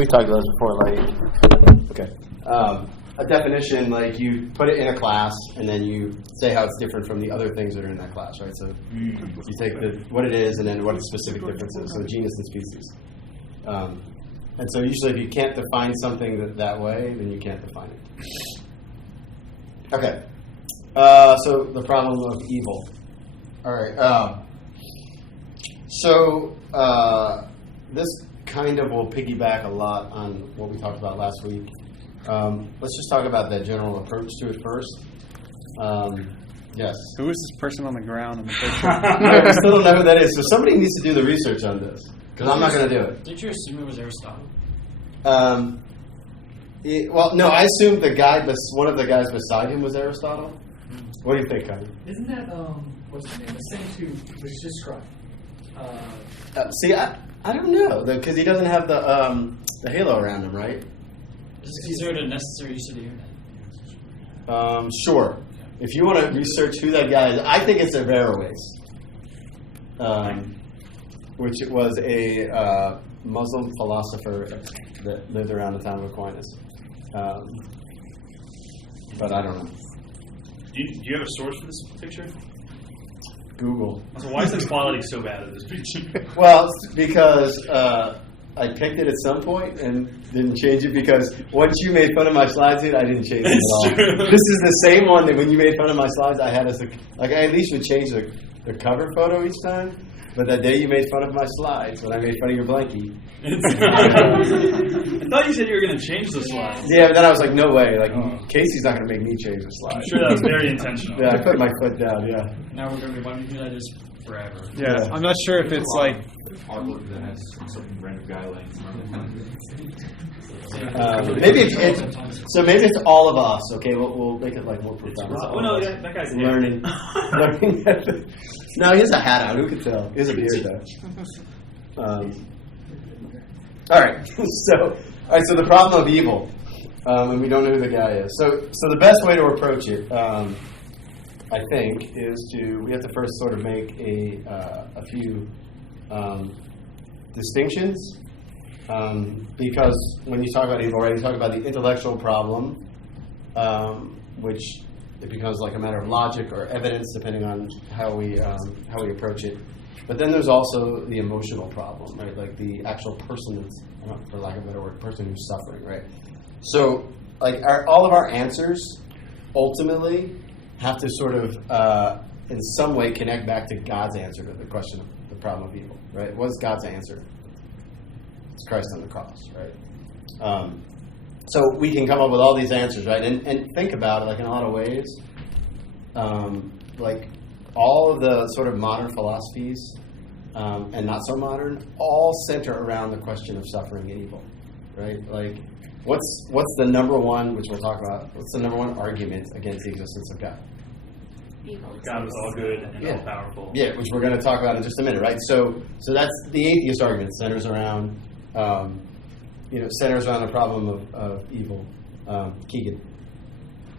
we talked about this before. A definition, like you put it in a class, and then you say how it's different from the other things that are in that class, right? So you take what it is, and then what its specific difference is. So genus and species. And so usually, if you can't define something that way, then you can't define it. Okay. So the problem of evil. All right. This kind of will piggyback a lot on what we talked about last week. Let's just talk about that general approach to it first. Yes. Who is this person on the ground in the picture? No, we still don't know who that is. So somebody needs to do the research on this, because I'm not going to do it. Did you assume it was Aristotle? No, I assumed one of the guys beside him was Aristotle. What do you think, Kyle? Isn't that, what's the name? The saint who was described. See, I don't know, because he doesn't have the halo around him, right? Is it considered a necessary use of the internet? Sure. If you want to research who that guy is, I think it's Averroes, which was a Muslim philosopher that lived around the time of Aquinas. But I don't know. Do you have a source for this picture? Google. So why is the quality so bad of this picture? Well, because I picked it at some point and didn't change it, because once you made fun of my slides, I didn't change it at all. This is the same one that when you made fun of my slides, I had as I at least would change the cover photo each time. But that day you made fun of my slides when I made fun of your blankie. I thought you said you were going to change the slides. Yeah, but then I was like, no way. Like, Casey's not going to make me change the slides. I'm sure that was very intentional. Yeah, I put my foot down, yeah. Now we're going to be wanting to do that just forever. Yeah, I'm not sure if it's like... artwork that has some random guy laying maybe it's all of us. Okay, we'll make it like more profound. Oh no, that guy's learning. No, he has a hat on. Who can tell? He has a beard though. All right. So the problem of evil, and we don't know who the guy is. So the best way to approach it, I think, is we have to first sort of make a few distinctions. Because when you talk about evil, right, you talk about the intellectual problem, which it becomes like a matter of logic or evidence, depending on how we approach it. But then there's also the emotional problem, right? Like the actual person that's, for lack of a better word, person who's suffering, right? So, like all of our answers ultimately have to sort of, in some way, connect back to God's answer to the question of the problem of evil, right? What's God's answer? It's Christ on the cross, right? So we can come up with all these answers, right? And think about it, like in a lot of ways, like all of the sort of modern philosophies and not so modern all center around the question of suffering and evil, right? Like what's the number one, which we'll talk about, what's the number one argument against the existence of God? God is all good and all powerful. Yeah, which we're going to talk about in just a minute, right? So that's the atheist argument, centers around the problem of evil. Keegan.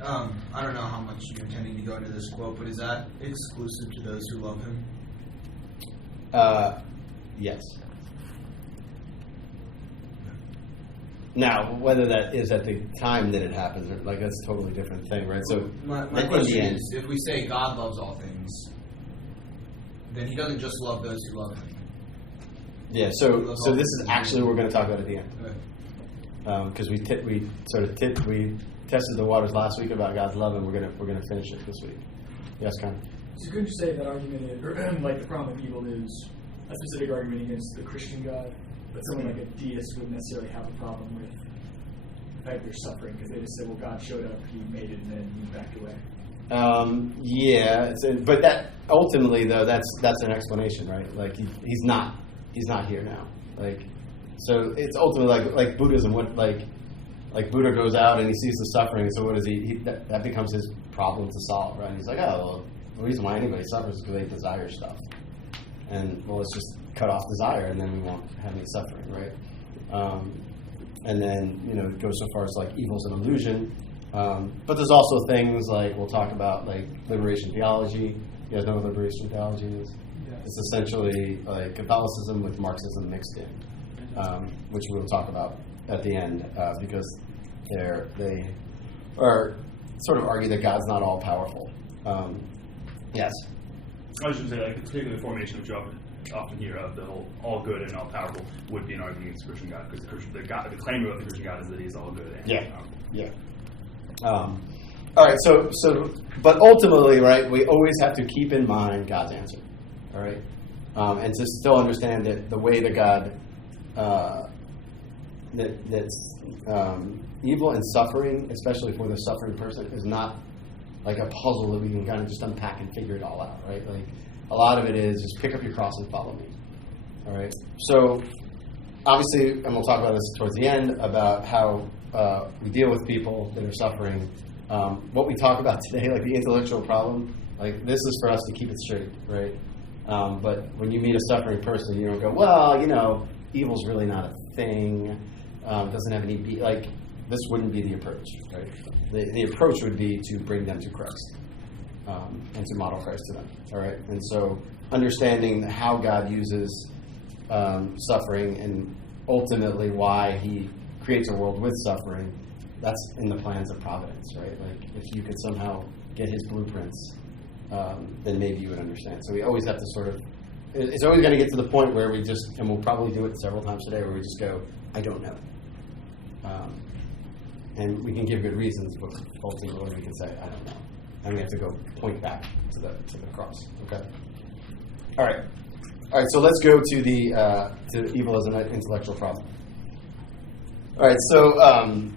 I don't know how much you're intending to go into this quote, but is that exclusive to those who love him? Yes. Now, whether that is at the time that it happens, or like that's a totally different thing, right? So, my question is, if we say God loves all things, then he doesn't just love those who love him. Yeah. So this is actually what we're going to talk about at the end, because we tested the waters last week about God's love, and we're gonna finish it this week. Yes, Con? So couldn't you say that argument is, or like the problem of evil is a specific argument against the Christian God, but someone like a deist wouldn't necessarily have a problem with the fact they're suffering because they just say, well, God showed up, he made it, and then he backed away. Yeah, but that ultimately though that's an explanation, right? Like he's not here now. Like so it's ultimately like Buddhism. What like Buddha goes out and he sees the suffering. So what does that becomes his problem to solve, right? He's like, oh, well, the reason why anybody suffers is because they desire stuff, and well, let's just cut off desire, and then we won't have any suffering, right? And then it goes so far as like evil's an illusion. But there's also things like we'll talk about like liberation theology. You guys know what liberation theology is? Yes. It's essentially like Catholicism with Marxism mixed in, which we'll talk about at the end because they are sort of argue that God's not all powerful. Yes. I was just going to say, like, the particular formation which you often hear of the whole all good and all powerful would be an argument against the Christian God, because the claim about the Christian God is that he is all good and all powerful. Yeah. All right. So, but ultimately, right, we always have to keep in mind God's answer. All right, and to still understand that the way that God that's evil and suffering, especially for the suffering person, is not like a puzzle that we can kind of just unpack and figure it all out, right? Like, a lot of it is just pick up your cross and follow me. All right. So, obviously, and we'll talk about this towards the end, about how we deal with people that are suffering. What we talk about today, like the intellectual problem, like this is for us to keep it straight, right? But when you meet a suffering person, you don't go, well, evil's really not a thing. Doesn't have any like. This wouldn't be the approach, right? The approach would be to bring them to Christ and to model Christ to them, all right? And so understanding how God uses suffering and ultimately why he creates a world with suffering, that's in the plans of providence, right? Like, if you could somehow get his blueprints, then maybe you would understand. So we always have to sort of, it's always going to get to the point where we just, and we'll probably do it several times today, where we just go, I don't know. And we can give good reasons, but ultimately we can say, I don't know. And we have to go point back to the cross. Okay? All right, so let's go to to evil as an intellectual problem. All right, so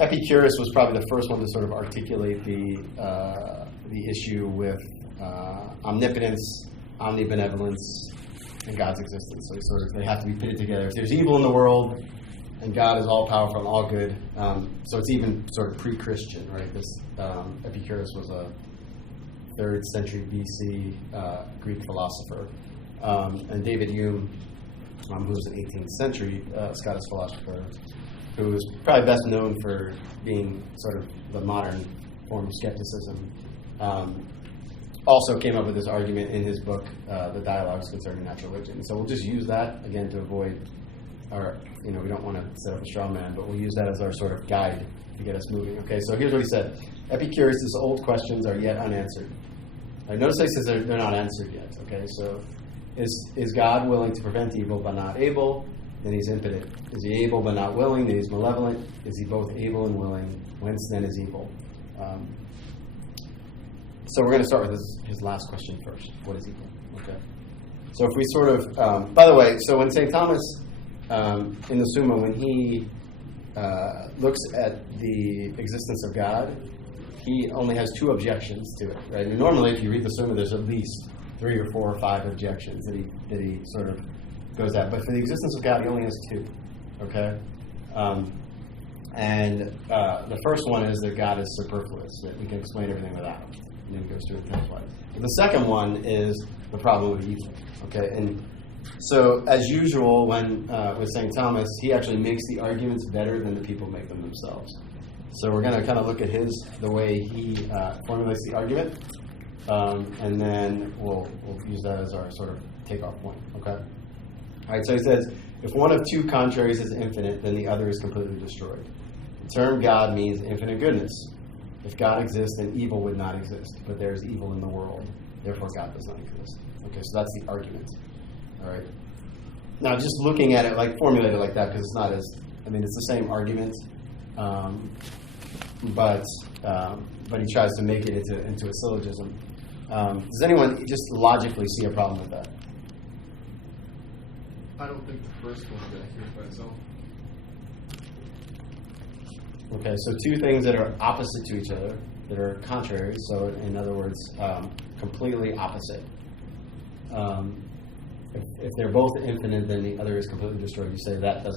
Epicurus was probably the first one to sort of articulate the issue with omnipotence, omnibenevolence, and God's existence. So they have to be pitted together. If there's evil in the world, and God is all powerful and all good, so it's even sort of pre-Christian, right? This Epicurus was a 3rd century BC Greek philosopher, and David Hume, who was an 18th century Scottish philosopher, who was probably best known for being sort of the modern form of skepticism, also came up with this argument in his book, The Dialogues Concerning Natural Religion. So we'll just use that, again, to avoid our, we don't want to set up a straw man, but we'll use that as our sort of guide to get us moving. Okay, so here's what he said. Epicurus' old questions are yet unanswered. Notice he says they're not answered yet. Okay, so is God willing to prevent evil but not able? Then he's impotent. Is he able but not willing? Then he's malevolent. Is he both able and willing? Whence then is evil? So we're going to start with his last question first. What is evil? Okay. So if we sort of, by the way, so when St. Thomas in the Summa, when he looks at the existence of God, he only has 2 objections to it, right? And normally, if you read the Summa, there's at least 3 or 4 or 5 objections that he sort of goes at. But for the existence of God, he only has 2, okay? And the first one is that God is superfluous, that we can explain everything without him. And then he goes through and tells why. The second one is the problem of evil, okay? And so, as usual, when with St. Thomas, he actually makes the arguments better than the people make them themselves. So we're going to kind of look at the way he formulates the argument, and then we'll use that as our sort of takeoff point, okay? All right, so he says, if one of 2 contraries is infinite, then the other is completely destroyed. The term God means infinite goodness. If God exists, then evil would not exist, but there is evil in the world. Therefore, God does not exist. Okay, so that's the argument. All right. Now, just looking at it, like formulated like that, because it's not as, it's the same argument, but he tries to make it into a syllogism. Does anyone just logically see a problem with that? I don't think the first one is accurate by itself. Okay, so 2 things that are opposite to each other, that are contrary. So, in other words, completely opposite. If they're both infinite, then the other is completely destroyed. You say that's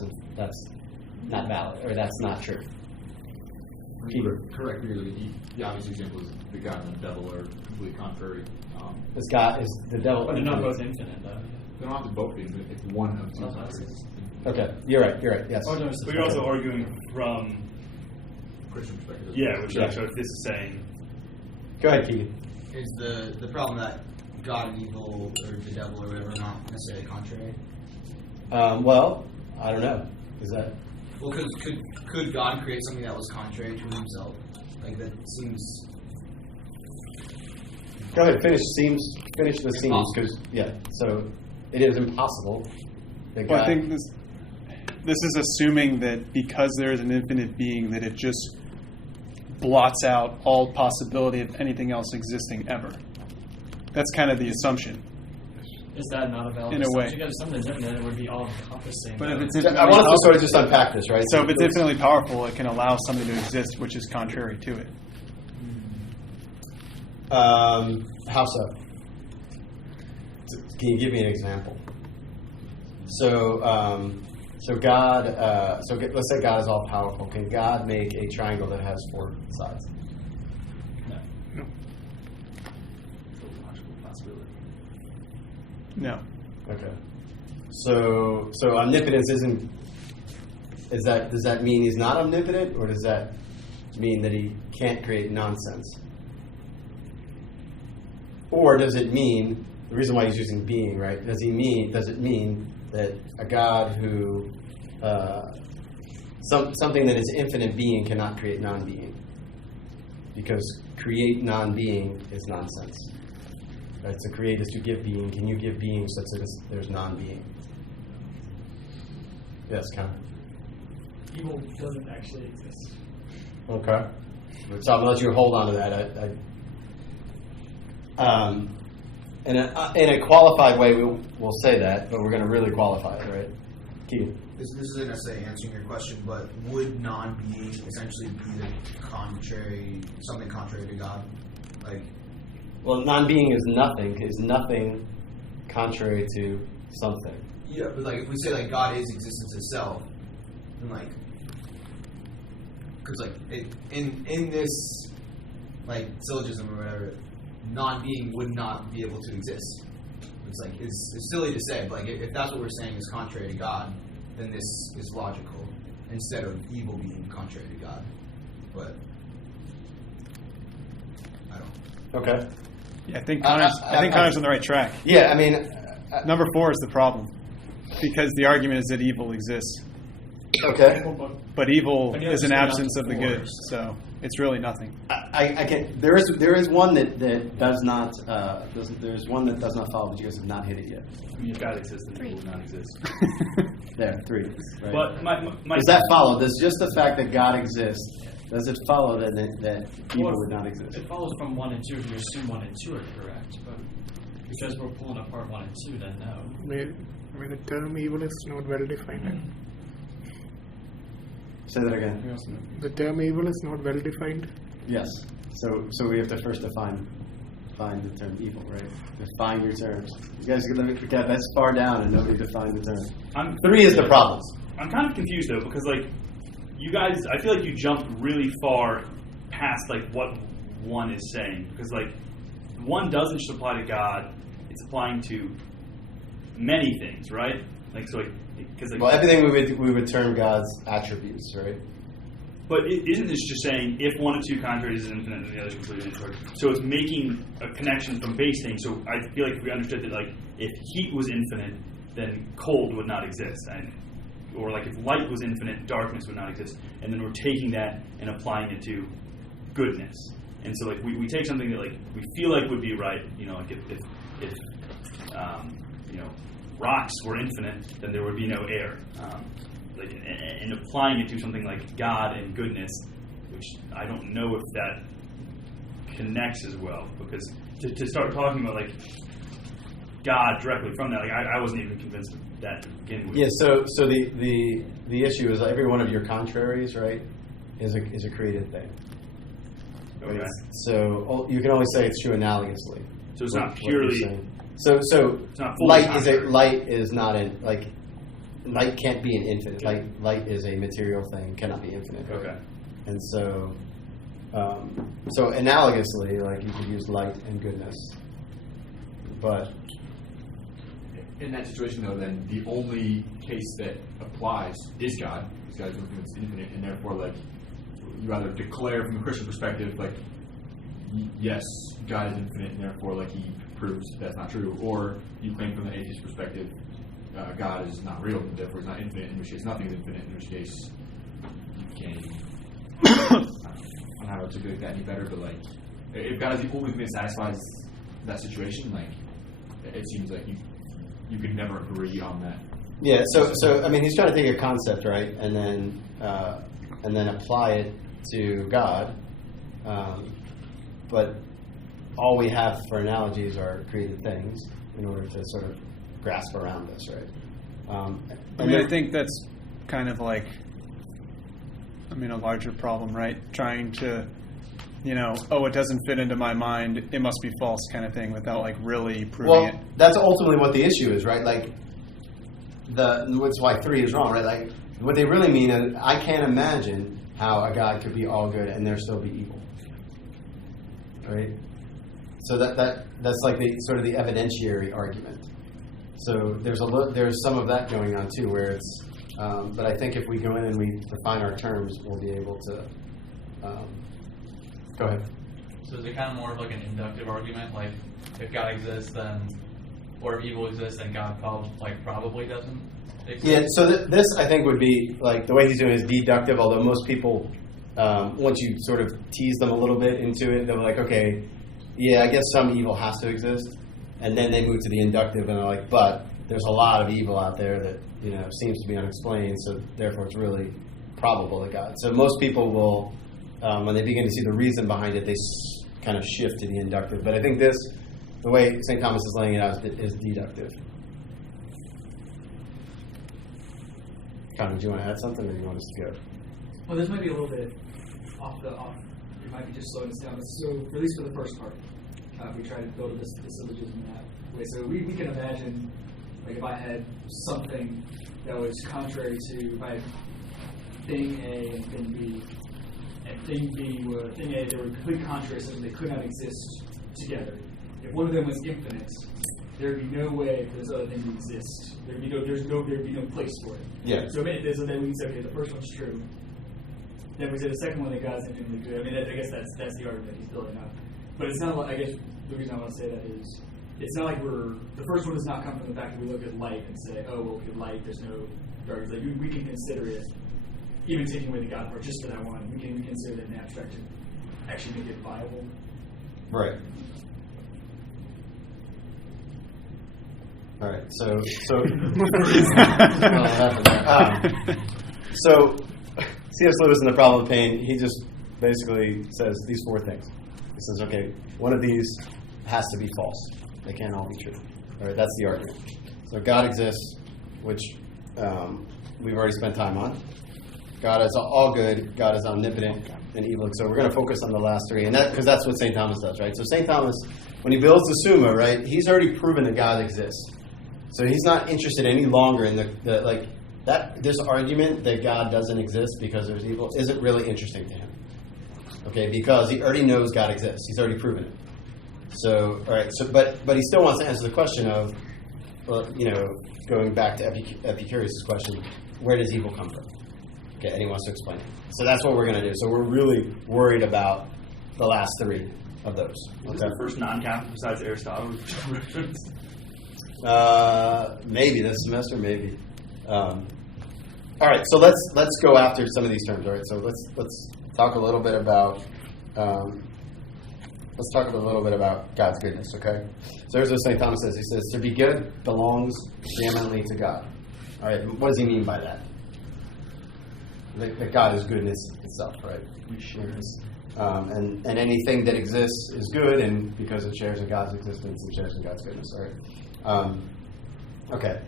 not valid, or that's not true. Correct. Really, the obvious example is the God and the devil are completely contrary. Is the devil? But they're not both infinite, though. They don't have to both be infinite if one of 2 contraries. Okay, you're right. Yes. But you're also arguing from Christian perspective. Yeah, which actually this is saying. Go ahead, Keegan. Is the problem that God and evil or the devil or whatever are not necessarily contrary? Well, I don't know. Is that? Well, because could God create something that was contrary to himself? Like, that seems... Go ahead, finish the seams, Impossible. because, yeah, so it is impossible that Well, God... I think this is assuming that because there is an infinite being, that it just blots out all possibility of anything else existing ever. That's kind of the assumption. Is that not a valid In a way. assumption? If something's infinite, it would be all encompassing. But if it's I infinitely want us to powerful, sort of just unpack this, right? so if it's infinitely powerful, it can allow something to exist which is contrary to it. How so? Can you give me an example? So God. Let's say God is all powerful. Can God make a triangle that has 4 sides? No. Logical possibility. No. Okay. So omnipotence isn't. Does that mean he's not omnipotent, or does that mean that he can't create nonsense? Or does it mean, the reason why he's using being, right? Does it mean that a God who, something that is infinite being cannot create non-being? Because create non-being is nonsense. Right? To create is to give being. Can you give being such that there's non-being? Yes, Connor. Evil doesn't actually exist. Okay. So I'm going to let you hold on to that. In a qualified way, we'll say that, but we're going to really qualify it, right? Keaton. This isn't necessarily answering your question, but would non-being essentially be something contrary to God? Like, Well, non-being is nothing contrary to something. yeah, but like if we say like God is existence itself, then like, because like in this like syllogism or whatever, non-being would not be able to exist. It's like it's silly to say, but like if that's what we're saying is contrary to God, then this is logical instead of evil being contrary to God. But I don't. Okay. Yeah, I think Connor's on the right track. Yeah, I mean... Number 4 is the problem, because the argument is that evil exists, okay. but evil But yeah, is an it's absence not of the the good, force. so it's really nothing. I can... There is one that does not... there's one that does not follow, but you guys have not hit it yet. I mean, if God exists, then evil would not exist. There, 3. Right? But my does that follow? Does just the fact that God exists, does it follow that evil would not exist? It follows from 1 and 2 if you assume 1 and 2 are correct, but because we're pulling apart 1 and 2, then no. I mean, the term evil is not well defined. Say that again. The term evil is not well defined. Yes. So we have to first define the term evil, right? Define your terms. You guys get that's far down and nobody defined the term. 3 is the problem. I'm kind of confused though, because like you guys, I feel like you jumped really far past like what 1 is saying, because like 1 doesn't just apply to God; it's applying to many things, right? Like so, like because like, Well, everything we would term God's attributes, right? But isn't this just saying if 1 and 2 contraries is infinite and the other is completely infinite? So it's making a connection from base things. So I feel like if we understood that, like if heat was infinite, then cold would not exist, or like if light was infinite, darkness would not exist. And then we're taking that and applying it to goodness. And so like we take something that like we feel like would be right, like if rocks were infinite, then there would be no air. And applying it to something like God and goodness, which I don't know if that connects as well, because to start talking about like God directly from that, like I wasn't even convinced of that to begin with. Yeah. So the issue is every one of your contraries, right, is a created thing. Okay. So you can only say it's true analogously. So it's what- not what purely. you're saying. So It's not fully light is not in like light can't be an infinite. Light is a material thing, cannot be infinite. Right? Okay. And so analogously, like you could use light and goodness, but In that situation, though, then the only case that applies is God. Because God is something that's infinite, and therefore, like, you either declare from a Christian perspective, like, yes, God is infinite, and therefore, like, he proves that's not true, or you claim from the atheist perspective, God is not real, and therefore he's not infinite, in which case nothing is infinite, in which case can I don't know how to articulate that any better, but like if God is the only thing that satisfies that situation, like it seems like you could never agree on that. Yeah, so I mean, he's trying to take a concept, right, and then apply it to God, but all we have for analogies are created things in order to sort of grasp around this, right? I think that's kind of like, a larger problem, right? Trying to, it doesn't fit into my mind, it must be false kind of thing without like really proving it. That's ultimately what the issue is, right? Like, that's why 3 is wrong, right? Like, what they really mean is, I can't imagine how a God could be all good and there still be evil, right? So that's like the sort of the evidentiary argument. So there's some of that going on too, where it's. But I think if we go in and we define our terms, we'll be able to. Go ahead. So is it kind of more of like an inductive argument? Like, if God exists, then, or if evil exists, then God probably doesn't exist? Yeah, so this, I think, would be, like, the way he's doing it is deductive, although most people, once you sort of tease them a little bit into it, they're like, okay, yeah, I guess some evil has to exist. And then they move to the inductive, and they're like, but there's a lot of evil out there that, seems to be unexplained, so therefore it's really probable that God. So most people will, when they begin to see the reason behind it, they kind of shift to the inductive. But I think the way St. Thomas is laying it out is deductive. Connor, do you want to add something, or do you want us to go? Well, this might be a little bit off. It might be just slowing us down. So, at least for the first part, we try to build this syllogism in that way. So we can imagine, like, if I had something that was contrary to, if I had thing A and thing B, and thing B were thing A, they were completely contrary, so they could not exist together. If one of them was infinite, there'd be no way for this other thing to exist. There'd be no place for it. Yeah. So then we can say, okay, the first one's true. Then we say the second one that God's infinitely good. I mean, I guess that's the argument he's building up. But it's not like, I guess the reason I want to say that is, it's not like the first one does not come from the fact that we look at light and say, oh, well, okay, light, there's no darkness. Like, we can consider it, even taking away the God part, just for that one, we can consider it an abstract to actually make it viable. Right. All right. So C.S. Lewis in The Problem of Pain, he just basically says these 4 things. He says, okay, one of these has to be false. They can't all be true. All right, that's the argument. So God exists, which we've already spent time on. God is all good. God is omnipotent and evil. So we're going to focus on the last 3, and because that's what St. Thomas does, right? So St. Thomas, when he builds the Summa, right, he's already proven that God exists. So he's not interested any longer in this argument that God doesn't exist because there's evil isn't really interesting to him. Okay, because he already knows God exists. He's already proven it. So, all right. So, but he still wants to answer the question of, going back to Epicurus' question, where does evil come from? Okay, and he wants to explain it. So that's what we're going to do. So we're really worried about the last 3 of those. Is this the first non-Catholic besides Aristotle? Maybe this semester, maybe. All right, so let's go after some of these terms. All right, so let's talk a little bit about God's goodness. Okay, so here's what St. Thomas says. He says, "To be good belongs preeminently to God." All right, what does he mean by that? That God is goodness itself, right? We share this. And anything that exists is good, and because it shares in God's existence, it shares in God's goodness. All right. Okay.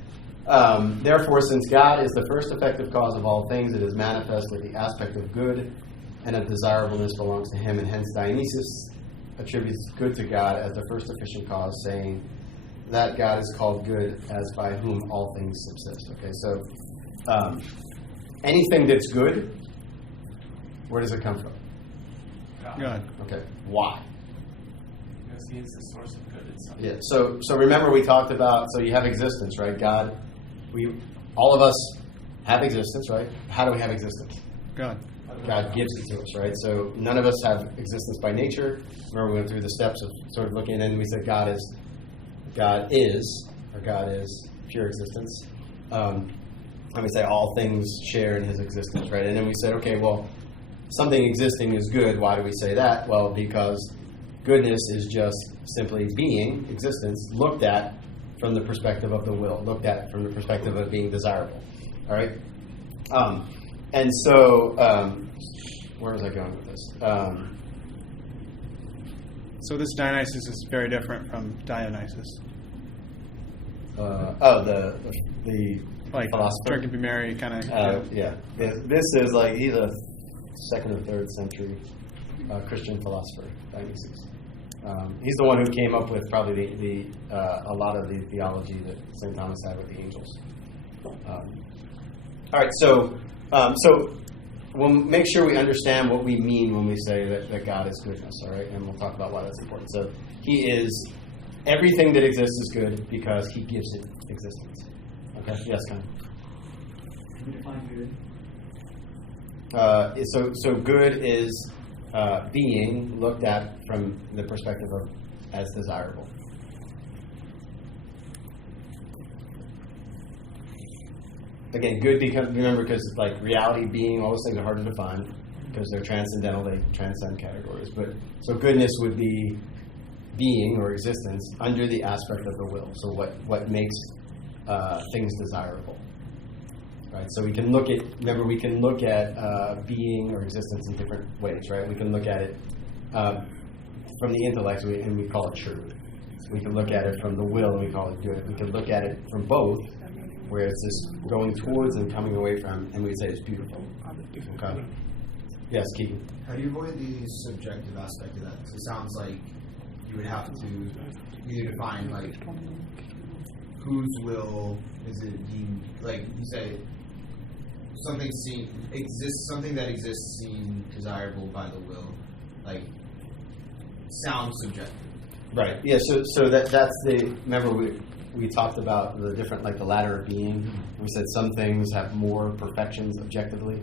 Therefore, since God is the first effective cause of all things, it is manifest that the aspect of good and of desirableness belongs to him, and hence Dionysius attributes good to God as the first efficient cause, saying that God is called good as by whom all things subsist. Okay, so anything that's good, where does it come from? God. Okay, why? Because he is the source of good itself. Yeah. So remember we talked about, so you have existence, right? God, all of us have existence, right? How do we have existence? God gives it to us, right? So none of us have existence by nature. Remember we went through the steps of sort of looking, and we said God is pure existence. and we say all things share in his existence, right? And then we said, okay, well, something existing is good. Why do we say that? Well, because goodness is just simply being, existence, looked at from the perspective of the will, looked at from the perspective of being desirable. All right? And so, where was I going with this? So this Dionysus is very different from Dionysus. The Like philosopher. drink and be merry kind of. Yeah. This is like, he's a 2nd or 3rd century Christian philosopher, Dionysius. He's the one who came up with probably a lot of the theology that St. Thomas had with the angels. All right, so we'll make sure we understand what we mean when we say that God is goodness, all right? And we'll talk about why that's important. So he is, everything that exists is good because he gives it existence. Okay, yes, Con? Can we define good? So good is being looked at from the perspective of as desirable. Again, good becomes, remember, because like reality, being, all those things are hard to define because they're transcendental, they transcend categories. But so goodness would be being or existence under the aspect of the will. So what makes things desirable. Right? So we can look at, remember, we can look at being or existence in different ways, right? We can look at it from the intellect, and we call it true. We can look at it from the will, and we call it good. We can look at it from both, where it's this going towards and coming away from, and we say it's beautiful. Okay. Yes, Keegan. How do you avoid the subjective aspect of that? 'Cause it sounds like you would have to either define like whose will is it deemed, like you say something something that exists seen desirable by the will, like sounds subjective. Right. Yeah. So that's the. Remember we talked about the different, like the ladder of being. We said some things have more perfections objectively,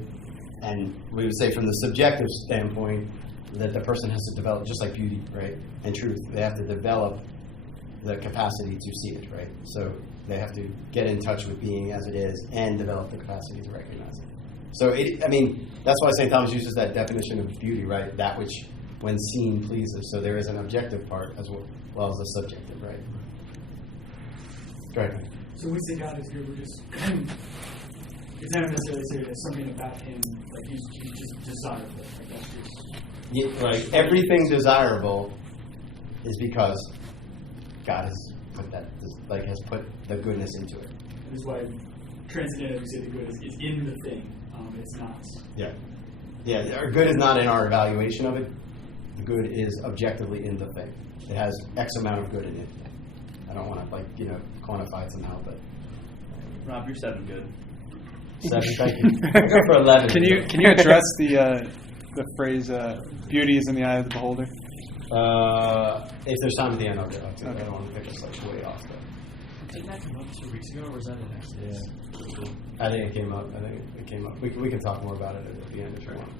and we would say from the subjective standpoint that the person has to develop, just like beauty, right, and truth. They have to develop the capacity to see it, right? So they have to get in touch with being as it is and develop the capacity to recognize it. So that's why St. Thomas uses that definition of beauty, right? That which, when seen, pleases. So there is an objective part as well as a subjective, right? Go ahead. So when we say God is good, we're just, it's not necessarily say there's something about him, like he's just desirable. Like that's just. Yeah, like everything desirable is because God has put that, like has put the goodness into it. This is why transcendental, we say the good is in the thing. It's not. Yeah. Yeah, our good is not in our evaluation of it. The good is objectively in the thing. It has X amount of good in it. I don't want to quantify it somehow, but Rob, you're 7 good. 7, thank you. I'll go for 11. Can you address the phrase "beauty is in the eye of the beholder"? If there's time at the end, I'll get up to it. I don't want to pick us way off. Didn't that come up 2 weeks ago, or was that the next day? Yeah. I think it came up. We can talk more about it at the end if you want.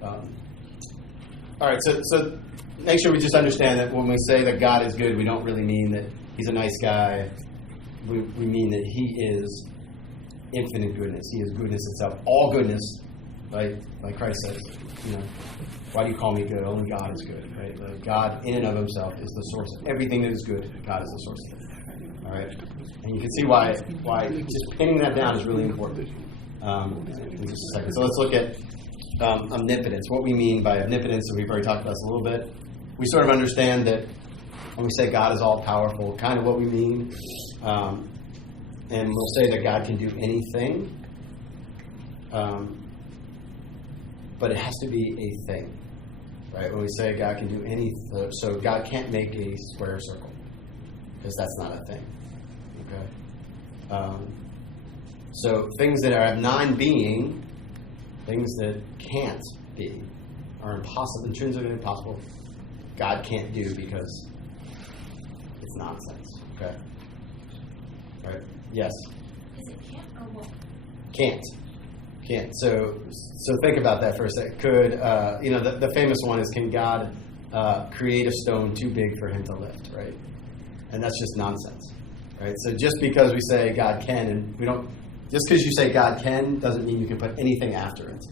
But all right. So make sure we just understand that when we say that God is good, we don't really mean that he's a nice guy. We mean that he is infinite goodness. He is goodness itself. All goodness, right? Like Christ says, why do you call me good? Only God is good, right? Like God in and of himself is the source of everything that is good. God is the source of it. All right? And you can see why just pinning that down is really important. In just a second. So let's look at omnipotence. What we mean by omnipotence, and we've already talked about this a little bit. We sort of understand that when we say God is all-powerful, kind of what we mean. And we'll say that God can do anything. But it has to be a thing. Right? When we say God can do anything, so God can't make a square circle. Because that's not a thing. Okay? So things that are non-being, things that can't be, are impossible, intrinsically impossible, God can't do because it's nonsense. Okay? Right? Yes? Is it can't or won't? Can't. So think about that for a sec. Could, the famous one is, can God create a stone too big for him to lift, right? And that's just nonsense, right? So just because we say God can, and we don't Just because you say God can doesn't mean you can put anything after it,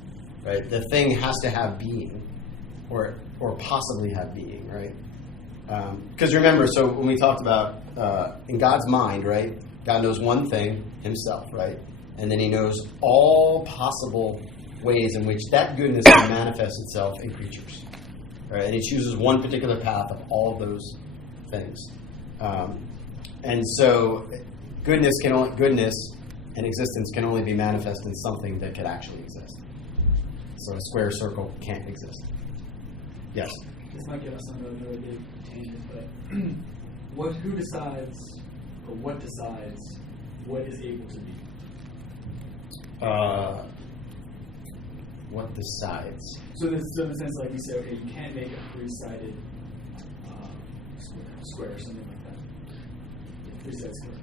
right? The thing has to have being, or possibly have being, right? Because remember, so when we talked about in God's mind, right? God knows one thing, himself, right? And then he knows all possible ways in which that goodness can manifest itself in creatures, right? And he chooses one particular path of all those things. And so goodness and existence can only be manifest in something that could actually exist. So a square circle can't exist. Yes? This might get us on a really big tangent, but who decides, or what decides, what is able to be? What decides? So in the sense, like you say, okay, you can't make a three-sided square or something like that. Three-sided square.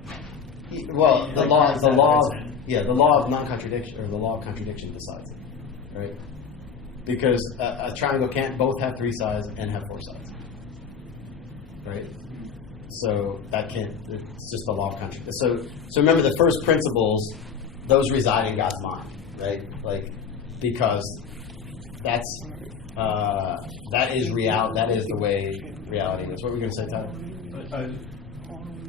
Well, the law that of non-contradiction, or the law of contradiction decides it, right? Because a triangle can't both have three sides and have four sides, right? So that can't. It's just the law of contradiction. So remember, the first principles, those reside in God's mind, right? Like, because that is real. That is the way reality is. What were we going to say, Tyler?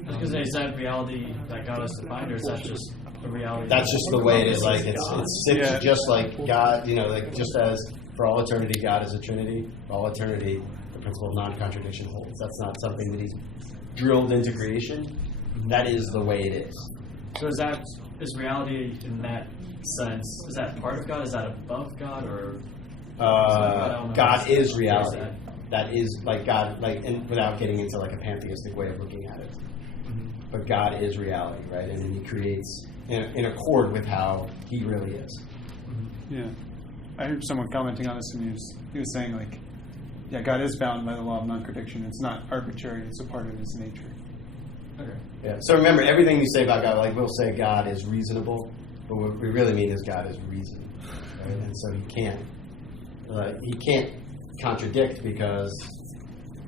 Because is that reality that God has defined, or is that just the reality? That's just the way it is. Like it's just like God. Like just as for all eternity, God is a Trinity. For all eternity, the principle of non-contradiction holds. That's not something that He's drilled into creation. That is the way it is. So is reality in that sense? Is that part of God? Is that above God, or? God is reality. That is like God, and without getting into like a pantheistic way of looking at it. But God is reality, right? And then He creates in accord with how He really is. Yeah, I heard someone commenting on this, and he was saying like, yeah, God is bound by the law of non-contradiction. It's not arbitrary. It's a part of His nature. Okay. Yeah. So remember, everything you say about God, like we'll say God is reasonable, but what we really mean is God is reason, right? And so He can't contradict because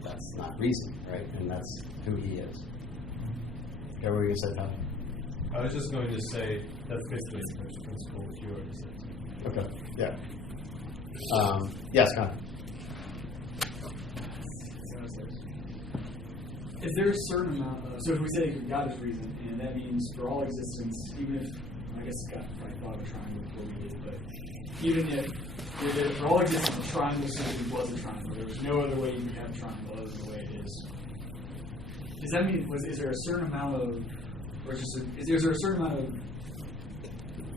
that's not reason, right? And that's who He is. Okay, what were you going to say, Tom? I was just going to say that fits the principle that you already said. Okay, yeah. Yes, Con. Is there a certain amount of, so if we say God is reason, and that means for all existence, even if, I guess God probably thought of a triangle before we did, but even if for all existence, a triangle simply was a triangle, there was no other way you could have a triangle other than the way it is. Does that mean, is there a certain amount of, or is there a certain amount of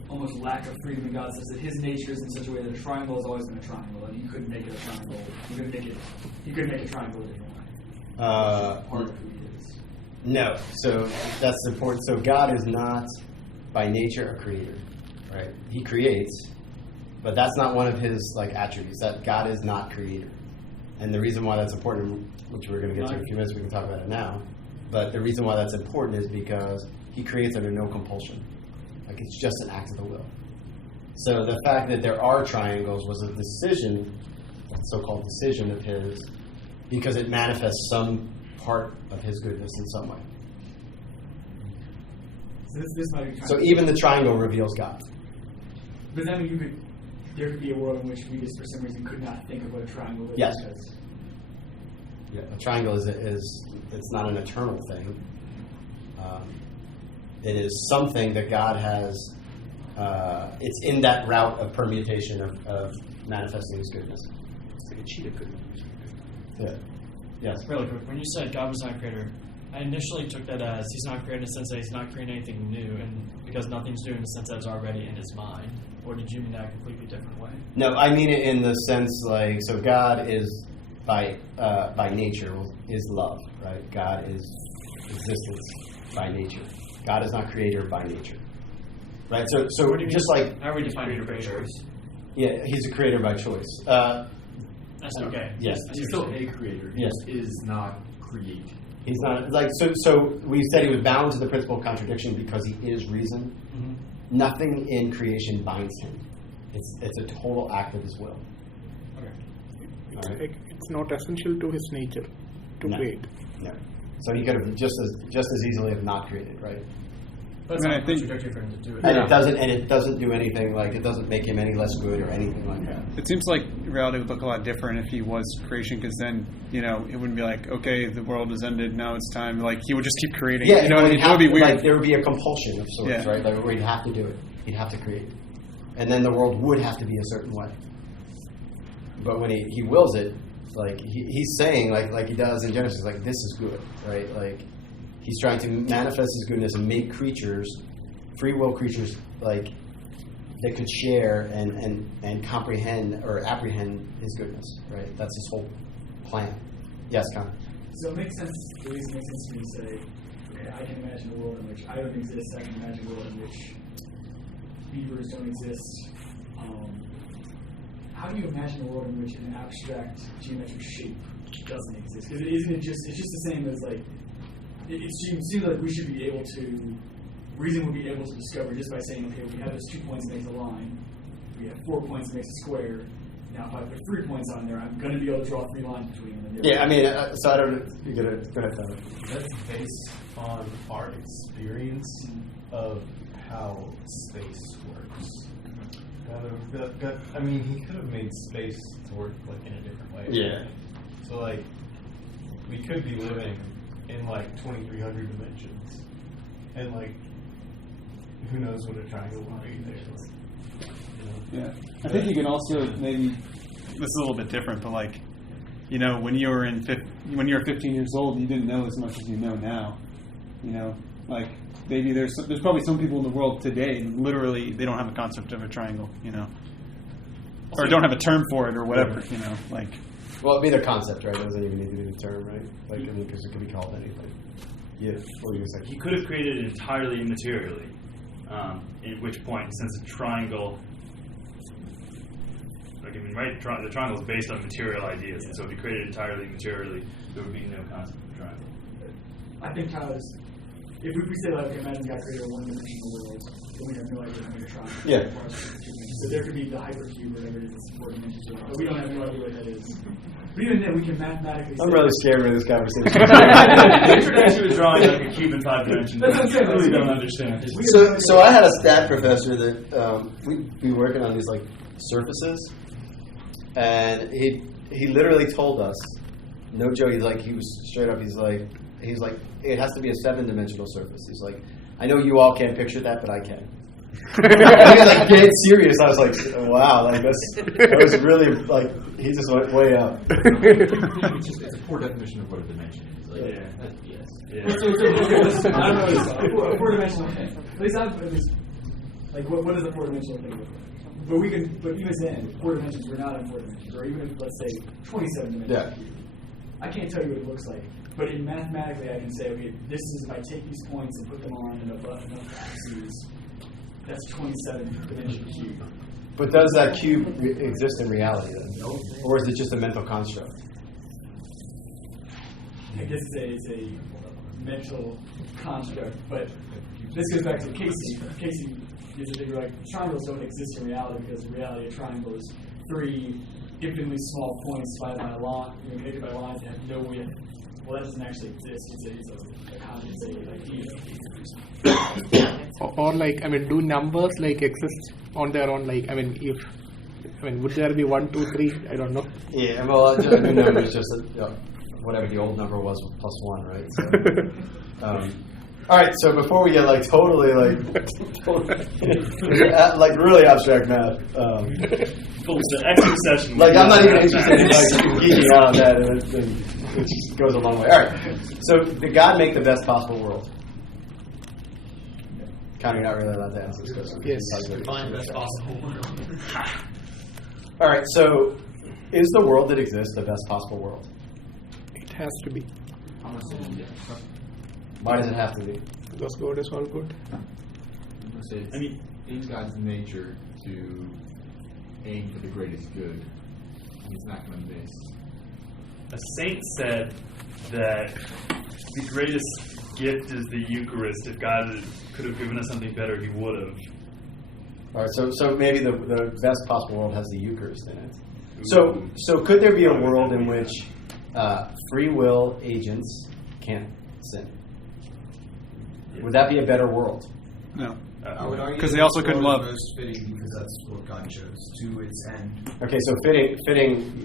almost lack of freedom in God, such that His nature is in such a way that a triangle has always been a triangle, and you couldn't make it a triangle, you couldn't make a triangle a different way? Part of who He is. No. So that's important. So God is not by nature a creator, right? He creates, but that's not one of His attributes. That God is not creator. And the reason why that's important, which we're going to get to in a few minutes, we can talk about it now. But the reason why that's important is because He creates under no compulsion. It's just an act of the will. So the fact that there are triangles was a decision, a so-called decision of His, because it manifests some part of His goodness in some way. This might be So even the triangle reveals God. But then there could be a world in which we just for some reason could not think of what a triangle is. Yes. Yeah, a triangle is it's not an eternal thing. It is something that God has. It's in that route of permutation of manifesting His goodness. It's like a cheetah goodness. Yeah. Yes. Really quick, when you said God was not creator, I initially took that as He's not creating in the sense that He's not creating anything new, and because nothing's new in the sense that it's already in His mind. Or did you mean that a completely different way? No, I mean it in the sense so God is by nature is love, right? God is existence by nature. God is not creator by nature, right? So just like how are we defining creator? Yeah, He's a creator by choice. That's okay. Yes, He's still a creator. He just is not creating. He's not so. We said He was bound to the principle of contradiction because He is reason. Mm-hmm. Nothing in creation binds Him. It's a total act of His will. Okay. It's not essential to His nature to create. No. So He could have just as easily have not created, right? But it's I mean, not I think- contradictory for him to do it. And it doesn't do anything like it doesn't make him any less good or anything like that. It seems like reality would look a lot different if he was creation, because then, you know, it wouldn't be like, okay, the world has ended, now it's time. Like, he would just keep creating. Yeah, you know what I mean? It would be weird. Like, there would be a compulsion of sorts, Yeah. right? Like where he'd have to do it. He'd have to create. And then the world would have to be a certain way. But when he wills it, like he's saying, like he does in Genesis, like this is good, right? Like he's trying to manifest his goodness and make creatures, free will creatures, like that could share and comprehend or apprehend his goodness, right? That's his whole plan. Yes, Connor. So it makes sense. The reason it makes sense to me to say, okay, I can imagine a world in which I don't exist. I can imagine a world in which beavers don't exist. How do you imagine a world in which an abstract geometric shape doesn't exist? Because isn't it just, it's just the same as like, it seems like we should be able to, reason would be able to discover just by saying, okay, we have those 2 points that makes a line, we have 4 points that makes a square, now if I put 3 points on there, I'm going to be able to draw 3 lines between them. Yeah, I mean, so I don't. You go ahead, Tyler. That's based on our experience of how space works. I mean, he could have made space to work like in a different way. Yeah. So like, we could be living in like 2,300 dimensions, and like, who knows what a triangle would be there. Like, you know? Yeah. I think you can also maybe, this is a little bit different, but like, you know, when you were 15 years old, you didn't know as much as you know now. You know, like maybe there's probably some people in the world today, literally, they don't have a concept of a triangle, you know, or don't have a term for it or whatever, you know, like. Well, it'd be the concept, right? It doesn't even need to be the term, right? Like, I mean, because it could be called anything. Yeah. What were you saying? He could have created it entirely immaterially. At which point, since a triangle, like I mean, right, the triangle is based on material ideas, and so if he created it entirely materially, there would be no concept of triangle. I think Tyler's, if we say like, imagine God created a one-dimensional world, then we have no idea how many triangles. Yeah. So there could be the hypercube, whatever it is, that's 4 dimensions, but we don't have no idea what that is. But even then, we can mathematically. I'm really scared with this conversation. The introduction to drawing like a cube in 5 dimensions. That's what I'm saying. I really don't understand. So I had a stat professor that we'd be working on these like surfaces, and he literally told us, no joke. He was straight up. He's like, it has to be a 7-dimensional surface. He's like, I know you all can't picture that, but I can. He was like dead serious. I was like, wow, like that was really like he just went way up. It's a poor definition of what a dimension is. Like, So, I don't know, a 4-dimensional thing. At least like, what is a 4-dimensional thing look like? But even then, 4 dimensions, we're not in 4 dimensions, or even if, let's say, 27 dimensions. Yeah. I can't tell you what it looks like, but mathematically, I can say, okay, this is if I take these points and put them on enough axes. That's 27-dimension cube. But does that cube exist in reality then? Or is it just a mental construct? I guess it's a mental construct, but this goes back to Casey. Casey gives a big like triangles don't exist in reality because in reality a triangle is 3 infinitely small points divided by a line, connected by lines that have no width. Well, that doesn't actually exist. It's a compensated idea. Or like, I mean, do numbers like exist on their own? Like, I mean, would there be 1, 2, 3? I don't know. Yeah, well, a new number is just whatever the old number was plus 1, right? So, all right, so before we get like totally like like really abstract math, The extra session. like I'm not even interested in like geeking out on that, and it just goes a long way. All right, so did God make the best possible world? Kind of not really allowed to answer this question. Yes. Define best possible world. All right, so is the world that exists the best possible world? It has to be. I'm gonna say yes. Why does it have to be? Because God is all good. I'm gonna say it's in God's nature to aim for the greatest good. He's not gonna miss. A saint said that the greatest gift is the Eucharist. If God could have given us something better, He would have. All right, so maybe the best possible world has the Eucharist in it. So could there be a world in which free will agents can't sin? Would that be a better world? No. I would argue Because that they also this couldn't world love. is most fitting because that's what God chose to its end. Okay, so fitting,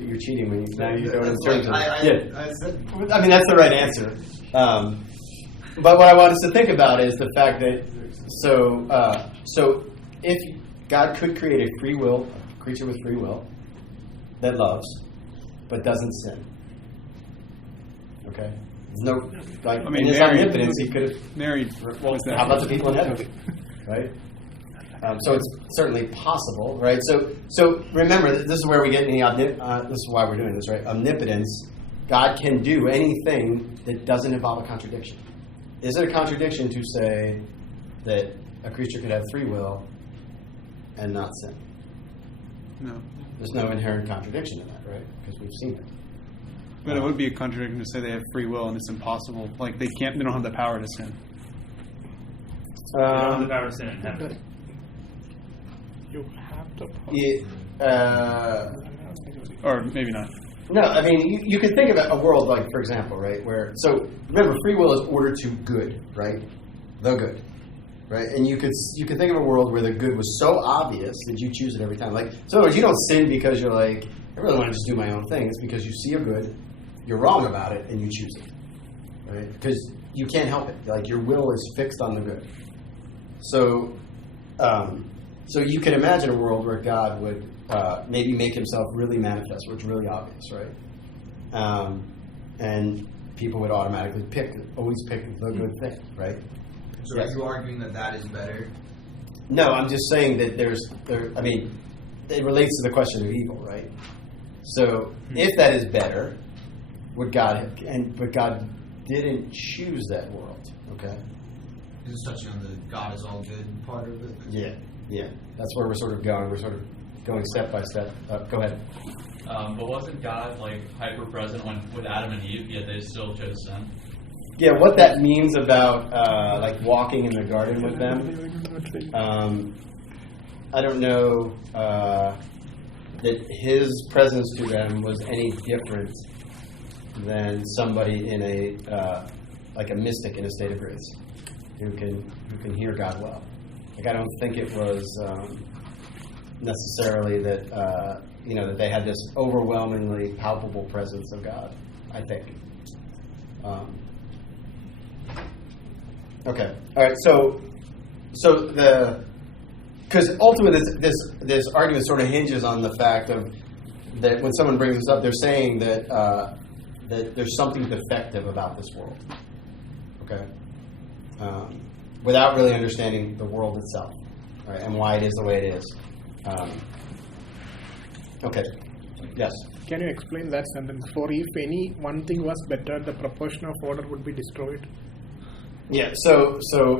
you're cheating when you now you go in That's terms like, of I said, I mean, that's the right answer. But what I want us to think about is the fact that so if God could create a free will, a creature with free will that loves but doesn't sin. Okay, there's no like I mean, in his Mary- omnipotence, he could have. Mary Well, was that. how about the people in heaven, right? So it's certainly possible, right? So remember, this is where we get in the this is why we're doing this, right? Omnipotence. God can do anything that doesn't involve a contradiction. Is it a contradiction to say that a creature could have free will and not sin? No. There's no inherent contradiction in that, right? Because we've seen it. But it would be a contradiction to say they have free will and it's impossible. Like they don't have the power to sin. They don't have the power to sin in heaven. You have to. Or maybe not. No, I mean, you can think about a world like, for example, right, where, so remember, free will is ordered to good, right? The good, right? And you could think of a world where the good was so obvious that you choose it every time. Like, so in other words, you don't sin because you're like, I really want to just do my own thing. It's because you see a good, you're wrong about it, and you choose it, right? Because you can't help it. Like, your will is fixed on the good. So, so you can imagine a world where God would maybe make himself really manifest, where it's really obvious, right? And people would automatically always pick the good thing, right? So are you arguing that that is better? No, I'm just saying that I mean, it relates to the question of evil, right? So if that is better, but God didn't choose that world, okay? This is touching on the God is all good part of it. Yeah. That's where we're sort of going. We're sort of going step by step. Go ahead. But wasn't God like hyper present with Adam and Eve, yet they still chose sin? Yeah, what that means about like walking in the garden with them, I don't know that his presence to them was any different than somebody in a like a mystic in a state of grace who can hear God well. Like, I don't think it was necessarily that that they had this overwhelmingly palpable presence of God. I think. Okay. All right. So because ultimately this argument sort of hinges on the fact of that when someone brings this up, they're saying that that there's something defective about this world. Okay. Without really understanding the world itself, right, and why it is the way it is. Okay. Yes. Can you explain that sentence? For if any one thing was better, the proportion of order would be destroyed. Yeah. So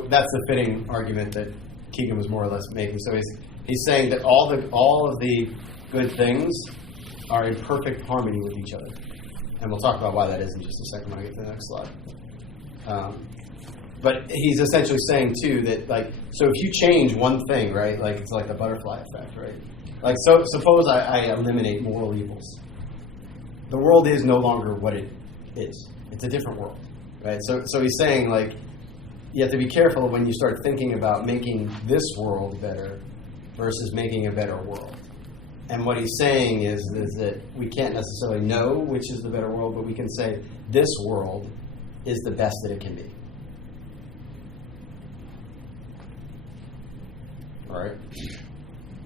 that's the fitting argument that Keegan was more or less making. So he's saying that all of the good things are in perfect harmony with each other, and we'll talk about why that is in just a second when I get to the next slide. But he's essentially saying too that, like, so if you change one thing, right, like it's like the butterfly effect, right? Like, so suppose I eliminate moral evils. The world is no longer what it is. It's a different world, right? So he's saying, like, you have to be careful when you start thinking about making this world better versus making a better world. And what he's saying is that we can't necessarily know which is the better world, but we can say this world is the best that it can be. Right?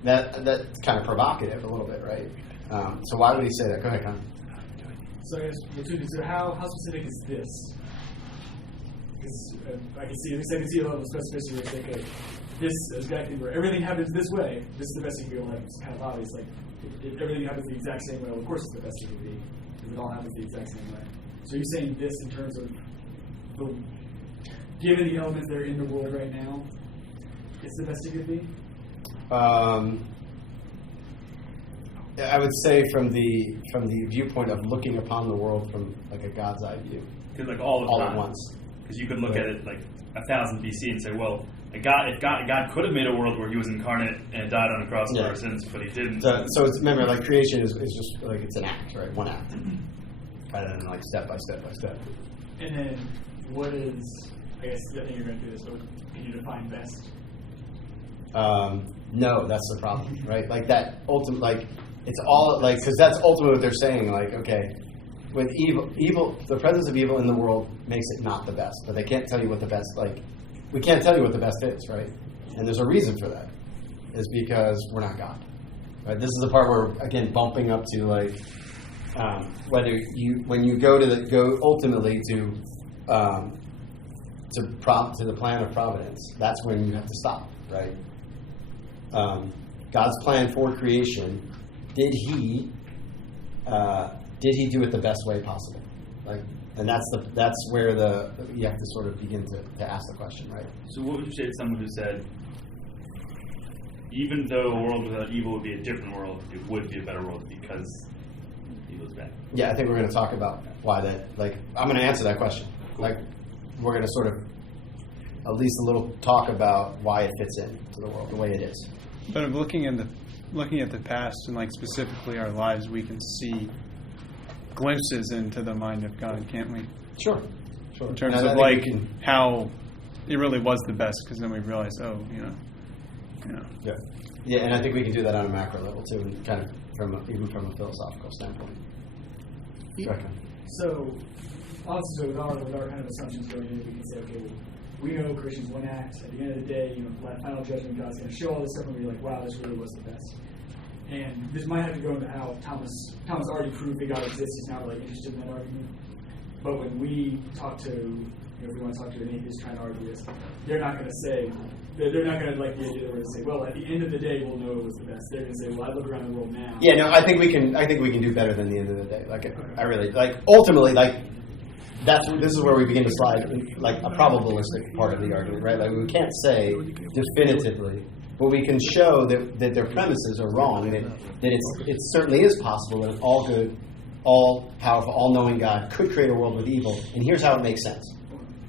That's kind of provocative a little bit, right? So why would he say that? Go ahead, Con. So I guess, how specific is this? Because I can see a level of specificity where it's like, okay, this is exactly where everything happens this way. This is the best you can be. Like, it's kind of obvious. Like, if everything happens the exact same way, well, of course it's the best it could be. Because it all happens the exact same way. So you're saying this in terms of given the elements that are in the world right now, it's the best it could be? I would say from the viewpoint of looking upon the world from like a God's eye view. Because like all at once. Because you could look at it like 1000 BC and say, well, if God could have made a world where He was incarnate and died on a cross for our sins, but He didn't. So it's, remember, like creation is just like it's an act, right? One act, and then like step by step by step. And then what is? I guess I think you're going to do this, but can you define best? No, that's the problem, right? Like that ultimate, like it's all like because that's ultimately what they're saying. Like, okay, with evil, the presence of evil in the world makes it not the best, but they can't tell you what the best. Like, we can't tell you what the best is, right? And there's a reason for that. Is because we're not God, right? This is the part where again bumping up to like whether when you go ultimately to the plan of providence, that's when you have to stop, right? God's plan for creation, did he do it the best way possible? Like, and that's where you have to sort of begin to ask the question, right? So what would you say to someone who said, even though a world without evil would be a different world, it would be a better world because evil is bad? Yeah, I think we're going to talk about why that. Like, I'm going to answer that question. Like, we're going to sort of at least a little talk about why it fits into the world the way it is. But of looking at the past and like specifically our lives, we can see glimpses into the mind of God, can't we? Sure. In terms of like how it really was the best, because then we realize, Yeah, and I think we can do that on a macro level too, and kind of even from a philosophical standpoint. So, also with our kind of assumptions going in, we can say, okay, well, we know Christians one act. At the end of the day, final judgment, God's going to show all this stuff, and we're like, wow, this really was the best. And this might have to go into how Thomas already proved that God exists. He's not really interested in that argument. But when we talk to, if we want to talk to an atheist trying to argue this, they're not going to say, they're not going to like the idea that we're going to say, well, at the end of the day, we'll know it was the best. They're going to say, well, I look around the world now. Yeah, no, I think we can do better than the end of the day. Like, I really like ultimately like. This is where we begin to slide like a probabilistic part of the argument, right? Like we can't say definitively, but we can show that their premises are wrong, and that it certainly is possible that an all good, all powerful, all knowing God could create a world with evil, and here's how it makes sense.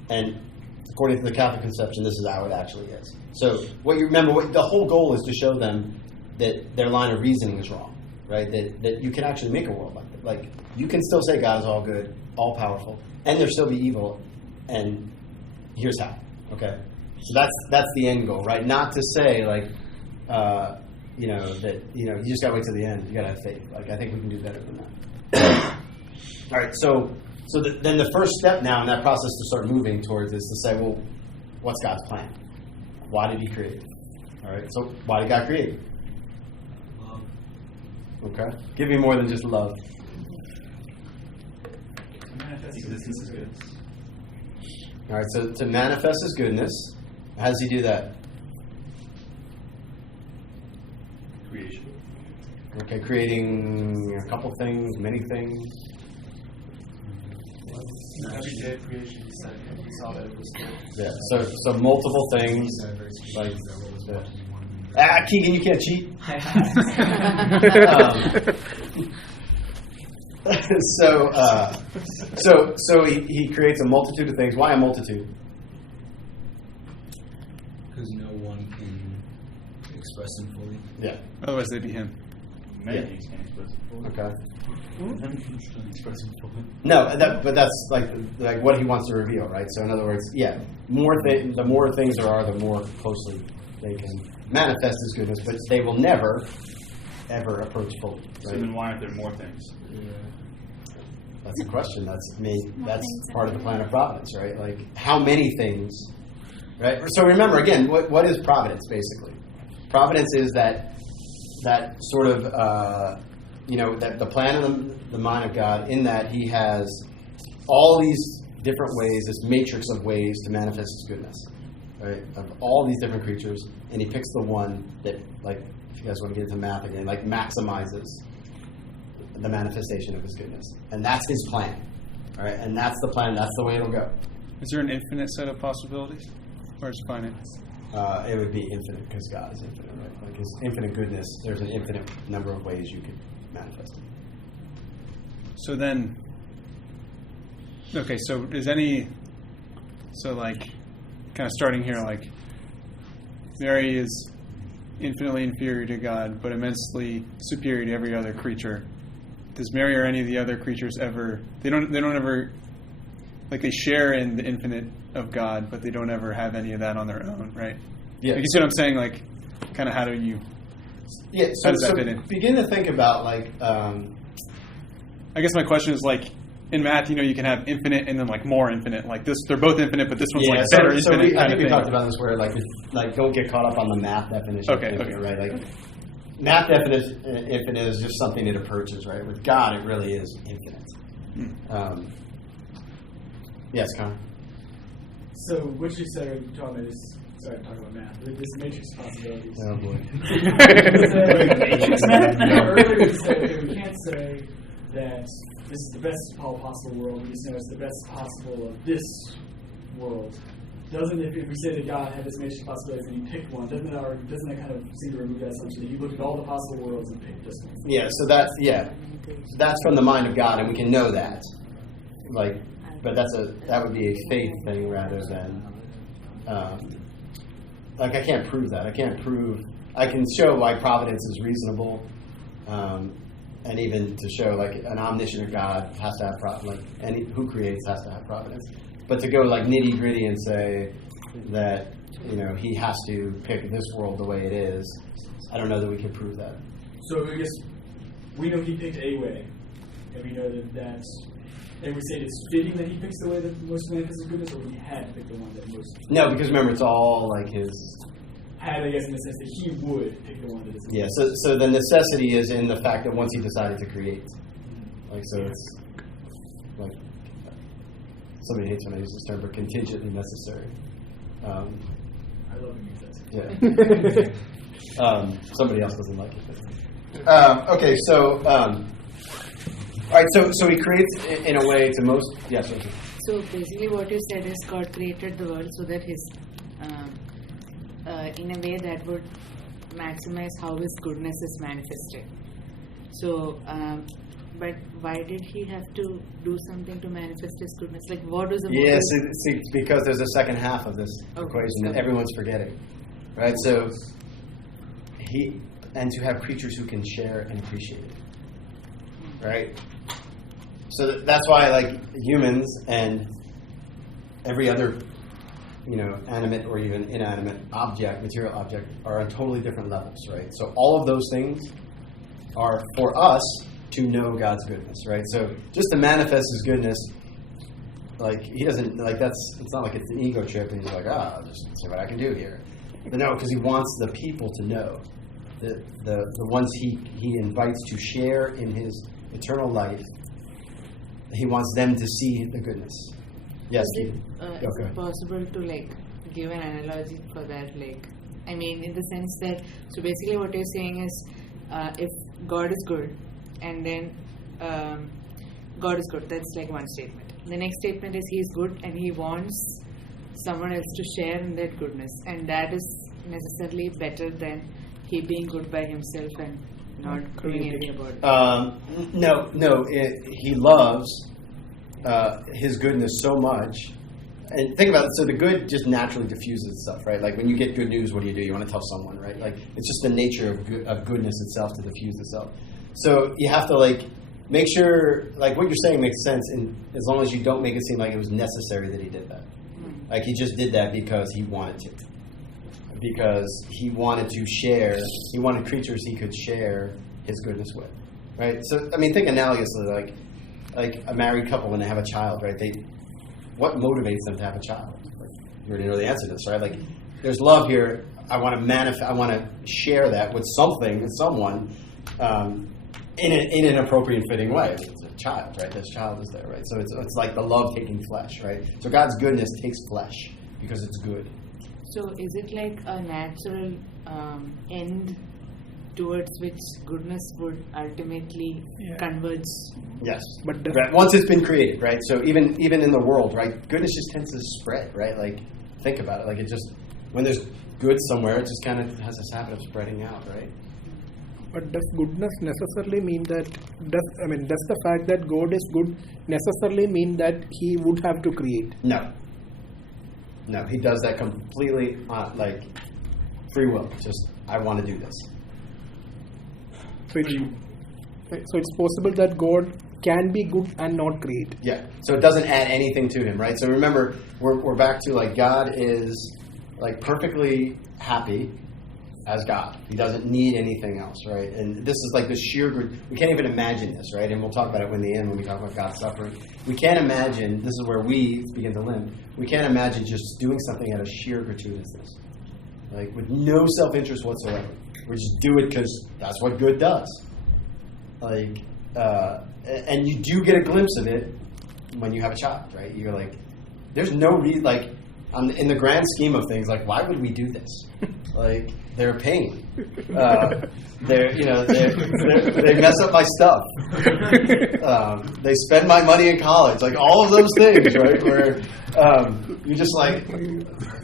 And according to the Catholic conception, this is how it actually is. So the whole goal is to show them that their line of reasoning is wrong, right? That you can actually make a world like that. Like you can still say God is all good, all powerful, and there still be evil, and here's how. Okay, so that's the end goal, right? Not to say like, you just gotta wait till the end. You gotta have faith. Like I think we can do better than that. All right, so then the first step now in that process to start moving towards is to say, well, what's God's plan? Why did He create it? All right, so why did God create it? Love. Okay, give me more than just love. Existence is good. All right, so to manifest His goodness, how does He do that? Creation. Okay, creating a couple things, many things. Every day of creation, He said He saw that it was good. Yeah, so multiple things. Like, Keegan, you can't cheat. So he creates a multitude of things. Why a multitude? Because no one can express them fully. Yeah. Otherwise, they'd be Him. Many things can express it fully. Okay. fully. No, but that's like what He wants to reveal, right? So in other words, yeah, the more things there are, the more closely they can manifest His goodness, but they will never, ever approach fully. Right? So then why aren't there more things? That's a question. That's part of the plan of providence, right? Like how many things, right? So remember again, what is providence basically? Providence is that sort of that the plan of the mind of God, in that He has all these different ways, this matrix of ways to manifest His goodness, right? Of all these different creatures, and He picks the one that, like, if you guys want to get into math again, like maximizes the manifestation of His goodness. And that's His plan. All right? And that's the plan. That's the way it'll go. Is there an infinite set of possibilities? Or is it finite? It would be infinite because God is infinite, right? Like His infinite goodness, there's an infinite number of ways you could manifest it. So then, okay, so like, kind of starting here, like, Mary is infinitely inferior to God, but immensely superior to every other creature. Does Mary or any of the other creatures ever? They don't ever, like, they share in the infinite of God, but they don't ever have any of that on their own, right? Yeah. Like you see what I'm saying? Like, kind of how do you? Yeah, How so, does that so fit in? begin to think about like I guess my question is like in math, you can have infinite and then like more infinite. Like this, they're both infinite, but this one's like better infinite I kind think of we thing. talked about this where like don't get caught up on the math definition. Okay, of infinite, okay. right? Like math definition infinite is just something it approaches, right? With God, it really is infinite. Yes, Connor. So what you said when you talking about this, sorry, I'm talking about math, but this matrix possibilities. Oh boy. Earlier you said that we can't say that this is the best possible world, we just know it's the best possible of this world. Doesn't if we say that God had this matrix possibilities and you picked one, doesn't that kind of seem to remove that assumption that you looked at all the possible worlds and picked this one? Yeah, so that's from the mind of God, and we can know that. Like, but that would be a faith thing rather than like I can't prove that. I can show why providence is reasonable, and even to show like an omniscient God has to have who creates has to have providence. But to go like nitty gritty and say that he has to pick this world the way it is, I don't know that we can prove that. So I guess we know he picked a way, and we know that's. And we say it's fitting that he picks the way that most manifests his goodness, or he had to pick the one that most. No, because remember, it's all like his. Had, I guess, in the sense that he would pick the one that is. Yeah. So the necessity is in the fact that once he decided to create, like so it's like somebody hates when I use this term, but contingently necessary. I love when you use that. Yeah. Somebody else doesn't like it. Okay. So. All right, so he creates in a way to most. Yes. Okay. So basically, what you said is God created the world so that His, in a way that would maximize how His goodness is manifested. So, but why did He have to do something to manifest His goodness? Like, what was the motive? Yes, see, because there's a second half of this equation that everyone's forgetting, right? So and to have creatures who can share and appreciate it, right? So that's why, like, humans and every other, animate or even inanimate material object, are on totally different levels, right? So all of those things are for us to know God's goodness, right? So just to manifest His goodness, like, He doesn't, like, it's not like it's an ego trip and He's like, I'll just see what I can do here. But no, because He wants the people to know, the ones He invites to share in His eternal life, He wants them to see the goodness. Yes, is it possible to like give an analogy for that? Like, I mean, in the sense that, so basically what you're saying is, if God is good, and then God is good, that's like one statement. The next statement is He is good, and He wants someone else to share in that goodness, and that is necessarily better than He being good by Himself and not doing anything about it. No. He loves His goodness so much, and think about it. So the good just naturally diffuses itself, right? Like when you get good news, what do? You want to tell someone, right? Like it's just the nature of goodness itself to diffuse itself. So you have to like make sure, like what you're saying makes sense, and as long as you don't make it seem like it was necessary that He did that. Like He just did that because He wanted to. Because He wanted to share, He wanted creatures He could share His goodness with, right? So, I mean, think analogously, like a married couple when they have a child, right? What motivates them to have a child? Like, you already know the answer to this, right? Like, there's love here. I want to share that with something, with someone, in an appropriate, fitting way. It's a child, right? This child is there, right? So it's like the love taking flesh, right? So God's goodness takes flesh because it's good. So is it like a natural end towards which goodness would ultimately converge? Yes, but once it's been created, right? So even in the world, right, goodness just tends to spread, right? Like, think about it. Like, it just, when there's good somewhere, it just kind of has this habit of spreading out, right? But does goodness necessarily mean that, does the fact that God is good necessarily mean that He would have to create? No, He does that completely, like, free will. Just, I want to do this. So it's possible that God can be good and not create. Yeah. So it doesn't add anything to Him, right? So remember, we're back to, like, God is, like, perfectly happy as God. He doesn't need anything else, right? And this is like the sheer, we can't even imagine this, right? And we'll talk about it in the end when we talk about God's suffering. We can't imagine, this is where we begin to limp, we can't imagine just doing something out of sheer gratuitousness, like with no self-interest whatsoever. We just do it because that's what good does. Like, and you do get a glimpse of it when you have a child, right? You're like, there's no reason, like, in the grand scheme of things, like, why would we do this? Like, they're a pain. They mess up my stuff. They spend my money in college. Like, all of those things, right? Where you just, like,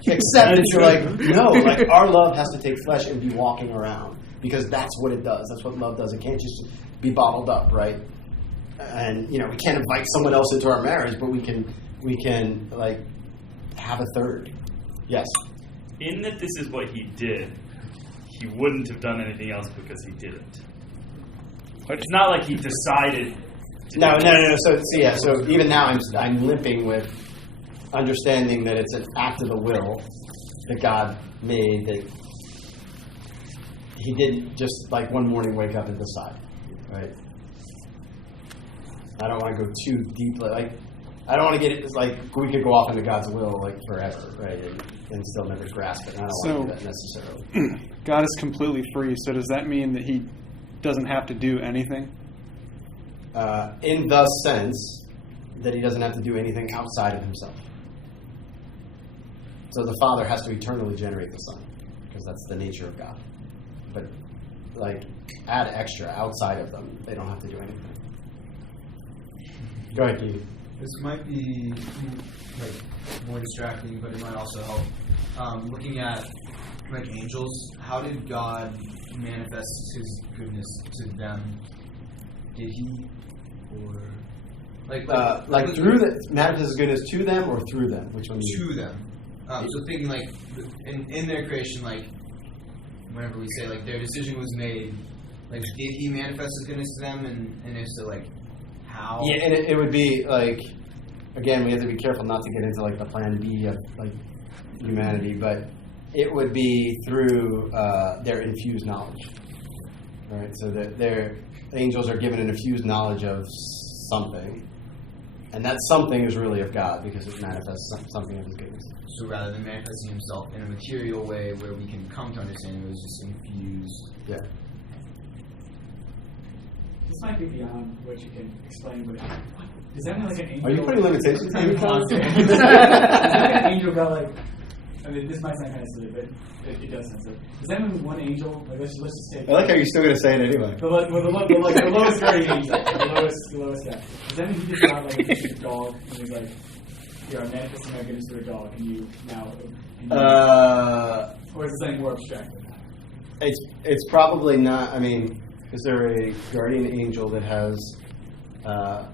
accept it. You're like, no, like, our love has to take flesh and be walking around. Because that's what it does. That's what love does. It can't just be bottled up, right? And, we can't invite someone else into our marriage, but we can like, have a third. Yes? In that this is what he did, he wouldn't have done anything else because he didn't. But it's not like he decided to No. So even now I'm limping with understanding that it's an act of the will that God made, that he didn't just like one morning wake up and decide, right? I don't want to go too deeply. Like, I don't want to get it. It's like we could go off into God's will like forever, right? And still never grasp it. And I don't want to do that necessarily. God is completely free. So does that mean that he doesn't have to do anything? In the sense that he doesn't have to do anything outside of himself. So the Father has to eternally generate the Son, because that's the nature of God. But like, add extra outside of them, they don't have to do anything. Go ahead, Keith. This might be like more distracting, but it might also help. Looking at like angels, how did God manifest His goodness to them? Did He, or like through the manifest His goodness to them or through them? Which one? To them. So thinking like in their creation, like whenever we say like their decision was made, like did He manifest His goodness to them, and if so, like how? Yeah, and it would be like, again, we have to be careful not to get into like the plan B of like humanity, but it would be through their infused knowledge, right? So that their angels are given an infused knowledge of something, and that something is really of God because it manifests something of His goodness. So rather than manifesting Himself in a material way where we can come to understand, it was just infused. Yeah. This might be beyond what you can explain, but does that mean like an angel? Are you putting limitations on your Does that mean an angel got like? I mean, this might sound kind of silly, but it does sound silly. Does that mean one angel? Like, let's just take. I like how you're still going to say it anyway. The lowest guardian angel, the lowest guy. Does that mean he just got like a dog and he's like, "Here, I'm manifesting my goodness through a dog," and you now? Or is it something more abstract than that? It's probably not. I mean, is there a guardian angel that has a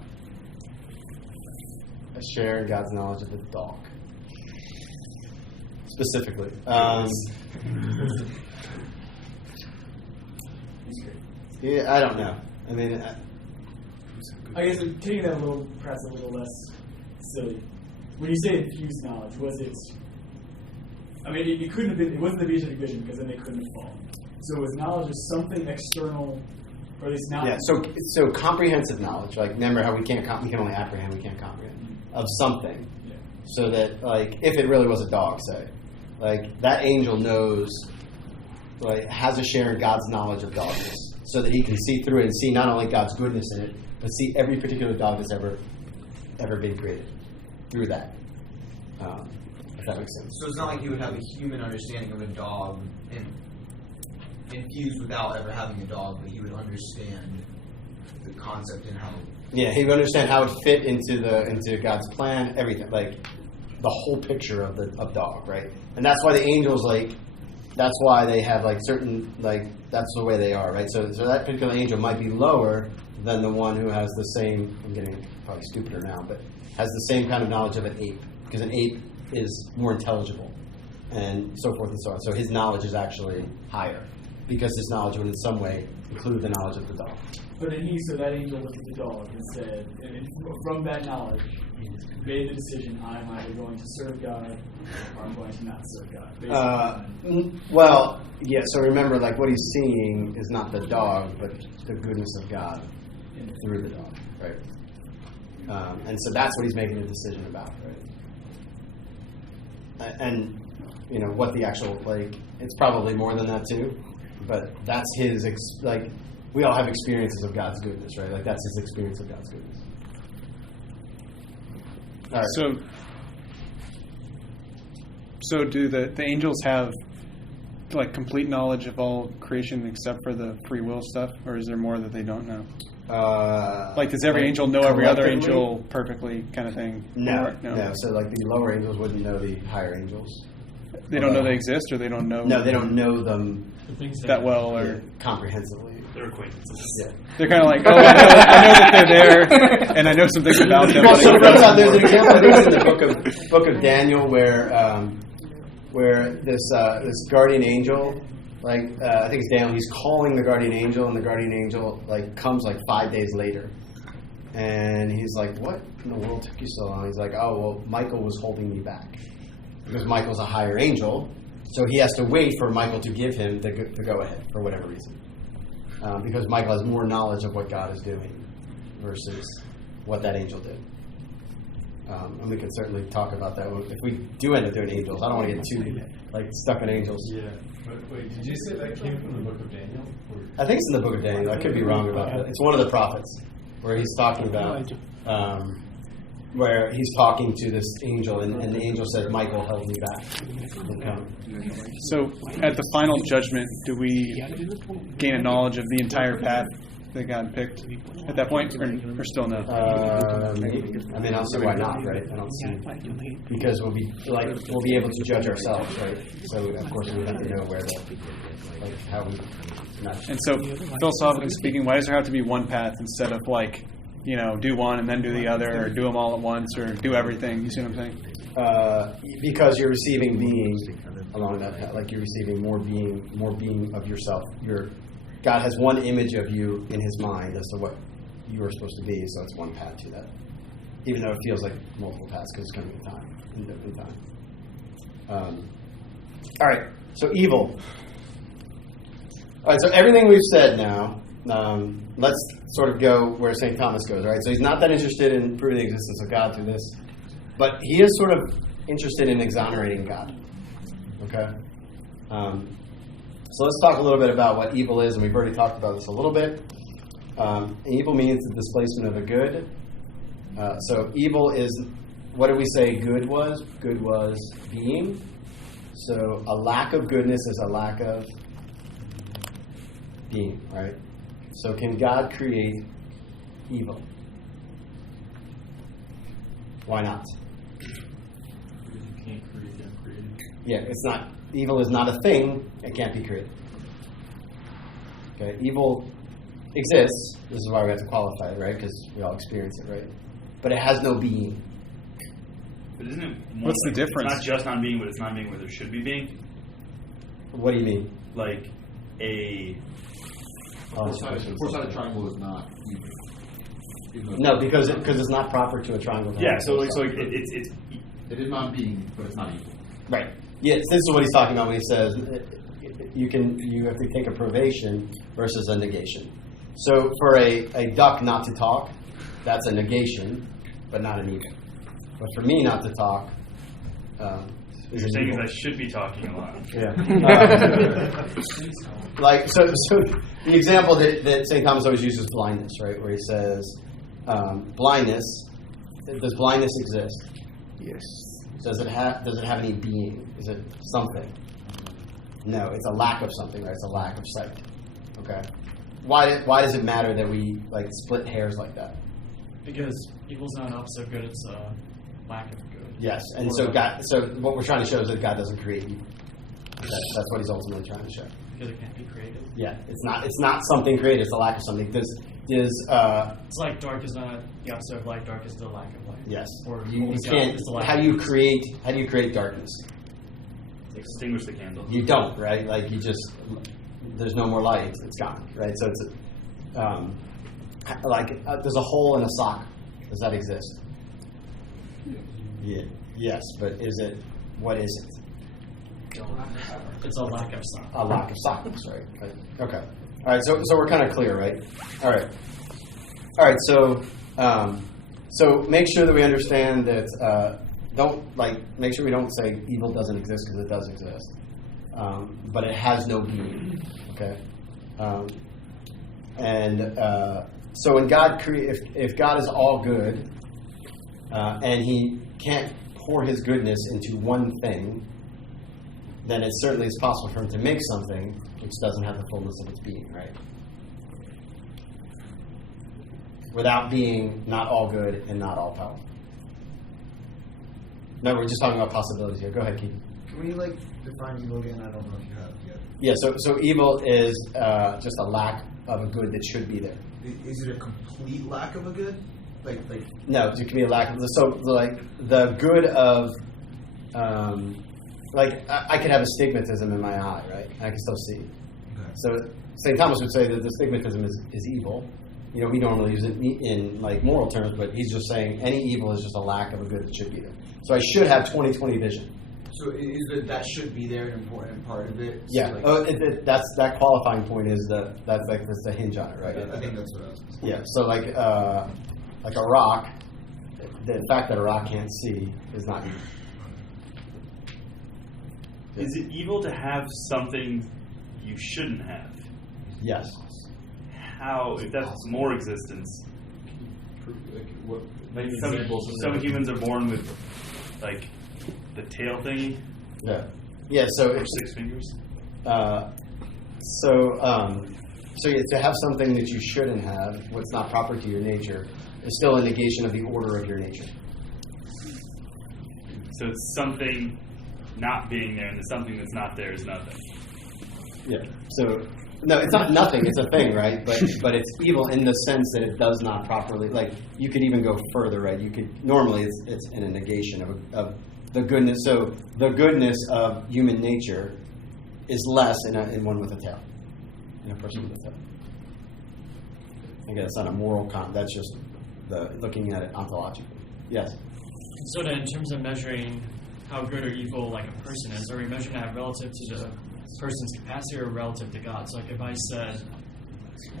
share in God's knowledge of the dog? Specifically. Yeah, I don't know. I mean, I guess taking that perhaps a little less silly. When you say infused knowledge, was it? I mean, it couldn't have been. It wasn't the beatific vision because then they couldn't have fallen. So was knowledge of something external, or at least not? Yeah. So comprehensive knowledge. Like, remember how we can only apprehend, we can't comprehend of something. Yeah. So that, like, if it really was a dog, say, like that angel knows, like, has a share in God's knowledge of dogness, so that he can see through it and see not only God's goodness in it, but see every particular dog that's ever been created through that. If that makes sense. So it's not like he would have a human understanding of a dog infused without ever having a dog, but he would understand the concept and how. Yeah, he would understand how it fit into God's plan, everything, like the whole picture of dog, right? And that's why the angels, like, that's why they have like certain, like, that's the way they are, right? So that particular angel might be lower than the one who has the same. I'm getting probably stupider now, but has the same kind of knowledge of an ape, because an ape is more intelligible, and so forth and so on. So his knowledge is actually higher, because his knowledge would in some way include the knowledge of the dog. But then that angel looked at the dog and said, and from that knowledge, he made the decision: I'm either going to serve God or I'm going to not serve God. Well, yeah. So remember, like what he's seeing is not the dog, but the goodness of God through the dog, right? And so that's what he's making a decision about, right? And what the actual it's probably more than that too, but that's his we all have experiences of God's goodness, right? Like that's his experience of God's goodness. All right. So do the angels have complete knowledge of all creation except for the free will stuff, or is there more that they don't know? Does every angel know every other angel perfectly, kind of thing? No. So the lower angels wouldn't know the higher angels. They don't know they exist, or they don't know. No, they don't know them that well, or comprehensively. They're acquaintances. Yeah. They're kind of like, I know that they're there, and I know some things about them. Well, so there's an example of this in the book of Daniel where this guardian angel, I think it's Daniel, he's calling the guardian angel, and the guardian angel comes 5 days later, and he's like, "What in the world took you so long?" He's like, "Oh, well, Michael was holding me back because Michael's a higher angel, so he has to wait for Michael to give him the go ahead for whatever reason." Because Michael has more knowledge of what God is doing versus what that angel did. And we can certainly talk about that if we do end up doing angels. I don't want to get too stuck in angels. Yeah, but wait, did you say that came from the book of Daniel? I think it's in the book of Daniel. I could be wrong about that. It's one of the prophets where he's talking about where he's talking to this angel, and the angel said, "Michael held me back." So, at the final judgment, do we gain a knowledge of the entire path that God picked at that point, or still no? Maybe. I mean, I don't see why not, right? I don't see because we'll be able to judge ourselves, right? So of course we have to know where how we. And so, philosophically speaking, why does there have to be one path instead of do one and then do the other, or do them all at once, or do everything? You see what I'm saying? Because you're receiving being along that path, you're receiving more being of yourself. God has one image of you in His mind as to what you are supposed to be, so it's one path to that. Even though it feels like multiple paths, because it's coming in time. All right, so evil. All right, so everything we've said now, let's sort of go where St. Thomas goes, right? So he's not that interested in proving the existence of God through this, but he is sort of interested in exonerating God. Okay? So let's talk a little bit about what evil is, and we've already talked about this a little bit. Evil means the displacement of a good. So evil is, what did we say good was? Good was being. So a lack of goodness is a lack of being, right? So can God create evil? Why not? You can't create the uncreated. Yeah, it's not. Evil is not a thing. It can't be created. Okay, evil exists. This is why we have to qualify it, right? Because we all experience it, right? But it has no being. But isn't it more What's the difference? It's not just non-being, but it's non-being where there should be being. What do you mean? Like a Four-sided triangle is not evil. No, because it's not proper to a triangle. Yeah, so it's it is non-being, but it's not evil. Right. Yes, this is what he's talking about when he says you have to take a privation versus a negation. So for a duck not to talk, that's a negation, but not an evil. But for me not to talk, you're saying is I should be talking a lot. Yeah. So the example that St. Thomas always uses is blindness, right? Where he says, blindness. Does blindness exist? Yes. Does it have any being? Is it something? No, it's a lack of something, right? It's a lack of sight. Okay. Why does it matter that we split hairs like that? Because evil's not an opposite of good; it's a lack of good. Yes, and so what we're trying to show is that God doesn't create evil. Okay? That's what he's ultimately trying to show. Because it can't be created. Yeah, it's not something created; it's a lack of something. It's like dark is not the opposite of light. Dark is the lack of light. Yes. Or you can't. How do you create darkness? Extinguish the candle. You don't, right? There's no more light; it's gone, right? So it's there's a hole in a sock. Does that exist? Yeah. Yes, but is it? What is it? It's a lack of sock. A lack of sockets, right? Okay. All right. So we're kind of clear, right? All right. So make sure that we understand that. Make sure we don't say evil doesn't exist because it does exist, but it has no being. Okay. So when God if God is all good, and He can't pour His goodness into one thing, then it certainly is possible for Him to make something which doesn't have the fullness of its being, right? Without being not all good and not all powerful. No, we're just talking about possibilities here. Go ahead, Keith. Can we define evil again? I don't know if you have yet. Yeah. So evil is just a lack of a good that should be there. Is it a complete lack of a good? No, it can be a lack of the good of I could have astigmatism in my eye, right? I can still see. Okay. So St. Thomas would say that the astigmatism is evil. We normally use it in moral terms, but he's just saying any evil is just a lack of a good that should be there. So I should have 20/20 vision. So is that should be there an important part of it? Yeah. That qualifying point is that's the hinge on it, right? I think that's what I was saying. Yeah. So like a rock, the fact that a rock can't see is not evil. Is it evil to have something you shouldn't have? Yes. How, if that's more existence? Some humans are born with the tail thingy. Yeah. Yeah. So or 6 fingers. To have something that you shouldn't have, what's not proper to your nature, is still a negation of the order of your nature. So it's something not being there, and the something that's not there is nothing. Yeah. So no, it's not nothing. It's a thing, right? But it's evil in the sense that it does not properly. You could even go further, right? You could normally it's in a negation of the goodness. So the goodness of human nature is less in one with a tail, in a person with a tail. Again, it's not a moral that's just looking at it ontologically. Yes. So then, in terms of measuring how good or evil a person is, are we measuring that relative to the person's capacity or relative to God? So if I said,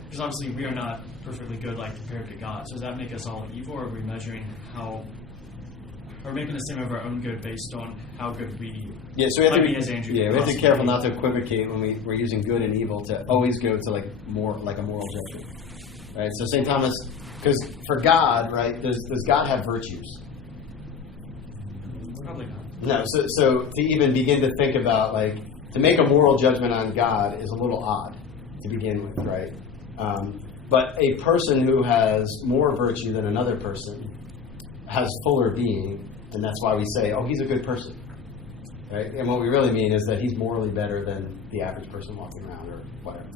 because obviously we are not perfectly good compared to God, so does that make us all evil, or are we measuring or making a statement of our own good based on how good we so we have to be as Andrew? Yeah, we have to be careful not to equivocate when we're using good and evil to always go to more a moral judgment, right? So St. Thomas, because for God, right, does God have virtues? Probably not. No. So to even begin to think about to make a moral judgment on God is a little odd to begin with, right? But a person who has more virtue than another person has fuller being, and that's why we say, oh, he's a good person, right? And what we really mean is that he's morally better than the average person walking around or whatever.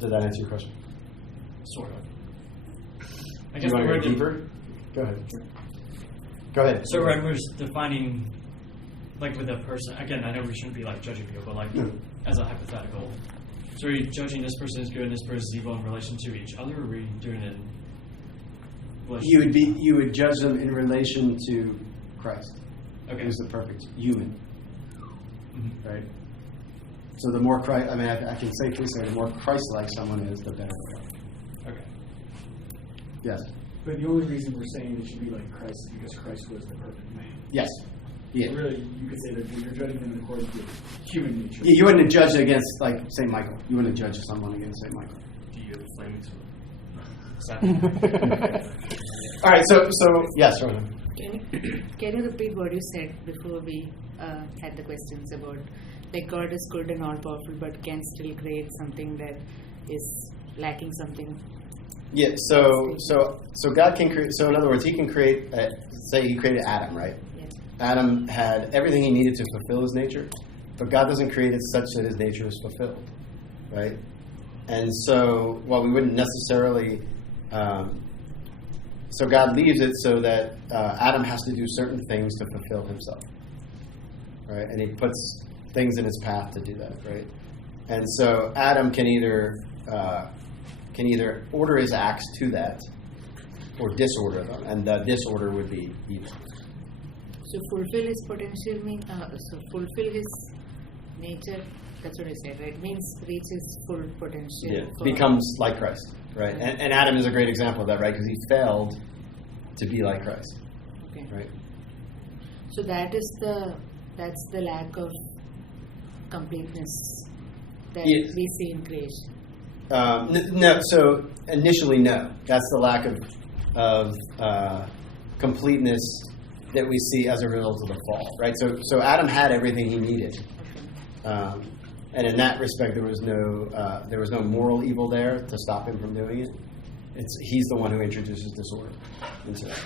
Did that answer your question? Sort of. I Do guess you want to we're go deeper? Go ahead. Go ahead. So we're defining, with a person, again, I know we shouldn't be judging people, but as a hypothetical. So are you judging this person is good and this person is evil in relation to each other, or are we doing it in relation? You would judge them in relation to Christ. Okay. Who's the perfect human. Mm-hmm. Right? So the more Christ, I can safely say the more Christ-like someone is, the better they are. Okay. Yes. But the only reason we're saying it should be like Christ is because Christ was the perfect man. Yes. Yeah. So really, you could say that you're judging them in accordance with human nature. Yeah, you wouldn't judge against St. Michael. You wouldn't judge someone against St. Michael. Do you have a flaming sword? All right. So yes, Ronan. Can you repeat what you said before we had the questions about God is good and all powerful, but can still create something that is lacking something? Yeah. So God can create. So in other words, He can create. Say He created Adam, right? Yes. Adam had everything he needed to fulfill his nature, but God doesn't create it such that his nature is fulfilled, right? And so, while we wouldn't necessarily. So God leaves it so that Adam has to do certain things to fulfill himself, right? And He puts things in his path to do that, right? And so Adam can either can either order his acts to that or disorder them, and the disorder would be evil. So fulfill his potential mean fulfill his nature. That's what I said, right? Means reach his full potential. Yeah, becomes like Christ, right? And Adam is a great example of that, right? Because he failed to be like Christ, Okay. right? So that's the lack of completeness that Yes. we see in creation. No, so initially, no. That's the lack of completeness that we see as a result of the fall, right? So Adam had everything he needed, and in that respect, there was no moral evil there to stop him from doing it. He's the one who introduces disorder into that.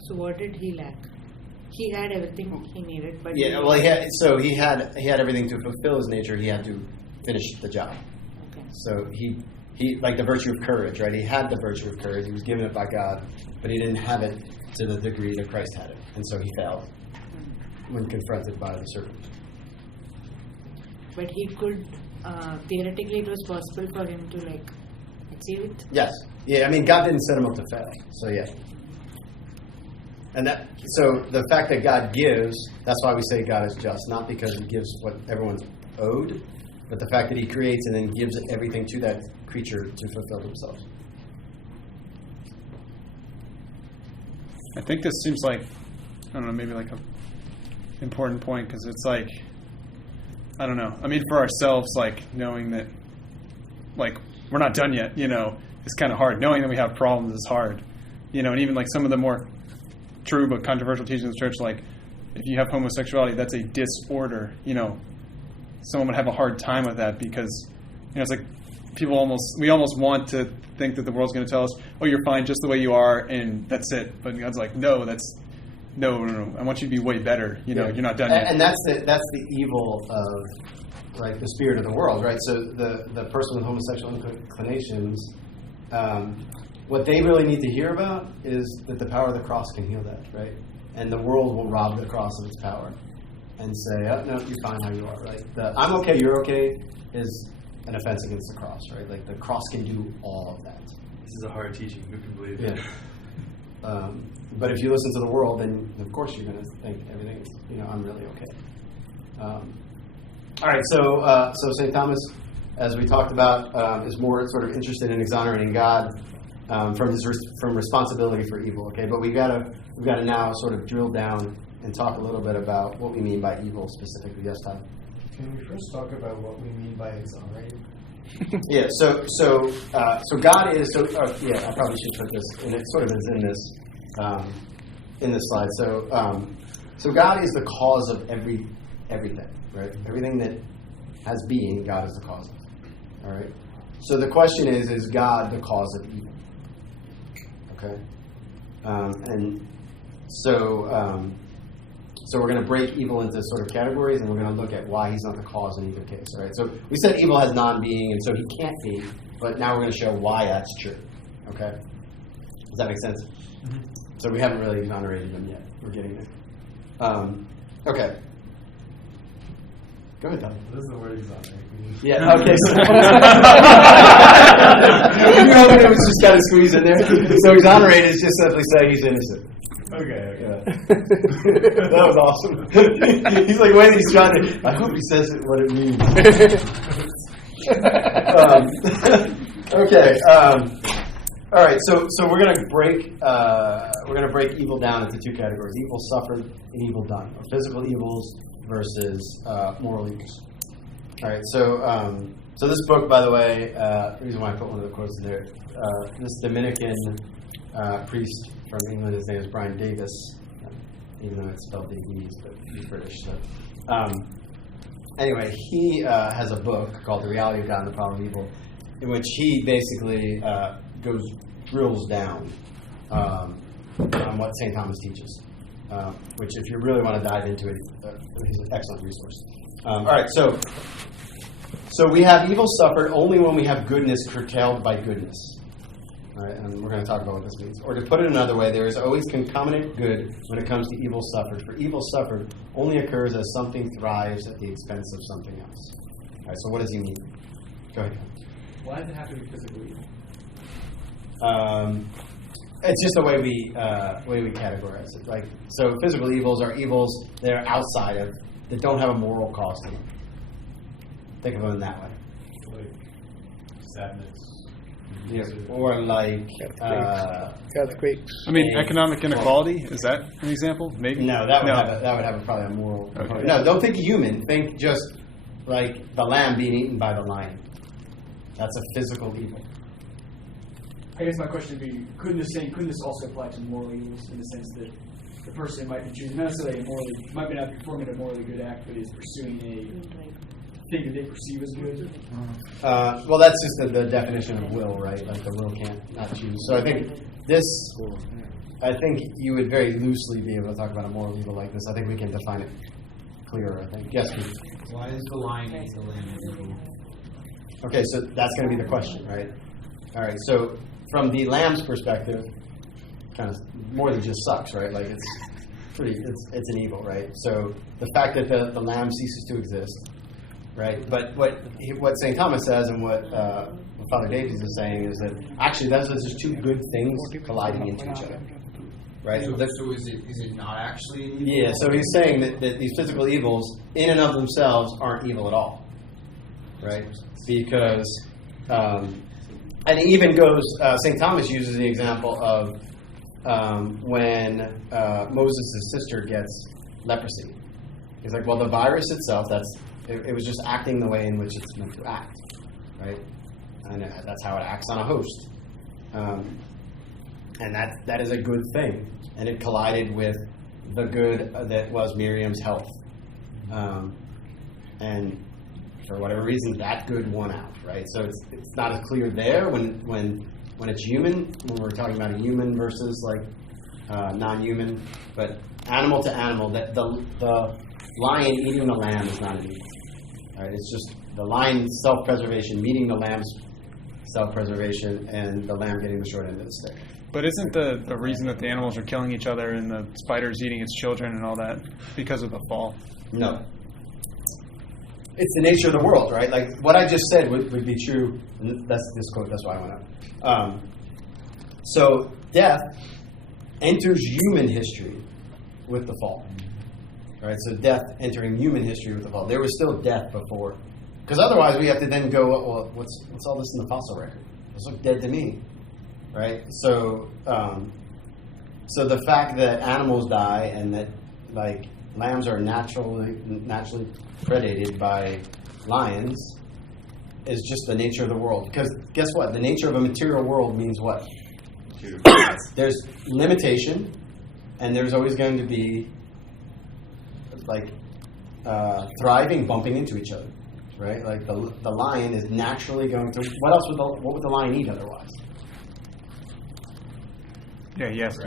So what did he lack? He had everything he needed, but Yeah, well, he had everything to fulfill his nature. He had to finish the job. Okay. So he like the virtue of courage, right? He had the virtue of courage. He was given it by God, but he didn't have it to the degree that Christ had it, and so he failed when confronted by the serpent. But he could theoretically, it was possible for him to achieve it. Yes. Yeah. I mean, God didn't set him up to fail. So yeah. And so the fact that God gives, that's why we say God is just, not because he gives what everyone's owed, but the fact that he creates and then gives everything to that creature to fulfill themselves. I think this seems like, I don't know, maybe like a important point, because it's like, I don't know. I mean, for ourselves, knowing that, we're not done yet, it's kind of hard. Knowing that we have problems is hard, and even some of the more true but controversial teachings of the church, if you have homosexuality, that's a disorder, someone would have a hard time with that, because, it's like we almost want to think that the world's going to tell us, oh, you're fine just the way you are, and that's it. But God's like, no, no. I want you to be way better. You're not done yet. And that's the evil of the spirit of the world, right? So the person with homosexual inclinations, what they really need to hear about is that the power of the cross can heal that, right? And the world will rob the cross of its power and say, oh, no, you're fine how you are, right? I'm okay, you're okay is an offense against the cross, right? The cross can do all of that. This is a hard teaching. Who can believe it? Yeah. But if you listen to the world, then of course you're going to think everything is, I'm really okay. All right, so St. Thomas, as we talked about, is more sort of interested in exonerating God from responsibility for evil. Okay, but we've got to now sort of drill down and talk a little bit about what we mean by evil specifically. Yes, Todd? Can we first talk about what we mean by exonerating? Yeah. So God is. I probably should put this, and it sort of is in this slide. So God is the cause of everything, right? Everything that has being, God is the cause of. All right. So the question is God the cause of evil? Okay. So we're going to break evil into sort of categories, and we're going to look at why he's not the cause in either case. All right. So we said evil has non-being, and so he can't be. But now we're going to show why that's true. Okay. Does that make sense? Mm-hmm. So we haven't really exonerated him yet. We're getting there. Okay. Go ahead, Tom. What is the word exonerate? Yeah. Okay. So it was just kind of squeezed in there. So exonerate is just simply saying he's innocent. Okay. That was awesome. He's like, wait, he's trying to. I hope he says it what it means. Okay. All right. So we're gonna break evil down into two categories: evil suffered and evil done, or physical evils versus moral evils. All right. So this book, by the way, the reason why I put one of the quotes in there, this Dominican priest from England, his name is Brian Davis, even though it's spelled Davies, but he's British. So, anyway, he has a book called The Reality of God and the Problem of Evil, in which he basically drills down on what St. Thomas teaches, which if you really want to dive into it, is an excellent resource. All right, so we have evil suffered only when we have goodness curtailed by goodness. All right, and we're going to talk about what this means. Or to put it another way, there is always concomitant good when it comes to evil suffered. For evil suffered only occurs as something thrives at the expense of something else. right, so what does he mean? Go ahead. Why does it have to be physical evil? It's just the way we categorize it. Like, so physical evils are evils that are outside of, that don't have a moral cause to them. Think of them in that way. Like sadness. Yeah. Or like Earthquake. I mean, economic inequality, is that an example? Maybe? no, that would have probably a moral component. No, don't think human. Think just like the lamb being eaten by the lion. That's a physical evil. I guess my question would be, couldn't this also apply to moral evils in the sense that the person might be choosing, not necessarily might not be performing a morally good act, but is pursuing a thing that they perceive as good? Well, that's just the definition of will, right? Like the will can't not choose. So I think you would very loosely be able to talk about a moral evil like this. I think we can define it clearer, I think. Yes, Pete? Why is the lion eat the lamb evil? Okay, so that's going to be the question, right? All right, so from the lamb's perspective, kind of more than just sucks, right? Like it's an evil, right? So the fact that the lamb ceases to exist, right? But what St. Thomas says and what Father Davies is saying is that actually those are just two good things colliding into each other, right? So is it not actually an evil? Yeah, so he's saying that these physical evils in and of themselves aren't evil at all, right? Because and he even goes, St. Thomas uses the example of when Moses' sister gets leprosy. He's like, well, the virus itself, it was just acting the way in which it's meant to act, right? And that's how it acts on a host. And that is a good thing. And it collided with the good that was Miriam's health. And for whatever reason, that good won out, right? So it's not as clear there when it's human, when we're talking about a human versus like non-human, but animal to animal, that the lion eating the lamb is not an evil, right? It's just the lion's self-preservation meeting the lamb's self-preservation, and the lamb getting the short end of the stick. But isn't the reason that the animals are killing each other and the spider's eating its children and all that because of the fall? No. It's the nature of the world, right? Like what I just said would be true. That's this quote. That's why I went up. So death enters human history with the fall, right? So death entering human history with the fall. There was still death before, because otherwise we have to then go, well, what's all this in the fossil record? This looks dead to me, right? So so the fact that animals die and that like lambs are naturally predated by lions is just the nature of the world. Because guess what? The nature of a material world means what? There's limitation, and there's always going to be like thriving bumping into each other, right? Like the lion is naturally going to. What would the lion eat otherwise? Yeah, yes.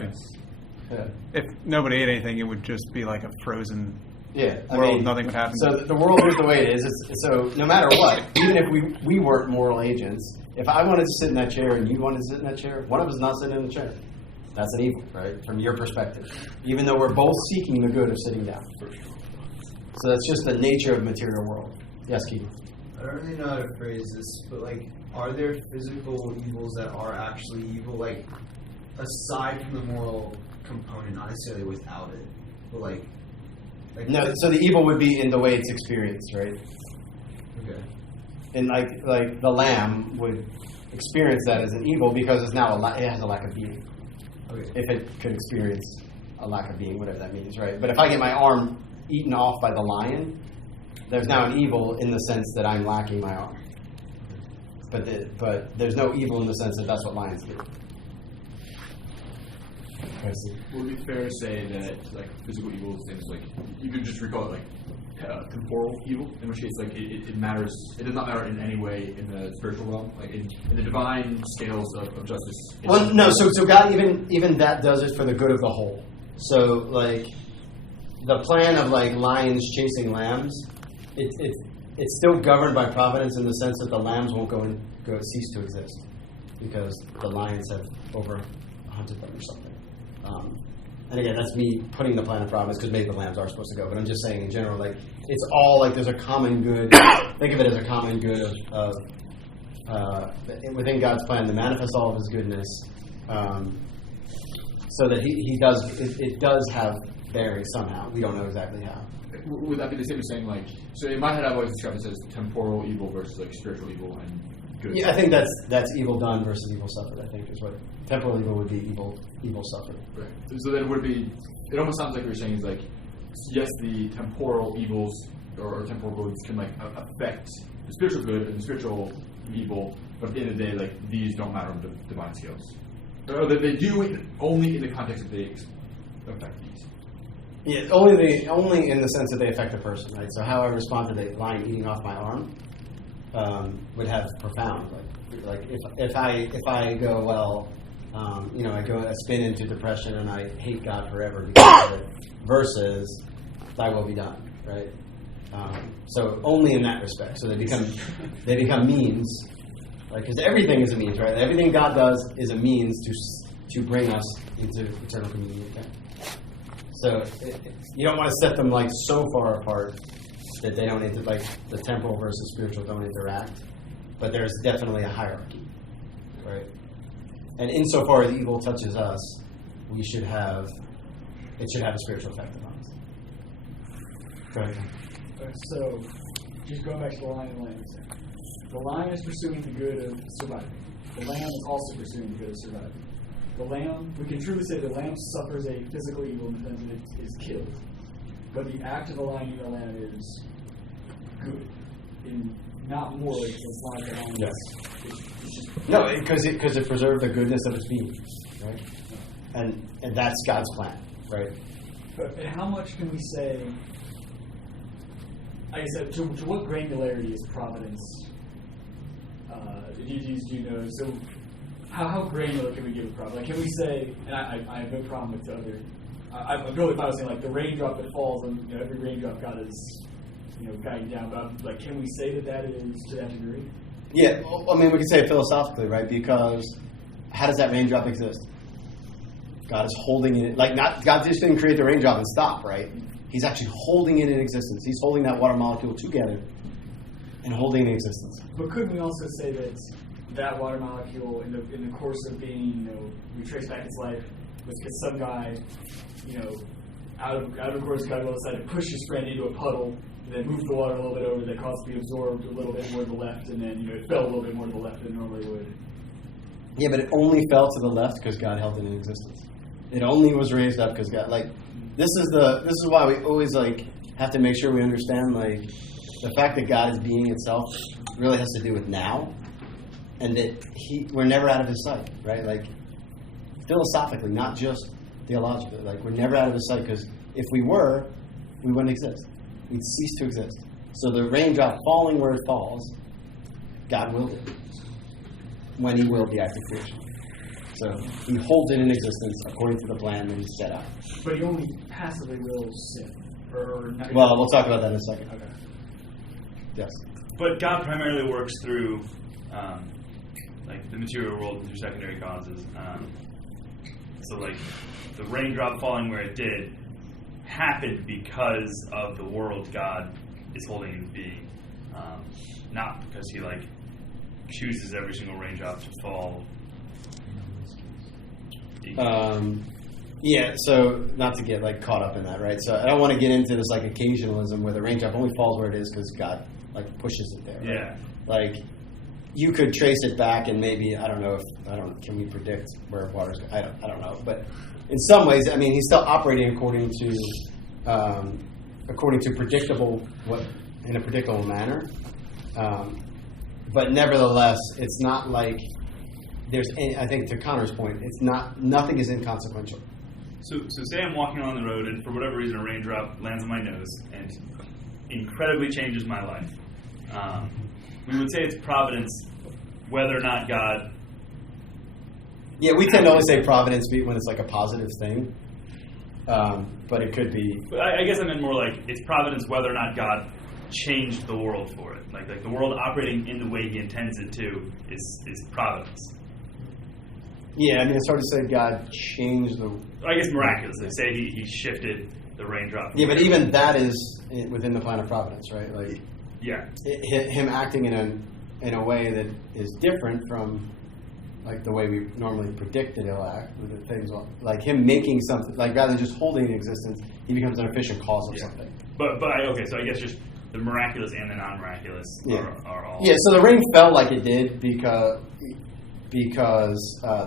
Yeah. If nobody ate anything, it would just be like a frozen Yeah, I world. mean, Nothing would happen. So the world is the way it is. So no matter what, even if we weren't moral agents, if I wanted to sit in that chair and you wanted to sit in that chair, one of us is not sitting in the chair. That's an evil, right? From your perspective. Even though we're both seeking the good of sitting down. So that's just the nature of the material world. Yes, Keith? I don't really know how to phrase this, but like, are there physical evils that are actually evil? Like, aside from the moral component, not necessarily without it, but like no. So the evil would be in the way it's experienced, right? Okay. And like the lamb would experience that as an evil because it's now it has a lack of being. Okay. If it could experience a lack of being, whatever that means, right? But if I get my arm eaten off by the lion, there's now an evil in the sense that I'm lacking my arm. But there's no evil in the sense that that's what lions do. Would it be fair to say that like physical evil is things like you could just recall it like temporal evil, in which case like it matters. It does not matter in any way in the spiritual realm, like in the divine scales of justice. Well, no. So God even that does it for the good of the whole. So like the plan of like lions chasing lambs, it's still governed by providence in the sense that the lambs won't go cease to exist because the lions have overhunted them or something. And again, that's me putting the plan of providence because maybe the lambs are supposed to go. But I'm just saying in general, like it's all like there's a common good. Think of it as a common good of within God's plan to manifest all of His goodness, so that He does. It does have bearing somehow. We don't know exactly how. Would that be the same as saying, like, so in my head I've always described it as temporal evil versus like spiritual evil and good? Yeah, I think that's evil done versus evil suffered. I think is what temporal evil would be. Evil suffered. Right. So then would it be? It almost sounds like what you're saying is like, yes, the temporal evils or temporal goods can like affect the spiritual good and the spiritual evil, but at the end of the day, like these don't matter on the divine scales, or that they do only in the context that they affect these. Yeah, only in the sense that they affect a person, right? So how I respond to the lion eating off my arm would have profound, like if I go, well, I spin into depression and I hate God forever because of it, versus Thy will be done, right? So only in that respect. So they become means, right? Because everything is a means, right? Everything God does is a means to bring us into eternal communion with Him. So you don't want to set them like so far apart that they don't like the temporal versus spiritual don't interact. But there's definitely a hierarchy, right? And insofar as evil touches us, it should have a spiritual effect on us. Go ahead. So, just going back to the lion and lamb. The lion is pursuing the good of surviving. The lamb is also pursuing the good of surviving. The lamb, we can truly say the lamb suffers a physical evil in the sense that it is killed. But the act of the lion eating the lamb is good. Not morally, because it's not the lion. Yes. It's just No, because it preserved the goodness of its being, right? And that's God's plan, right? But how much can we say? Like I said, to what granularity is providence? Do you know? So, how granular can we give a providence? Like, can we say? And I have no problem with the other. I'm totally fine with saying like the raindrop that falls, and every raindrop God is, guiding down. But like, can we say that is to that degree? Yeah, well, I mean, we can say it philosophically, right? Because how does that raindrop exist? God is holding it, God just didn't create the raindrop and stop, right? He's actually holding it in existence. He's holding that water molecule together and holding it in existence. But couldn't we also say that water molecule, in the course of being, we trace back its life, was because some guy, out of course, God will decide to push his friend into a puddle, and then move the water a little bit over, that caused it to be absorbed a little bit more to the left, and then it fell a little bit more to the left than it normally would. Yeah, but it only fell to the left because God held it in existence. It only was raised up because God, this is why we always have to make sure we understand the fact that God is being itself really has to do with now, and that we're never out of His sight, right? Philosophically, not just theologically. We're never out of His sight, because if we were, we wouldn't exist. We'd cease to exist. So the raindrop falling where it falls, God willed it when He willed the act of creation. So He holds it in existence according to the plan that He set out. But He only passively wills sin. Or not. Well, we'll talk about that in a second. Okay. Yes. But God primarily works through the material world and through secondary causes. So the raindrop falling where it did happened because of the world God is holding in being, not because He chooses every single raindrop to fall. Yeah, so not to get caught up in that, right? So I don't want to get into this occasionalism where the raindrop only falls where it is because God pushes it there. Right? Yeah. You could trace it back, and maybe can we predict where water's going? I don't know, but in some ways, I mean, He's still operating according to predictable in a predictable manner. But nevertheless, it's not like there's any, I think to Connor's point, nothing is inconsequential. So say I'm walking along the road, and for whatever reason a raindrop lands on my nose and incredibly changes my life. We would say it's providence, whether or not God. Yeah, we tend to always say providence when it's a positive thing, but it could be. But I guess I meant more it's providence whether or not God changed the world for it. Like the world operating in the way He intends it to is providence. Yeah, I mean, it's hard to say God changed the. I guess miraculously. Say he shifted the raindrop. Yeah, but even that is within the plan of providence, right? Like, Yeah. him acting in a way that is different from like the way we normally predict that he'll act with the things like him making something, like rather than just holding in existence, he becomes an efficient cause of something. Okay, so I guess just the miraculous and the non-miraculous are all. Yeah, so the rain fell like it did because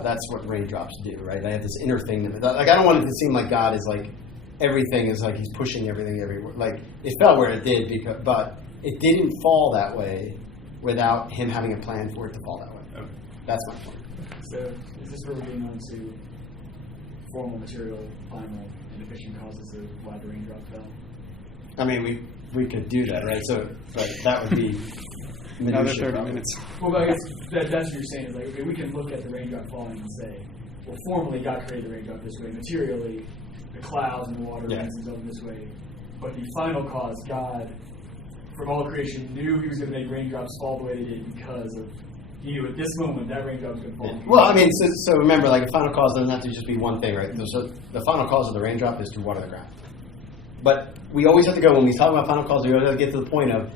that's what raindrops do, right? They have this inner thing that, like, I don't want it to seem like God is like everything is like he's pushing everything everywhere. Like it fell where it did but it didn't fall that way without him having a plan for it to fall that way. Okay. That's my point. So is this where we're getting on to formal, material, final, and efficient causes of why the raindrop fell? I mean, we could do that, right? So, but that would be Another minutia 30 probably. minutes. Well, but I guess that's what you're saying is like, okay, we can look at the raindrop falling and say, well, formally God created the raindrop this way. Materially, the clouds and the water Yeah. rises up this way. But the final cause, God, from all creation, knew He was going to make raindrops fall the way they did because of He knew at this moment that raindrop was going to fall. Yeah. Well, I mean, so remember, like a final cause doesn't have to just be one thing, right? So the final cause of the raindrop is to water the ground. But we always have to go, when we talk about final cause, we always have to get to the point of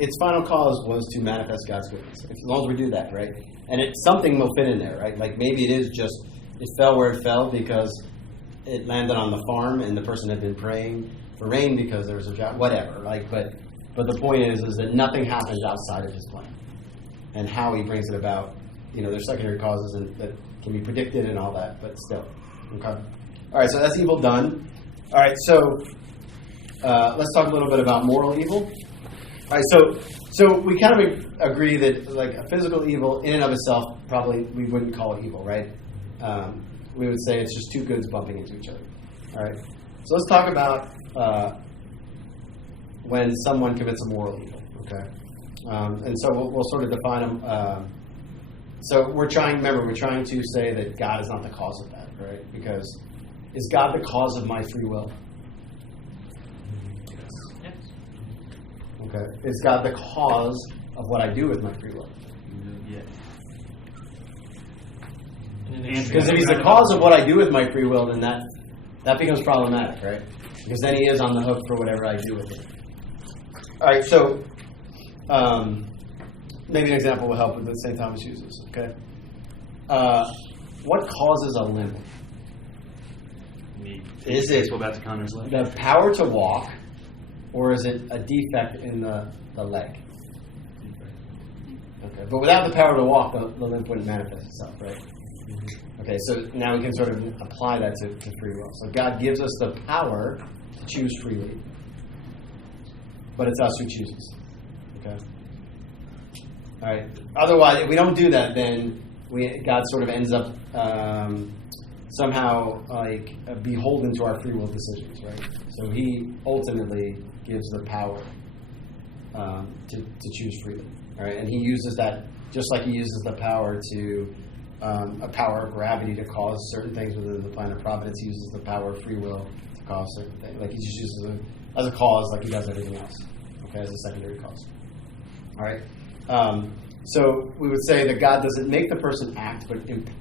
its final cause was to manifest God's goodness. As long as we do that, right? And something will fit in there, right? Like maybe it is just, it fell where it fell because it landed on the farm and the person had been praying for rain because there was a drought, whatever. Like, but the point is that nothing happens outside of His plan. And how He brings it about, there's secondary causes that can be predicted and all that, but still. Okay? All right, so that's evil done. All right, so let's talk a little bit about moral evil. All right, so we kind of agree that like a physical evil in and of itself, probably we wouldn't call it evil, right? We would say it's just two goods bumping into each other. All right, so let's talk about when someone commits a moral evil. Okay, and so we'll sort of define them. So we're trying to say that God is not the cause of that, right? Because is God the cause of my free will? Yes. Okay. Is God the cause of what I do with my free will? Yeah. Because if He's the cause of what I do with my free will, then that becomes problematic, right? Because then He is on the hook for whatever I do with it. All right, so maybe an example will help with what St. Thomas uses, okay? What causes a limp? Is it the power to walk, or is it a defect in the leg? Okay, but without the power to walk, the limp wouldn't manifest itself, right? Okay, so now we can sort of apply that to free will. So God gives us the power to choose freely, but it's us who chooses. Okay. All right. Otherwise, if we don't do that, then God sort of ends up somehow like beholden to our free will decisions, right? So He ultimately gives the power to choose freely, right? And He uses that just like He uses the power to a power of gravity to cause certain things within the plan of providence. He uses the power of free will to cause certain things. Like He just uses it as a cause, like He does everything else. Okay, as a secondary cause. All right. So we would say that God doesn't make the person act, but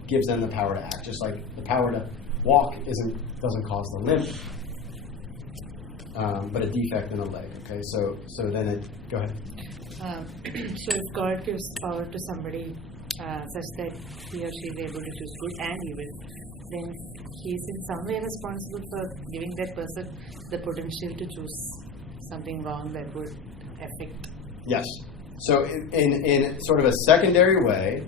gives them the power to act. Just like the power to walk doesn't cause the limp, but a defect in the leg. Okay, so then go ahead. So if God gives power to somebody such that he or she is able to choose good and evil, then he is in some way responsible for giving that person the potential to choose something wrong that would affect. Yes. So in sort of a secondary way,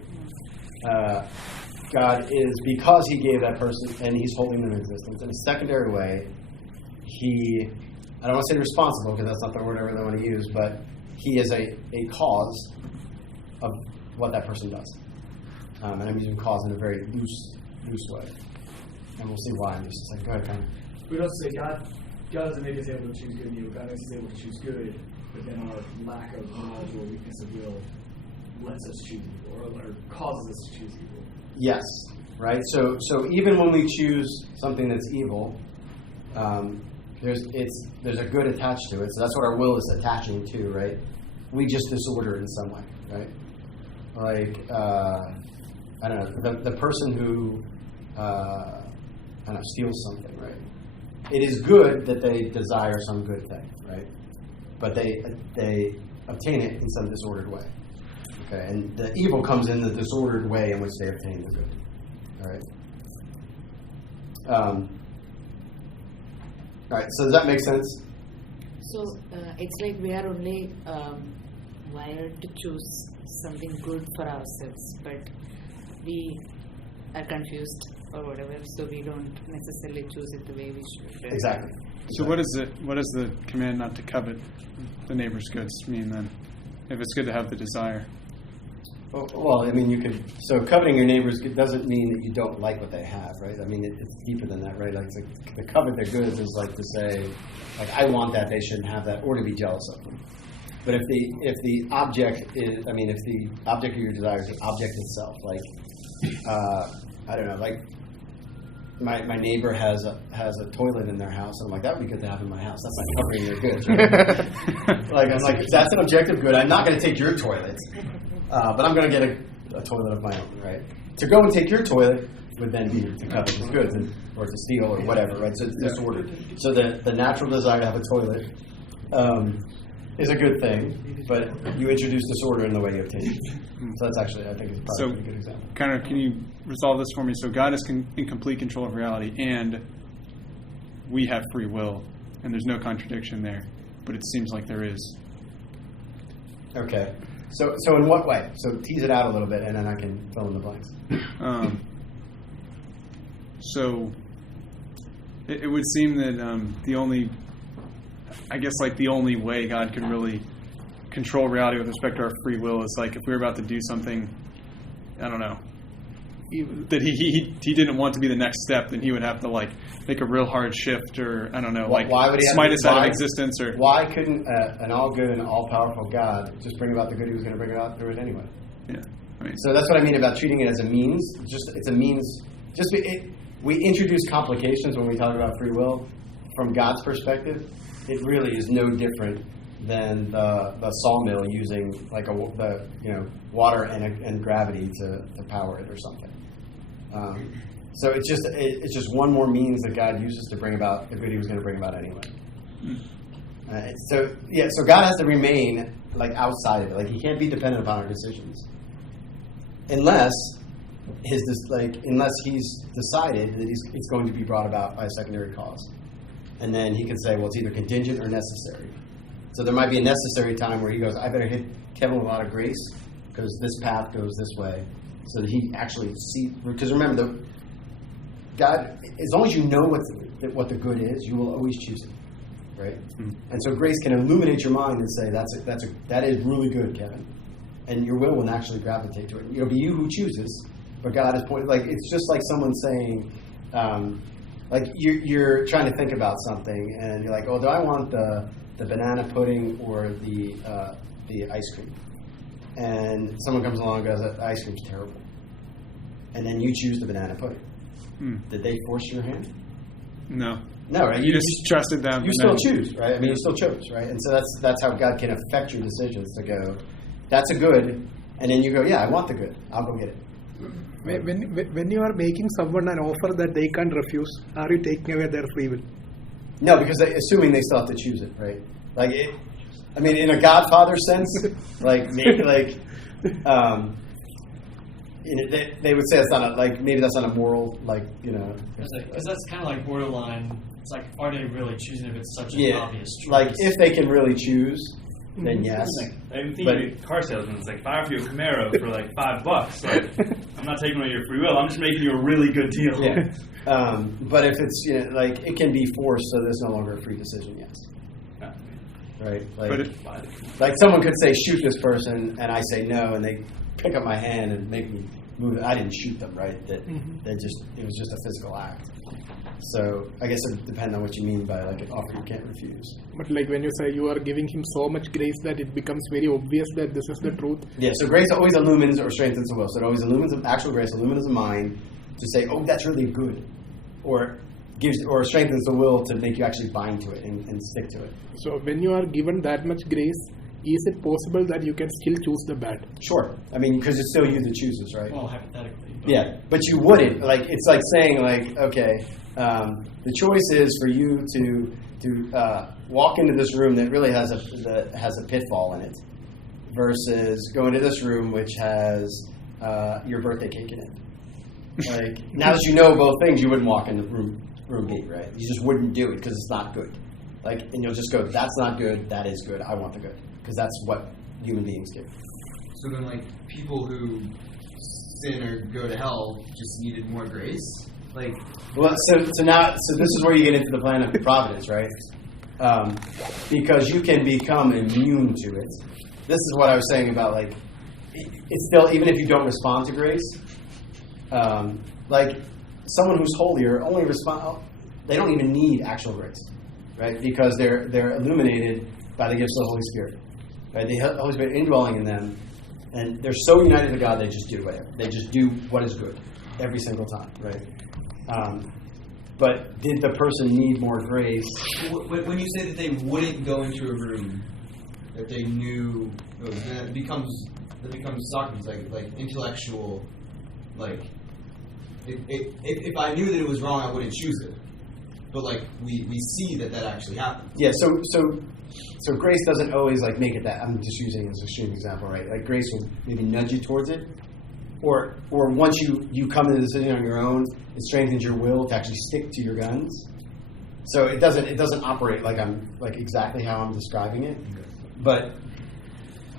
God is, because He gave that person and He's holding them in existence, in a secondary way, I don't want to say responsible because that's not the word I really want to use, but He is a cause of what that person does. And I'm using cause in a very loose way. And we'll see why in just a second. Go ahead, Connor. We'd also say God doesn't make us able to choose good and evil. God makes us able to choose good, but then our lack of knowledge or weakness of will lets us choose evil, or causes us to choose evil. Yes, right? So even when we choose something that's evil, there's a good attached to it. So that's what our will is attaching to, right? We just disorder it in some way, right? Like, I don't know, the person who, steals something, right? it is good that they desire some good thing, right? But they obtain it in some disordered way. Okay, and the evil comes in the disordered way in which they obtain the good. All right. All right. So does that make sense? So it's like we are only wired to choose something good for ourselves, but we are confused or whatever, so we don't necessarily choose it the way we should. Exactly. So what does the command not to covet the neighbor's goods mean then? If it's good to have the desire. Well, I mean, you could. So coveting your neighbor's good doesn't mean that you don't like what they have, right? I mean, it's deeper than that, right? Like to covet their goods is like to say, like, I want that, they shouldn't have that, or to be jealous of them. But if the object is, I mean, if the object of your desire is the object itself, like, I don't know, like my neighbor has a toilet in their house, and I'm like, that would be good to have in my house. That's not covering their goods, right? Like, I'm like, that's an objective good. I'm not going to take your toilet. But I'm going to get a toilet of my own, right? To go and take your toilet would then be to covet his goods or to steal or whatever, right? So it's disordered. So the natural desire to have a toilet is a good thing, but you introduce disorder in the way you obtain it. So that's actually, I think, is probably a good example. Connor, can you resolve this for me? So God is in complete control of reality, and we have free will, and there's no contradiction there, but it seems like there is. Okay. So in what way? So tease it out a little bit, and then I can fill in the blanks. So it would seem that the only way God can really control reality with respect to our free will is like if we were about to do something, I don't know, that he didn't want to be the next step, then he would have to like make a real hard shift, or I don't know, like why would he smite us out of existence, or why couldn't an all good and all powerful God just bring about the good he was going to bring about through it anyway? Yeah, I mean, so that's what I mean about treating it as a means. It's a means. We introduce complications when we talk about free will. From God's perspective, it really is no different than the sawmill using like water and gravity to power it or something. So it's just one more means that God uses to bring about the good he was going to bring about anyway. So God has to remain like outside of it. Like he can't be dependent upon our decisions, unless he's decided that it's going to be brought about by a secondary cause, and then he can say, well, it's either contingent or necessary. So there might be a necessary time where he goes, I better hit Kevin with a lot of grace because this path goes this way, so that he actually sees. Because remember, God, as long as you know what the good is, you will always choose it, right? Mm-hmm. And so grace can illuminate your mind and say that is really good, Kevin, and your will naturally gravitate to it. It'll be you who chooses, but God is pointing. Like it's just like someone saying, like you're trying to think about something, and you're like, oh, do I want the banana pudding or the ice cream? And someone comes along and goes, the ice cream's terrible, and then you choose the banana pudding. Did they force your hand? No. No, right? You just trusted them. You still choose, right? I mean, you still chose, right? And so that's how God can affect your decisions to go, that's a good, and then you go, yeah, I want the good. I'll go get it. When you are making someone an offer that they can't refuse, are you taking away their free will? No, because assuming they still have to choose it, right? Like, I mean, in a Godfather sense, they would say it's not maybe that's not a moral, because that's kind of like borderline. It's like, are they really choosing if it's such an obvious choice? Like, if they can really choose, then yes. I'm thinking of car salesman. It's like, if I offer you a Camaro for like $5, like, I'm not taking away your free will. I'm just making you a really good deal. Yeah. But if it's it can be forced, so there's no longer a free decision. Yes. Right. Like someone could say shoot this person, and I say no, and they pick up my hand and make me move it. I didn't shoot them, right? It was just a physical act. So I guess it depends on what you mean by like an offer you can't refuse. But like when you say you are giving him so much grace that it becomes very obvious that this is the truth. Yeah. So grace always illumines or strengthens the will. So it always illumines actual grace illumines the mind to say, oh, that's really good, or strengthens the will to make you actually bind to it and stick to it. So when you are given that much grace, is it possible that you can still choose the bad? Sure. I mean, because it's still you that chooses, right? Well, hypothetically. Yeah, but you wouldn't. Like, it's like saying, like, okay, the choice is for you to walk into this room that really has a pitfall in it, versus go into this room which has your birthday cake in it. Like, now that you know both things, you wouldn't walk in the room gate, right? You just wouldn't do it because it's not good. Like, and you'll just go, that's not good, that is good, I want the good. Because that's what human beings do. So then, like, people who sin or go to hell just needed more grace? Like, well, so this is where you get into the plan of providence, right? Because you can become immune to it. This is what I was saying about, like, it's still, even if you don't respond to grace, like, someone who's holier only they don't even need actual grace, right? Because they're illuminated by the gifts of the Holy Spirit, right? The Holy Spirit indwelling in them, and they're so united to God, they just do whatever. They just do what is good every single time, right? But did the person need more grace? When you say that they wouldn't go into a room that they knew, then it becomes Socrates, like intellectual, like, if I knew that it was wrong, I wouldn't choose it. But, like, we see that actually happens. Yeah, so grace doesn't always, like, make it that. I'm just using it as an extreme example, right? Like, grace will maybe nudge you towards it. Or once you come to the decision on your own, it strengthens your will to actually stick to your guns. So it doesn't operate like exactly how I'm describing it. But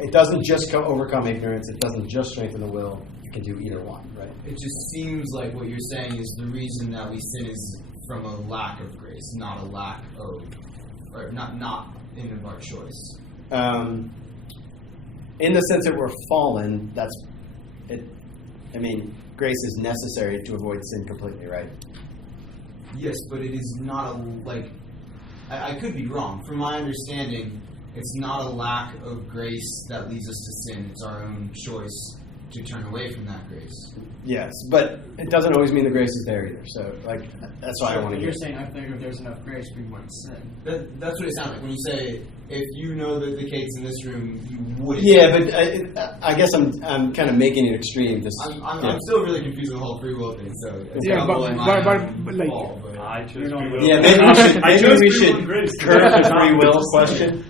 it doesn't just overcome ignorance. It doesn't just strengthen the will. It can do either one, right? It just seems like what you're saying is the reason that we sin is from a lack of grace, not a lack of, or not in of our choice. In the sense that we're fallen, that's it. I mean, grace is necessary to avoid sin completely, right? Yes, but it is not I could be wrong. From my understanding, it's not a lack of grace that leads us to sin. It's our own choice to turn away from that grace. Yes, but it doesn't always mean the grace is there either. So, like, that's why I want to. You're saying I think if there's enough grace, we wouldn't sin. That's what it sounds like when you say, if you know that the cake's in this room, you wouldn't. Yeah, but I guess I'm kind of making it extreme. I'm still really confused with the whole free will thing. So Yeah, but like, I chose free will. Yeah, maybe we should curb the free will question,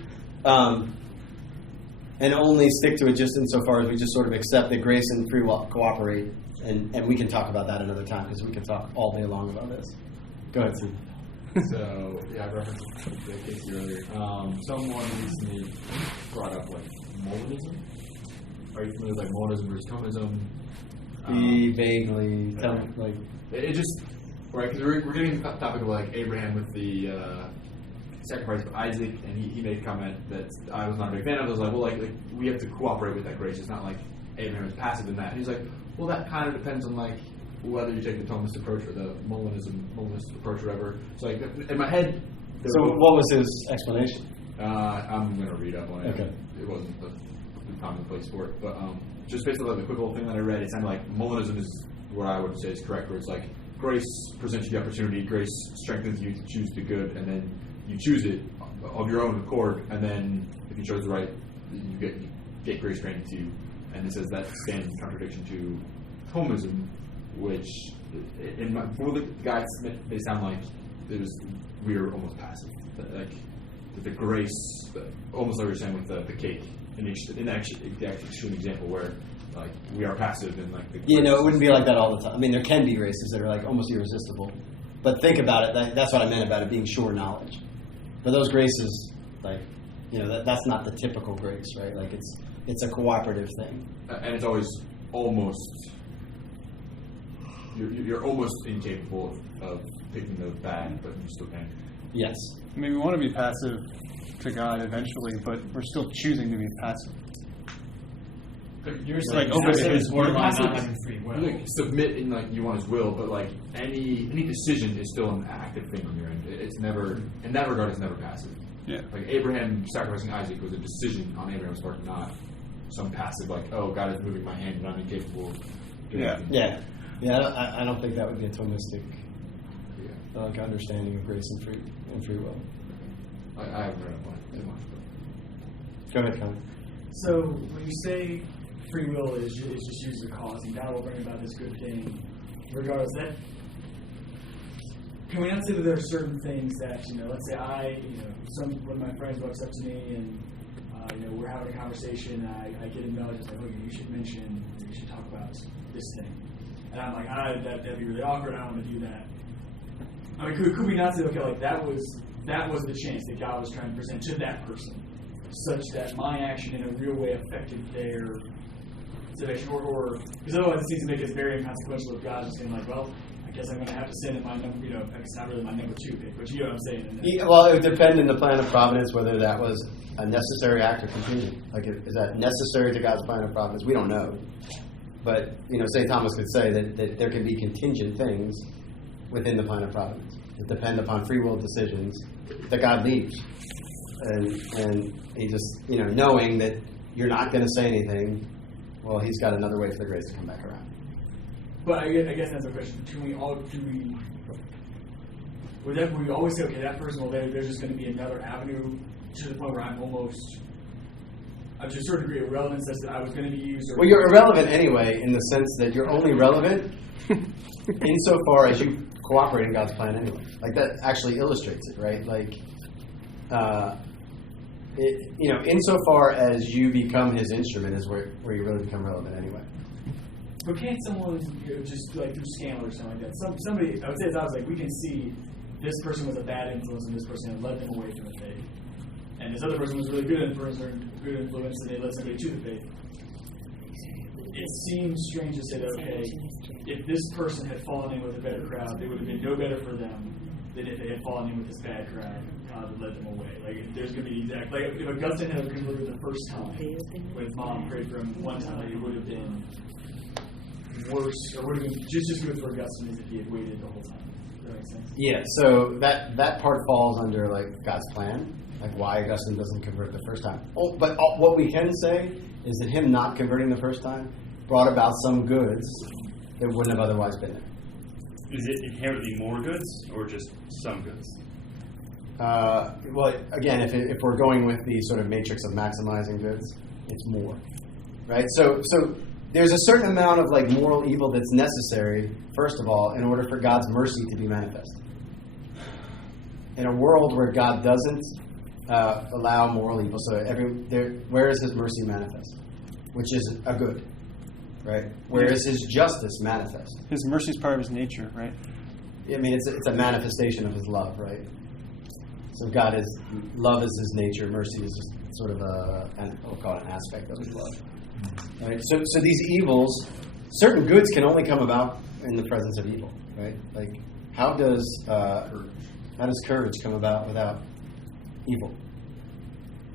and only stick to it just insofar as we just sort of accept that grace and free will cooperate, and we can talk about that another time because we can talk all day long about this. Go ahead, Steve. So, yeah, I referenced the case earlier. Someone recently brought up, like, Molinism. Are you familiar with, like, Molinism versus Thomism? Vaguely. Like, it just, right, because we're getting the topic of, like, Abraham with the sacrifice of Isaac, and he made a comment that I was not a big fan of. I was like, well, like we have to cooperate with that grace. It's not like Abraham is passive in that. And he's like, well, that kind of depends on, like, whether you take the Thomist approach or the Molinist approach or whatever. So, like, in my head... So what was his explanation? I'm going to read up on it. Okay. It wasn't the common place for it. But just based on the quick little thing that I read, it sounded like Molinism is what I would say is correct, where it's like grace presents you the opportunity, grace strengthens you to choose the good, and then you choose it of your own accord, and then if you chose the right, you get grace granted to you. And it says that stands in contradiction to Thomism, which, for the guys, they sound like we are almost passive. Like the grace, almost like you're saying with the cake, in the extreme example where like we are passive and like the it wouldn't be like that all the time. I mean, there can be graces that are like almost irresistible, but think about it. That's what I meant about it being sure knowledge. But those graces, like that's not the typical grace, right? Like it's a cooperative thing, and it's always almost. You're almost incapable of picking the bad, but you still can. Yes. I mean, we want to be passive to God eventually, but we're still choosing to be passive. But you're like passive is borderline not having free will. You like submit in like you want His will, but like any decision is still an active thing on your end. It's never, in that regard, it's never passive. Yeah. Like Abraham sacrificing Isaac was a decision on Abraham's part, not some passive like, oh, God is moving my hand and I'm incapable of doing anything. Yeah. Yeah, I don't think that would be a Thomistic like understanding of grace and free will. I haven't read up on it too much. But. Go ahead, Colin. So when you say free will is just used as a cause, and God will bring about this good thing, regardless. That can we not say that there are certain things that, let's say one of my friends walks up to me and we're having a conversation, I get a nudge, it's like, okay, you should talk about this thing, and I'm like, that'd be really awkward. I don't want to do that. I mean, could we not say, okay, like that was the chance that God was trying to present to that person, such that my action in a real way affected their situation, or because otherwise it seems to make it very inconsequential if God is saying like, well, I guess I'm going to have to send in my number, it's not really my number 2 pick, but you know what I'm saying. Yeah, well, it would depend in the plan of providence whether that was a necessary act or contingent. Like, is that necessary to God's plan of providence? We don't know. But, St. Thomas could say that there can be contingent things within the plan of providence that depend upon free will decisions that God leaves. And he just, knowing that you're not going to say anything, well, he's got another way for the grace to come back around. But I guess that's a question. Would we always say, okay, that person, well, there's just going to be another avenue to the point where I'm to a certain degree of relevance that I was going to be used? Well, you're irrelevant anyway, in the sense that you're only relevant insofar as you cooperate in God's plan anyway. Like, that actually illustrates it, right? Like, insofar as you become his instrument is where you really become relevant anyway. But can't someone just like through scandal or something like that? Somebody, I would say, I was like, we can see this person was a bad influence and this person had led them away from the faith, and this other person was a really good influence and they led somebody to the faith. It seems strange to say that, okay, if this person had fallen in with a better crowd, it would have been no better for them than if they had fallen in with this bad crowd. God had led them away. Like, there's going to be exact. Like, if Augustine had converted the first time, when Mom prayed for him one time, like, it would have been worse, or would have been just as good for Augustine as if he had waited the whole time. Does that make sense? Yeah. So that part falls under like God's plan, like why Augustine doesn't convert the first time. But what we can say is that him not converting the first time brought about some goods that wouldn't have otherwise been there. Is it inherently more goods or just some goods? Well, again, if we're going with the sort of matrix of maximizing goods, it's more, right? So there's a certain amount of like moral evil that's necessary, first of all, in order for God's mercy to be manifest. In a world where God doesn't allow moral evil, so where is his mercy manifest? Which is a good, right? Where is his justice manifest? His mercy is part of his nature, right? I mean, it's a manifestation of his love, right? So love is his nature. Mercy is just sort of we'll call it an aspect of his love. Right? So these evils, certain goods can only come about in the presence of evil, right? Like, how does courage come about without evil?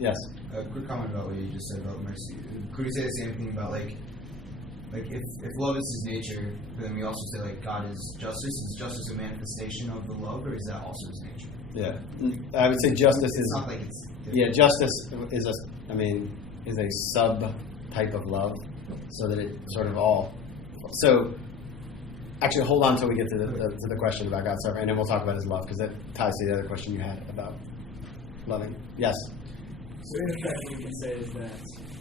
Yes. A quick comment about what you just said about mercy. Could you say the same thing about like if love is his nature, then we also say like God is justice? Is justice a manifestation of the love, or is that also his nature? Yeah, I would say justice It's not like it's different. Yeah, justice is a sub type of love, so that it sort of all. So, actually, hold on until we get to the question about God's suffering, and then we'll talk about his love, because that ties to the other question you had about loving. Yes. So in effect, what we can say is that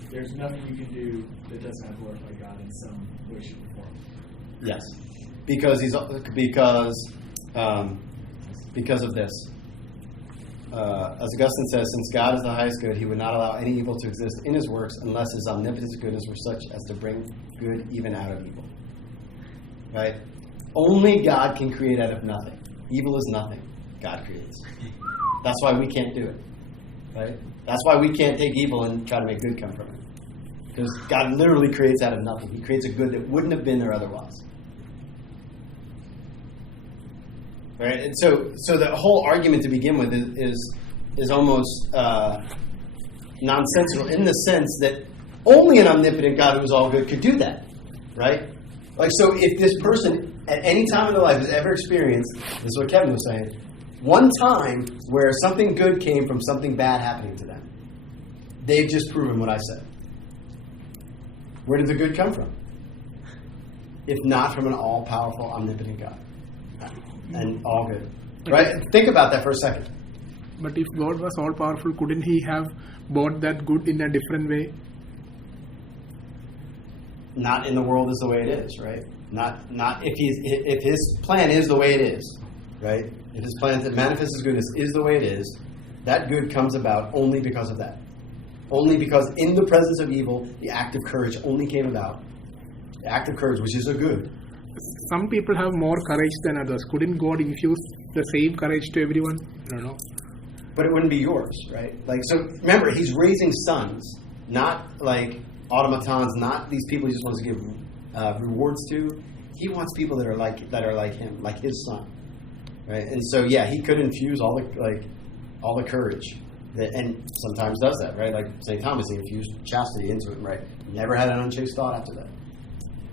there's nothing you can do that does not glorify God in some way, shape, or form. Yes, because of this. As Augustine says, since God is the highest good, he would not allow any evil to exist in his works unless his omnipotence goodness were such as to bring good even out of evil. Right? Only God can create out of nothing. Evil is nothing. God creates. That's why we can't do it. Right? That's why we can't take evil and try to make good come from it. Because God literally creates out of nothing. He creates a good that wouldn't have been there otherwise. Right? And so the whole argument to begin with is almost nonsensical in the sense that only an omnipotent God who is all good could do that. Right? Like, so if this person at any time in their life has ever experienced, this is what Kevin was saying, one time where something good came from something bad happening to them, they've just proven what I said. Where did the good come from? If not from an all-powerful, omnipotent God. And all good. Right? Think about that for a second. But if God was all-powerful, couldn't he have brought that good in a different way? not in the world is the way it is, right? Not if his plan is the way it is, right? If his plan to manifest his goodness is the way it is, that good comes about only because of that. Only because in the presence of evil, the act of courage only came about. The act of courage, which is a good. Some people have more courage than others. Couldn't God infuse the same courage to everyone? I don't know. But it wouldn't be yours, right? Like, so remember, he's raising sons, not like automatons, not these people he just wants to give rewards to. He wants people that are like him, like his son, right? And so, yeah, he could infuse all the courage, and sometimes does that, right? Like St. Thomas, he infused chastity into him, right? Never had an unchaste thought after that.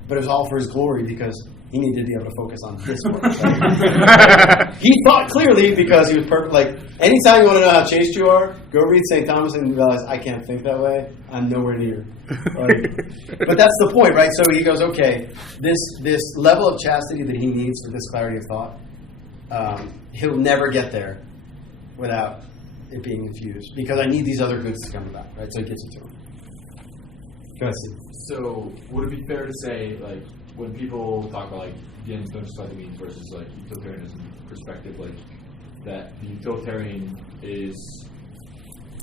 But it was all for his glory because he needed to be able to focus on his work. Right? He thought clearly because he was perfect. Like, anytime you want to know how chaste you are, go read St. Thomas and realize, I can't think that way. I'm nowhere near. But that's the point, right? So he goes, okay, this level of chastity that he needs for this clarity of thought, he'll never get there without it being infused because I need these other goods to come about, right? So he gives it to him. Go ahead, Steve. So would it be fair to say, like, when people talk about like the ends don't justify the means versus like utilitarianism perspective, like that the utilitarian is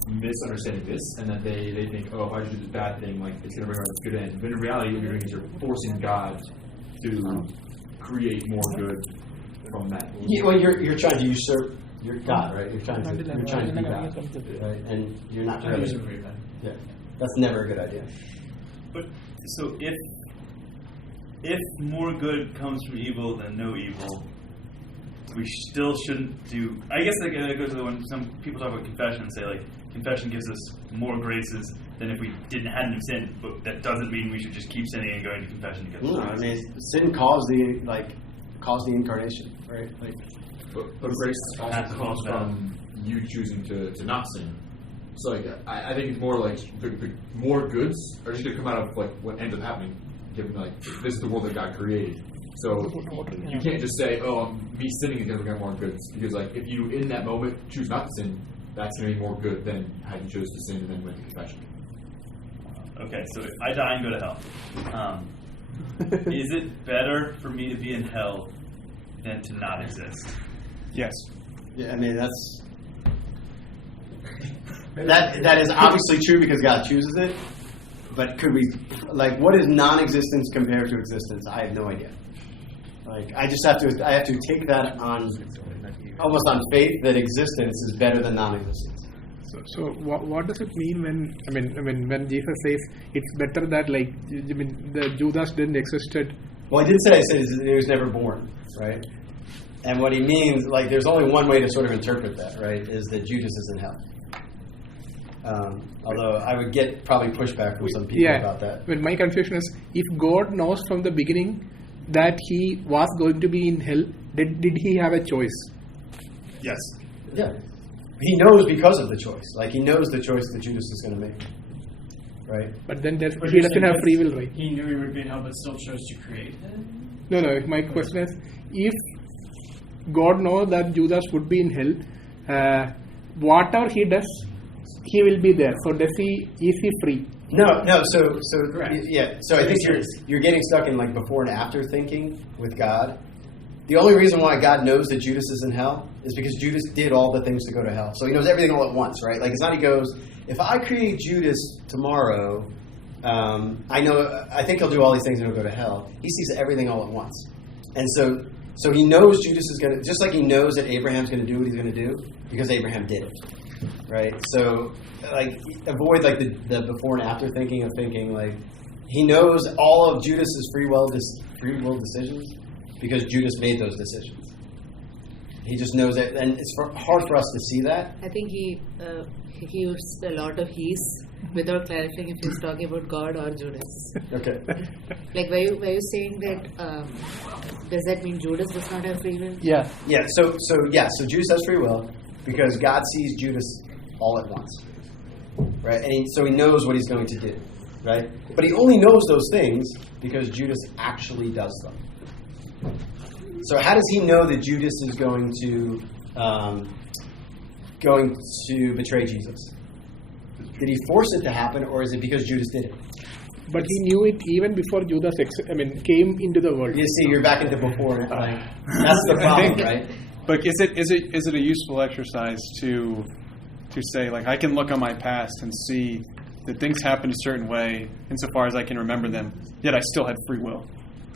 misunderstanding this, and that they think, oh, if I do this bad thing, like it's going to bring about a good end. But in reality, what you're doing is you're forcing God to create more good from that. Yeah, well, you're trying to usurp your God, right? You're trying to be God, right? And you're not trying to. Yeah, that's never a good idea. But so if more good comes from evil than no evil, we still shouldn't do. I guess that goes to when some people talk about confession and say like confession gives us more graces than if we hadn't sinned. But that doesn't mean we should just keep sinning and going to confession to get No, I mean sin caused the incarnation, right? Like, but grace also comes from you choosing to not sin. So like I think it's more like the more goods are just going to come out of like what ends up happening. Given like this is the world that God created, so you can't just say, "Oh, me sinning is going to get more goods," because like if you in that moment choose not to sin, that's going to be more good than had you chose to sin and then went to confession. Okay, so if I die and go to hell, is it better for me to be in hell than to not exist? Yes. Yeah, I mean that is obviously true because God chooses it. But could we, like, what is non-existence compared to existence? I have no idea. Like, I have to take that on, almost on faith that existence is better than non-existence. So what does it mean when Jesus says it's better that like the Judas didn't existed? Well, he did say he was never born, right? And what he means, like, there's only one way to sort of interpret that, right? Is that Judas is in hell. Although I would get probably pushback from some people about that. Well, my confusion is, if God knows from the beginning that he was going to be in hell, did he have a choice? Yes. Yeah. He knows because of the choice. Like, he knows the choice that Judas is going to make. Right? But then he doesn't have free will, right? He knew he would be in hell, but still chose to create him? No. My question is, if God knows that Judas would be in hell, whatever he does, he will be there. So is he free? No. So yeah. So I think you're getting stuck in like before and after thinking with God. The only reason why God knows that Judas is in hell is because Judas did all the things to go to hell. So he knows everything all at once, right? Like it's not he goes, if I create Judas tomorrow, I think he'll do all these things and he'll go to hell. He sees everything all at once, and so he knows Judas is going to, just like he knows that Abraham's going to do what he's going to do because Abraham did it. Right, so like avoid like the before and after thinking of thinking like he knows all of Judas's free will decisions because Judas made those decisions. He just knows it, and it's hard for us to see that. I think he used a lot of he's without clarifying if he's talking about God or Judas. Okay. Like were you saying that? Does that mean Judas does not have free will? Yeah. So Judas has free will. Because God sees Judas all at once, right? And so he knows what he's going to do, right? But he only knows those things because Judas actually does them. So how does he know that Judas is going to betray Jesus? Did he force it to happen, or is it because Judas did it? but he knew it even before Judas came into the world. You see, you're back into before. Like, that's the problem, right? But is it a useful exercise to say, like, I can look on my past and see that things happened a certain way insofar as I can remember them, yet I still had free will.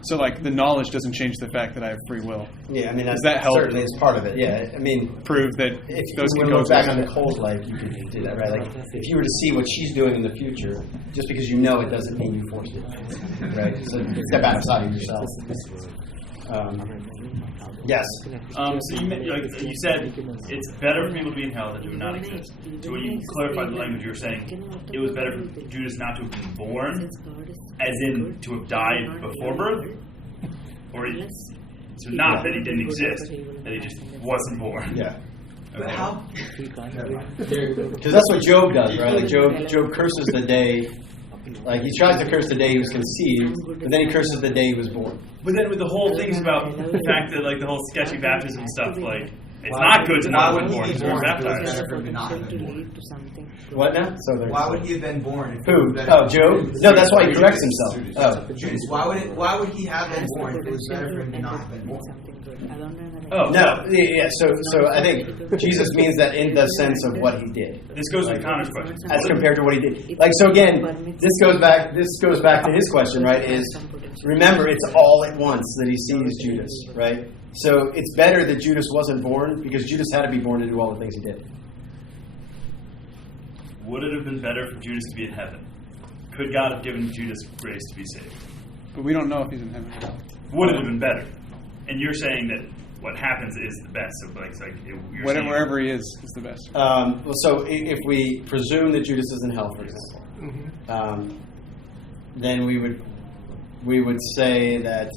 So, like, the knowledge doesn't change the fact that I have free will. Yeah, I mean, does that help? Certainly is part of it. Yeah, I mean, prove that if those you can were to go look back together. on Nicole's life, you could do that, right? Like, if you were to see what she's doing in the future, just because you know it doesn't mean you forced it, right? So step outside of yourself. Yes. So you said it's better for people to be in hell than to not exist. So when you clarified the language, you were saying it was better for Judas not to have been born, as in to have died before birth, or so not that he didn't exist, that he just wasn't born. Yeah. But how? Because that's what Job does, right? Like Job curses the day, like he tries to curse the day he was conceived, but then he curses the day he was born. But then with the whole things about the fact that like the whole sketchy baptism stuff, like it's not good to not have been born because we were baptized. What now? Why would he have been born? Who? Oh, Job? No, that's why he corrects himself. Oh. Judas. Why would he have been born if it was better for him to not have been born? Oh no, yeah. So I think Jesus means that in the sense of what he did. This goes with Connor's question. As compared to what he did. Like, so again, this goes back to his question, right? Is remember, it's all at once that he sees Judas, right? So it's better that Judas wasn't born because Judas had to be born to do all the things he did. Would it have been better for Judas to be in heaven? Could God have given Judas grace to be saved? But we don't know if he's in heaven. Would it have been better? And you're saying that what happens is the best. So wherever he is the best. So if we presume that Judas is in hell, for example, then we would say that.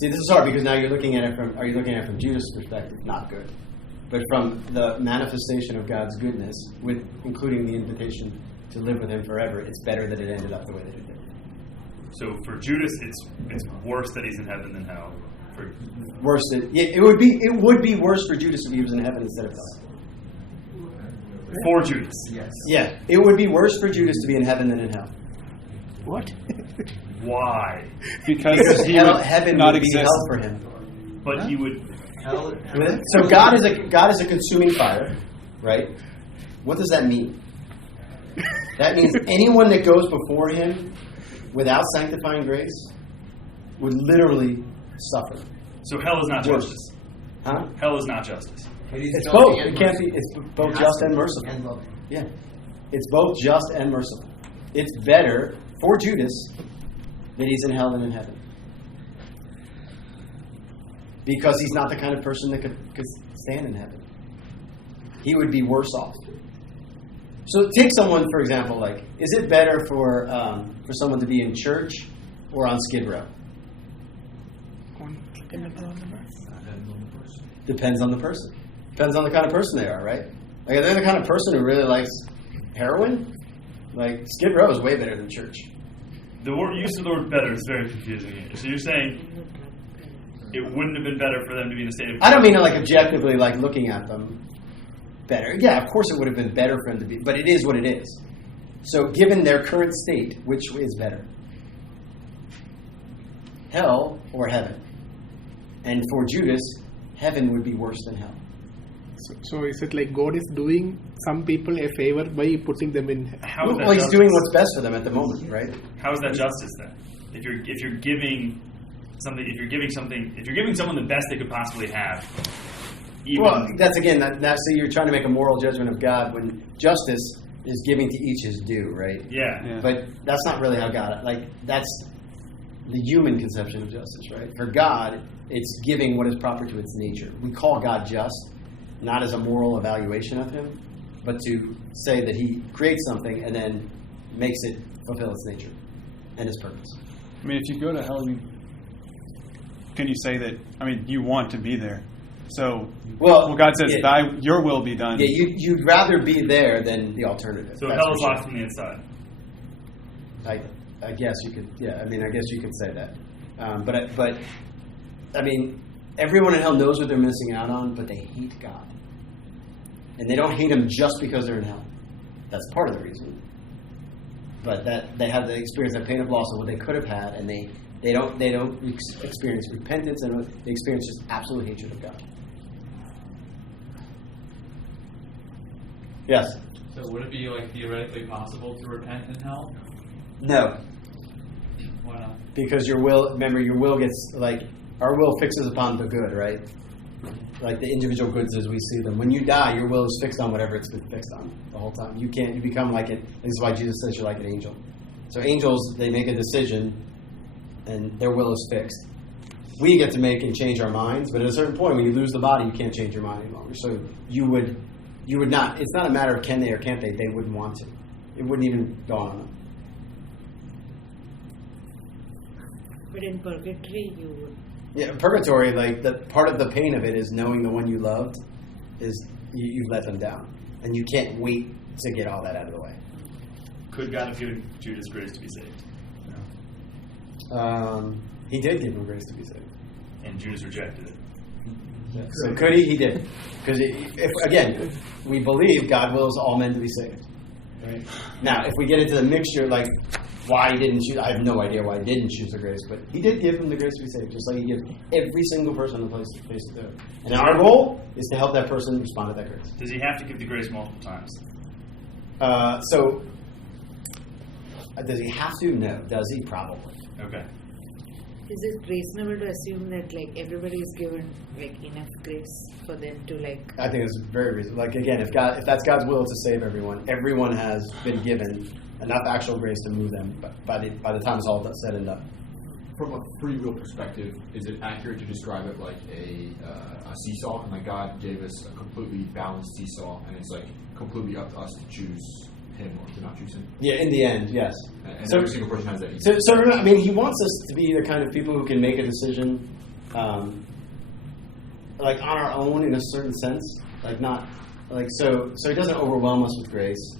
See, this is hard because now you're looking at it from Judas' perspective, not good, but from the manifestation of God's goodness, with including the invitation to live with Him forever. It's better that it ended up the way that it did. So for Judas, it's worse that he's in heaven than hell. Worse than it would be worse for Judas if he was in heaven instead of hell. For Judas, yes. Yeah, it would be worse for Judas to be in heaven than in hell. What? Why? Because heaven not would exist. be hell for him. But he would. So God is a consuming fire, right? What does that mean? That means anyone that goes before Him without sanctifying grace would literally suffer. So hell is not justice. Huh? Hell is not justice. It's both. It can't be. It's both just and merciful. And loving. Yeah, it's both just and merciful. It's better for Judas that he's in hell than in heaven, because he's not the kind of person that could stand in heaven. He would be worse off. So take someone, for example, like, is it better for someone to be in church or on Skid Row? Depends on the person. Depends on the kind of person they are, right? Like, if they're the kind of person who really likes heroin, like, Skid Row is way better than church. The use of the word better is very confusing here. So you're saying it wouldn't have been better for them to be in a state of... I don't mean like objectively, like looking at them better. Yeah, of course it would have been better for them to be, but it is what it is. So given their current state, which is better? Hell or heaven? And for Judas, heaven would be worse than hell. So is it like God is doing some people a favor by putting them in? Well, He's doing what's best for them at the moment, right? How is that justice then? If you're giving someone the best they could possibly have. Well, that's again. That's so you're trying to make a moral judgment of God when justice is giving to each his due, right? Yeah. But that's not really how God. Like, that's the human conception of justice, right? For God, it's giving what is proper to its nature. We call God just, not as a moral evaluation of Him, but to say that He creates something and then makes it fulfill its nature and His purpose. I mean, if you go to hell, can you say that? I mean, you want to be there. So, well God says, your will be done. Yeah, you'd rather be there than the alternative. So hell is locked from the inside. I guess you could. Yeah, I mean, I guess you could say that. But I mean, everyone in hell knows what they're missing out on, but they hate God, and they don't hate Him just because they're in hell. That's part of the reason. but that they have the experience that pain of loss of what they could have had, and they don't experience repentance, and they experience just absolute hatred of God. Yes. So would it be like theoretically possible to repent in hell? No. Why not? Because your will gets, like, our will fixes upon the good, right? Like the individual goods as we see them. When you die, your will is fixed on whatever it's been fixed on the whole time. You become like it. This is why Jesus says you're like an angel. So angels, they make a decision, and their will is fixed. We get to make and change our minds, but at a certain point, when you lose the body, you can't change your mind any longer. So you would not. It's not a matter of can they or can't they. They wouldn't want to. It wouldn't even dawn on them. But in purgatory, you would. Yeah, purgatory, like the part of the pain of it is knowing the one you loved is you've let them down, and you can't wait to get all that out of the way. Could God have given Judas grace to be saved? No. He did give him grace to be saved, and Judas rejected it. Yeah. So could he? He did, because if we believe God wills all men to be saved. Right? Now, if we get into the mixture, like why he didn't choose, I have no idea why he didn't choose the grace, but he did give him the grace to be saved, just like he gives every single person on the face to do it. And our goal is to help that person respond to that grace. Does he have to give the grace multiple times? So, does he have to? No. Does he? Probably. Okay. Is it reasonable to assume that like everybody is given like enough grace for them to like? I think it's very reasonable. Like again, if that's God's will to save everyone has been given enough actual grace to move them by the time it's all said and done. From a free will perspective, is it accurate to describe it like a seesaw, and like God gave us a completely balanced seesaw, and it's like completely up to us to choose him or to not choose him? Yeah, in the end, yes. And every single person has that. So I mean, he wants us to be the kind of people who can make a decision, like on our own in a certain sense, like not like so he doesn't overwhelm us with grace,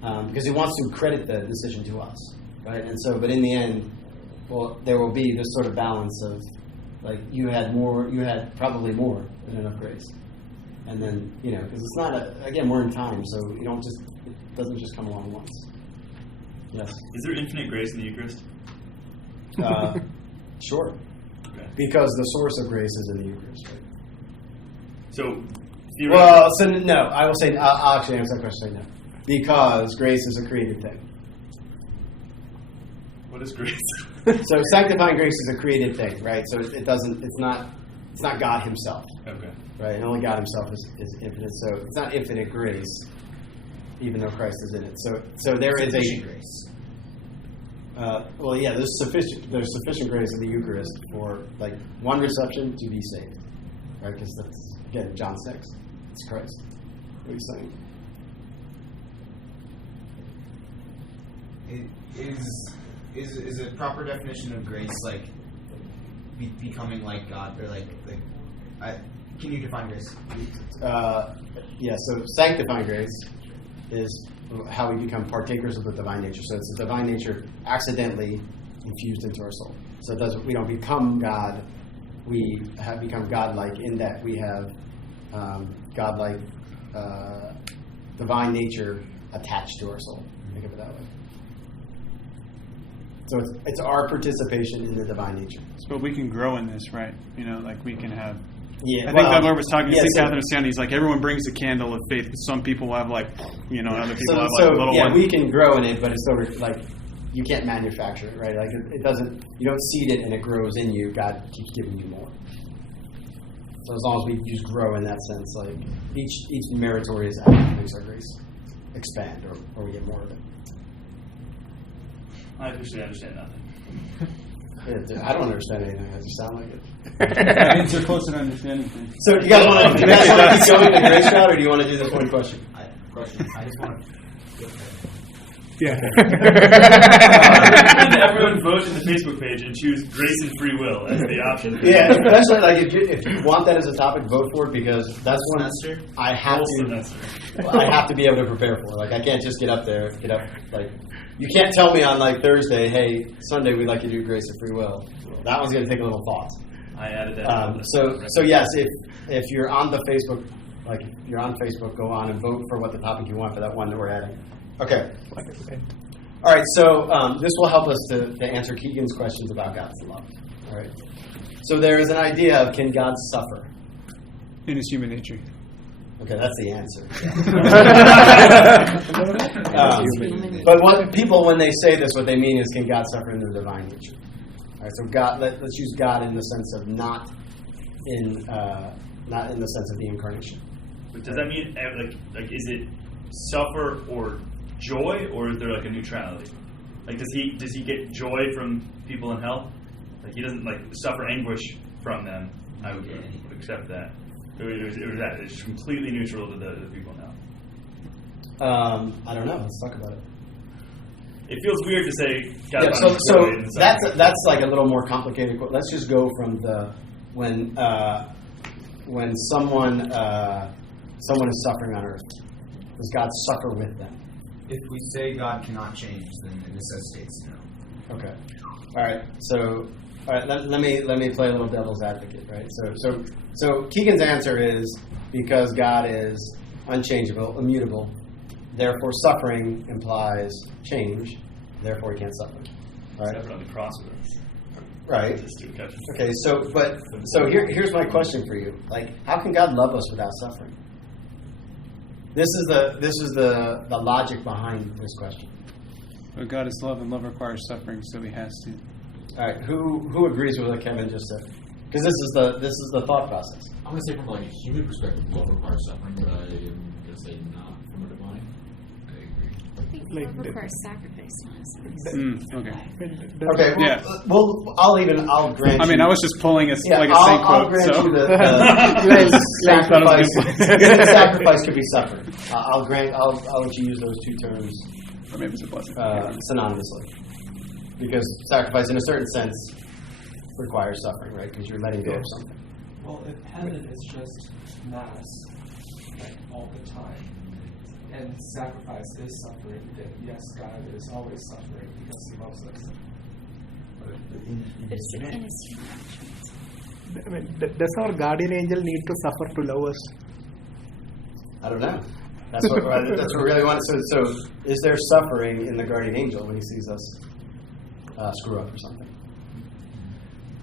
because he wants to credit the decision to us, right? And so, but in the end, well, there will be this sort of balance of like you had probably more than enough grace, and then because it's not again we're in time, so it doesn't just come along once. Yes. Is there infinite grace in the Eucharist? Sure. Okay. Because the source of grace is in the Eucharist, right? So, no. I will say, I'll actually answer that question. Say no. Because grace is a created thing. What is grace? So sanctifying grace is a created thing, right? So it's not God himself. Okay. Right? And only God himself is infinite. So it's not infinite grace, even though Christ is in it. So there is a grace. there's sufficient grace in the Eucharist for like one reception to be saved, right? Because that's again John 6. It's Christ. What are you saying? Is a proper definition of grace like becoming like God, or can you define grace? So sanctifying grace is how we become partakers of the divine nature. So it's the divine nature accidentally infused into our soul. So we don't become God. We have become God-like in that we have God-like divine nature attached to our soul. Think of it that way. So it's our participation in the divine nature. But we can grow in this, right? Like we can have. Yeah, I think that Lord was talking to St. so, Catherine of Siena. He's like, everyone brings a candle of faith. Some people have other people have so, a little yeah, one. we can grow in it, but it's still like you can't manufacture it, right? Like it doesn't. You don't seed it and it grows in you. God keeps giving you more. So as long as we just grow in that sense, like each meritorious act makes our grace expand, or we get more of it. I officially understand nothing. I don't understand anything. I just sound like it. That means you're closer to understanding things. So do you guys want to keep going the grace route, or do you want to do this one question? I just want to. Yeah. Everyone vote in the Facebook page and choose grace and free will as the option. Yeah, especially like if you want that as a topic, vote for it, because that's one I have to be able to prepare for. Like I can't just get up like you can't tell me on like Thursday, hey, Sunday we'd like you to do grace and free will. That one's going to take a little thought. I added that. So yes, if you're on the Facebook, like if you're on Facebook, go on and vote for what the topic you want for that one that we're adding. Okay. All right, so this will help us to answer Keegan's questions about God's love. All right. So there is an idea of, can God suffer? In his human nature. Okay, that's the answer. But what people, when they say this, what they mean is, can God suffer in the divine nature? All right, so God. Let's use God in the sense of not in the sense of the incarnation. But does that mean like is it suffer or joy, or is there like a neutrality? Like does he get joy from people in hell? Like he doesn't like suffer anguish from them. I would accept that. Or is that it's completely neutral to the people in hell? I don't know. Let's talk about it. It feels weird to say God. Yeah, so that's like a little more complicated. Let's just go from the when someone is suffering on earth. Does God suffer with them? If we say God cannot change, then it necessitates no. Okay. All right. So, all right. Let me play a little devil's advocate, right? So Keegan's answer is because God is unchangeable, immutable. Therefore, suffering implies change. Therefore, he can't suffer. All right. Except on the cross with us. Right. Okay. So here's my question for you. Like, how can God love us without suffering? This is the logic behind this question. But God is love, and love requires suffering, so he has to. All right, who agrees with what Kevin just said? Because this is the thought process. I'm going to say from like a human perspective, love requires suffering, but I am going to say not from a divine. I agree. I think Like love the- requires sacrifice, not a Okay. Okay, Yeah. I'll grant. I mean, you, I was just pulling a yeah, like a I'll, saint I'll quote. grant So. you the sacrifice. That Sacrifice could be suffering. I'll let you use those two terms Or maybe it's a blessing. synonymously, because sacrifice, in a certain sense, requires suffering, right? Because you're letting go of something. Well, if heaven is just mass, like all the time, and sacrifice is suffering, then yes, God is always suffering because he loves us. But it's in his human actions. I mean, does our guardian angel need to suffer to love us? I don't know. That's what we really want. So is there suffering in the guardian angel when he sees us screw up or something?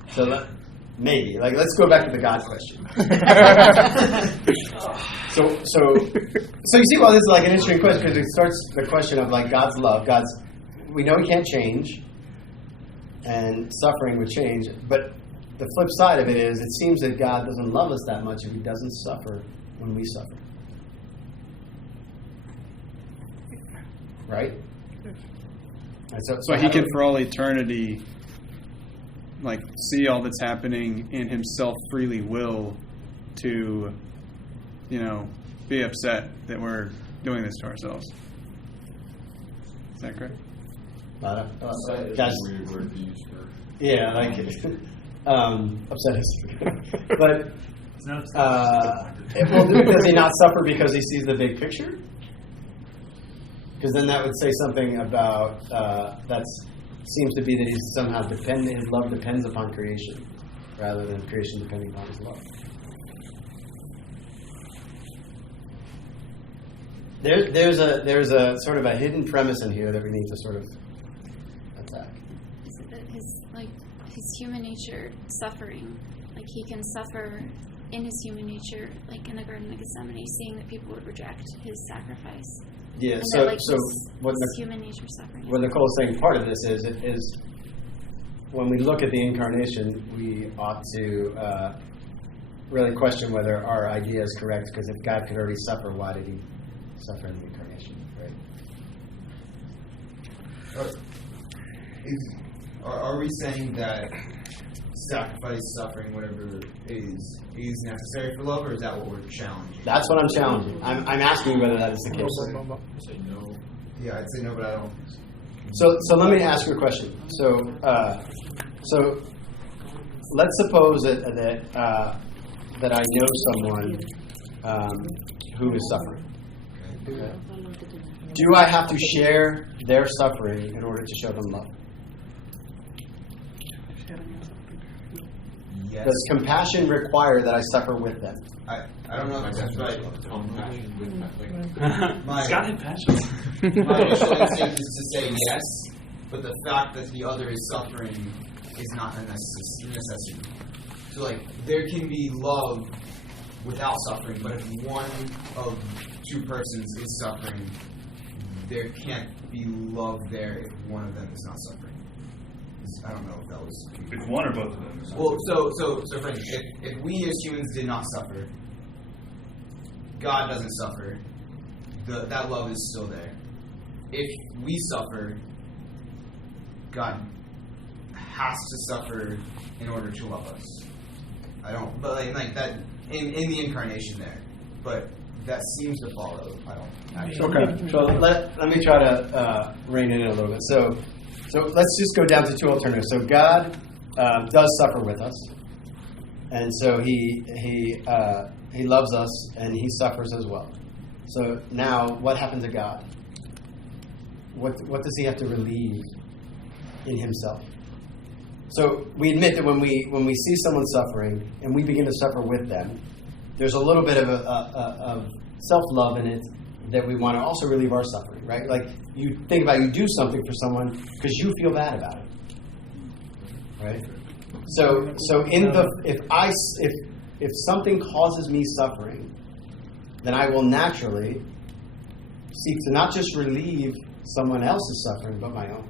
So maybe. Like, let's go back to the God question. So you see why this is like an interesting question, because it starts the question of like God's love. We know he can't change, and suffering would change. But the flip side of it is, it seems that God doesn't love us that much if he doesn't suffer when we suffer. Right? And So he can, for all eternity, like see all that's happening and himself freely will to, be upset that we're doing this to ourselves. Is that correct? Guys, Weird word to use for. yeah, like upset is but does he not suffer because he sees the big picture? Because then that would say something about seems to be that he's somehow his love depends upon creation rather than creation depending upon his love. There's a sort of a hidden premise in here that we need to sort of attack. Is it that his human nature suffering, like he can suffer in his human nature, like in the Garden of Gethsemane, seeing that people would reject his sacrifice. Yeah. And So that, what his human nature suffering. what Nicole is saying, part of this is when we look at the incarnation, we ought to really question whether our idea is correct. Because if God could already suffer, why did he suffer in the incarnation? Right. Are we saying that sacrifice, suffering, whatever is necessary for love, or is that what we're challenging? That's what I'm challenging. I'm asking whether that is the case. Say no. Yeah, I'd say no, but I don't. So let me ask you a question. So let's suppose that I know someone who is suffering. Okay. Do I have to share their suffering in order to show them love? Yes. Does compassion require that I suffer with them? I don't know if that's right. Compassion with Scott had passion. My initial instinct is to say yes, but the fact that the other is suffering is not a necessity. So, like, there can be love without suffering, but if one of two persons is suffering, there can't be love there if one of them is not suffering. I don't know if that was... If one or both of them. Well, so for instance, if we as humans did not suffer, God doesn't suffer, that love is still there. If we suffer, God has to suffer in order to love us. I don't, but like that in the incarnation there, but that seems to follow. I don't actually. Okay, so let me try to rein it in a little bit. So let's just go down to two alternatives. So God does suffer with us, and so he loves us and he suffers as well. So now, what happened to God? What does he have to relieve in himself? So we admit that when we see someone suffering and we begin to suffer with them, there's a little bit of self-love in it that we want to also relieve our suffering, right? Like you think about you do something for someone because you feel bad about it, right? So if something causes me suffering, then I will naturally seek to not just relieve someone else's suffering, but my own.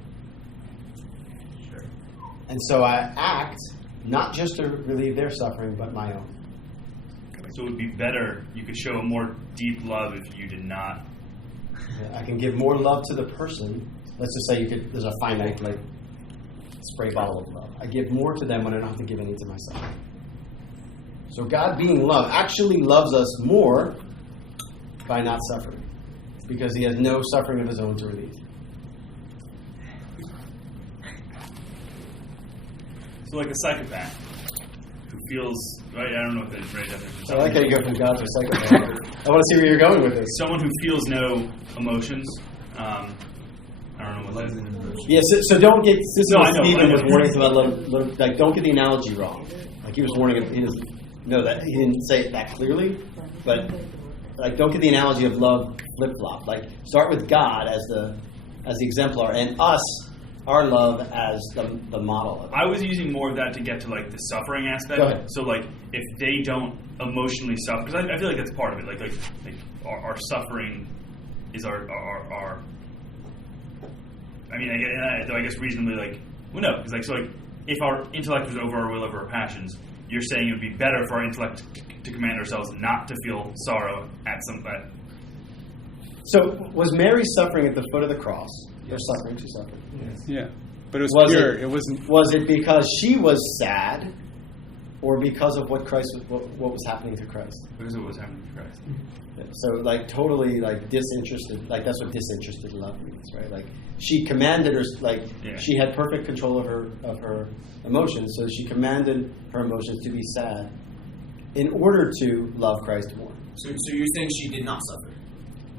And so I act not just to relieve their suffering, but my own. So it would be better, you could show a more deep love if you did not. I can give more love to the person. Let's just say there's a finite spray bottle of love. I give more to them when I don't have to give any to myself. So God being love actually loves us more by not suffering, because he has no suffering of his own to relieve. So like a psychopath who feels, right, I don't know what the right definition is. I like how you go from God to psychopath. I want to see where you're going with this. Someone who feels no emotions. I don't know what that is. Yeah, so don't get, this is No, what I know, Stephen I was know. warning about, like, don't get the analogy wrong. Like, he was warning, he doesn't know that, he didn't say it that clearly, but, like, don't get the analogy of love flip-flop. Like, start with God as the exemplar, and us, our love as the model of it. I was using more of that to get to like the suffering aspect. Go ahead. So like if they don't emotionally suffer, because I feel like that's part of it. Like our suffering is our I mean, I guess reasonably like, well, no, because like if our intellect was over our will, over our passions, you're saying it would be better for our intellect to command ourselves not to feel sorrow at some. So was Mary suffering at the foot of the cross? Or suffering, she suffered. Yeah, but it was pure. It wasn't. Was it because she was sad, or because of what was happening to Christ? Because of what was happening to Christ. So, like, totally, like, disinterested. Like, that's what disinterested love means, right? Like, she commanded her, she had perfect control of her emotions. So she commanded her emotions to be sad in order to love Christ more. So you're saying she did not suffer?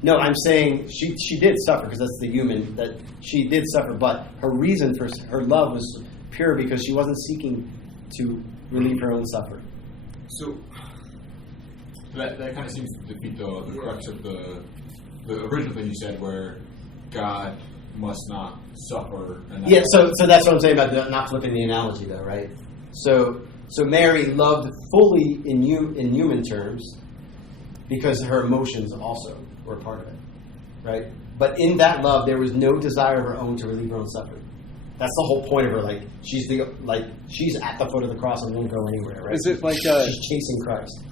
No, I'm saying she did suffer, because that's the human, that she did suffer, but her reason for her love was pure because she wasn't seeking to relieve her own suffering. So that kind of seems to defeat the crux of the original thing you said, where God must not suffer. And Yeah, so that's what I'm saying about not flipping the analogy, though, right? So Mary loved fully in human terms because her emotions also were part of it, right? But in that love, there was no desire of her own to relieve her own suffering. That's the whole point of her. Like she's at the foot of the cross and won't go anywhere, right? Is it like she's chasing Christ?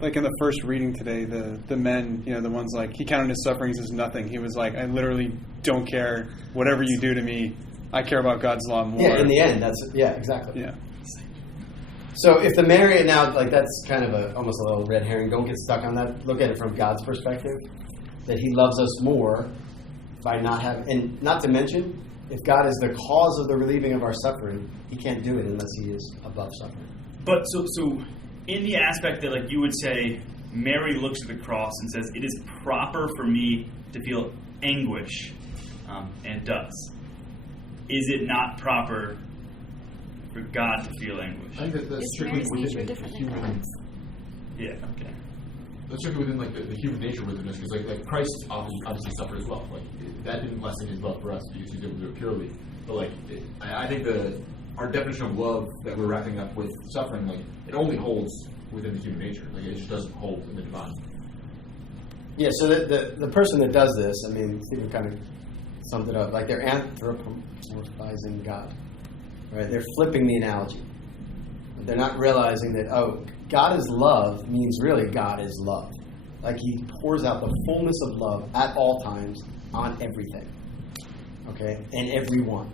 Like in the first reading today, the men, the ones like he counted his sufferings as nothing. He was like, I literally don't care whatever you do to me. I care about God's law more. Yeah, in the end, exactly. Yeah. So if the Mary now, like that's kind of almost a little red herring. Don't get stuck on that. Look at it from God's perspective. That he loves us more by not having, and not to mention, if God is the cause of the relieving of our suffering, he can't do it unless he is above suffering. But so in the aspect that like you would say, Mary looks at the cross and says, it is proper for me to feel anguish, and does. Is it not proper for God to feel anguish. I think that that's Is strictly Mary's within nature the different than human. God's? Yeah. Okay. That's strictly within like the human nature within this, because like Christ obviously suffered as well. Like that didn't lessen his love for us because he's able to do it purely. But like I think our definition of love that we're wrapping up with suffering, like it only holds within the human nature. Like it just doesn't hold in the divine. Yeah, so the person that does this, I mean, Stephen kind of summed it up, like they're anthropomorphizing God, right? They're flipping the analogy. They're not realizing that, oh, God is love means really God is love. Like he pours out the fullness of love at all times on everything, okay, and everyone.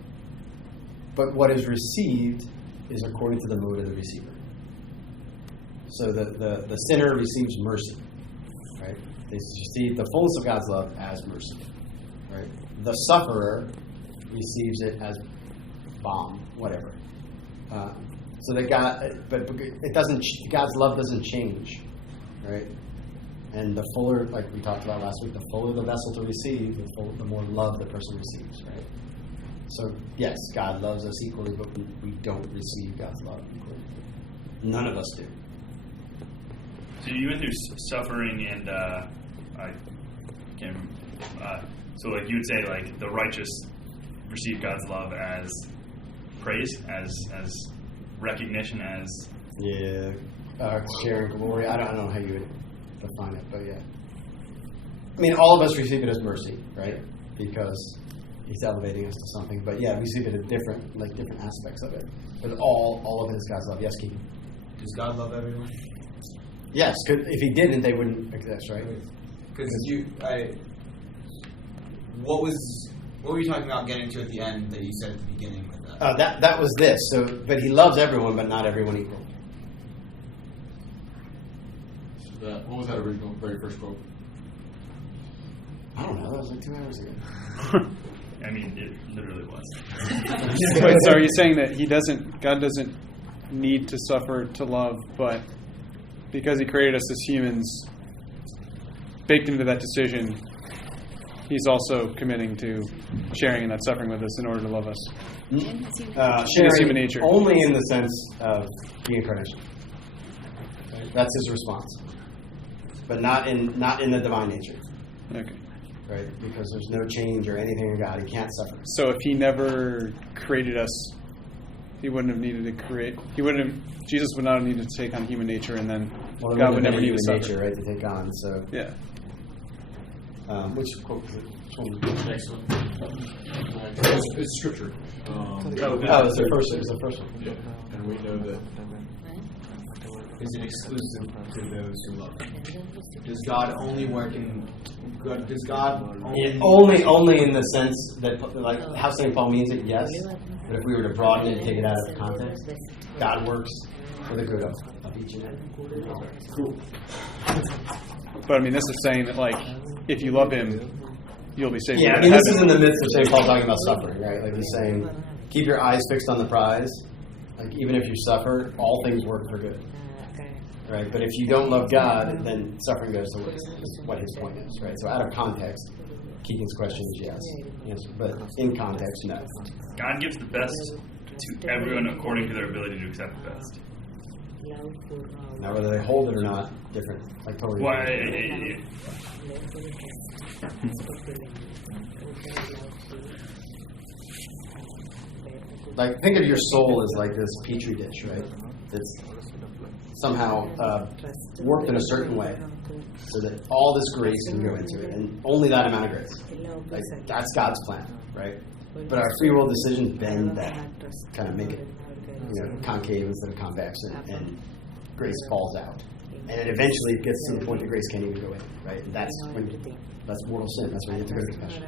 But what is received is according to the mode of the receiver. So the sinner receives mercy, right? They receive the fullness of God's love as mercy, right? The sufferer receives it as balm, whatever. So that but it doesn't. God's love doesn't change, right? And the fuller, like we talked about last week, the fuller the vessel to receive, the more love the person receives, right? So yes, God loves us equally, but we don't receive God's love equally. None of us do. So you went through suffering, and so like you would say, like the righteous receive God's love as praise, as recognition, as share glory. I don't know how you would define it, but yeah. I mean, all of us receive it as mercy, right? Because He's elevating us to something. But yeah, we receive it at different aspects of it. But all of it is God's love. Yes, Keith? Does God love everyone? Yes. If He didn't, they wouldn't exist, right? Because what were you talking about getting to at the end that you said at the beginning with that? That was this. So, but He loves everyone, but not everyone equal. What was that original, very first quote? I don't know. That was like 2 hours ago. I mean, it literally was. Wait, so are you saying that God doesn't need to suffer to love, but because He created us as humans, baked into that decision, He's also committing to sharing in that suffering with us in order to love us? In his human Sharing human nature. only in the sense of the incarnation. That's His response, but not in the divine nature. Okay. Right? Because there's no change or anything in God. He can't suffer. So if He never created us, He wouldn't have needed to create. Jesus would not have needed to take on human nature, and then God would never need to suffer. nature, right, to take on. So yeah. Which quote? Which one? Next one. It's scripture. It's the first one. Yeah. And we know that. Is it exclusive to those who love Him? Does God only work in good? Does God Only in the sense that, like, how St. Paul means it, yes. But if we were to broaden it and take it out of context, God works for the good of each and every. Cool. But I mean, this is saying that, like, if you love Him, you'll be saved. Yeah, I mean, this is in the midst of St. Paul talking about suffering, right? Like he's saying, keep your eyes fixed on the prize. Like even if you suffer, all things work for good. Right? But if you don't love God, then suffering goes to waste. That's what his point is, right? So out of context, Keegan's question is yes. But in context, no. God gives the best to everyone according to their ability to accept the best. Now, whether they hold it or not, different. Like totally. Well, like think of your soul as like this petri dish, right? It's somehow warped in a certain way, so that all this grace can go into it, and only that amount of grace. Like that's God's plan, right? But our free will decisions bend that, kind of make it, concave instead of convex, and grace falls out, and then eventually it gets to the point that grace can't even go in, right? And that's mortal sin. That's when you have to go to confession.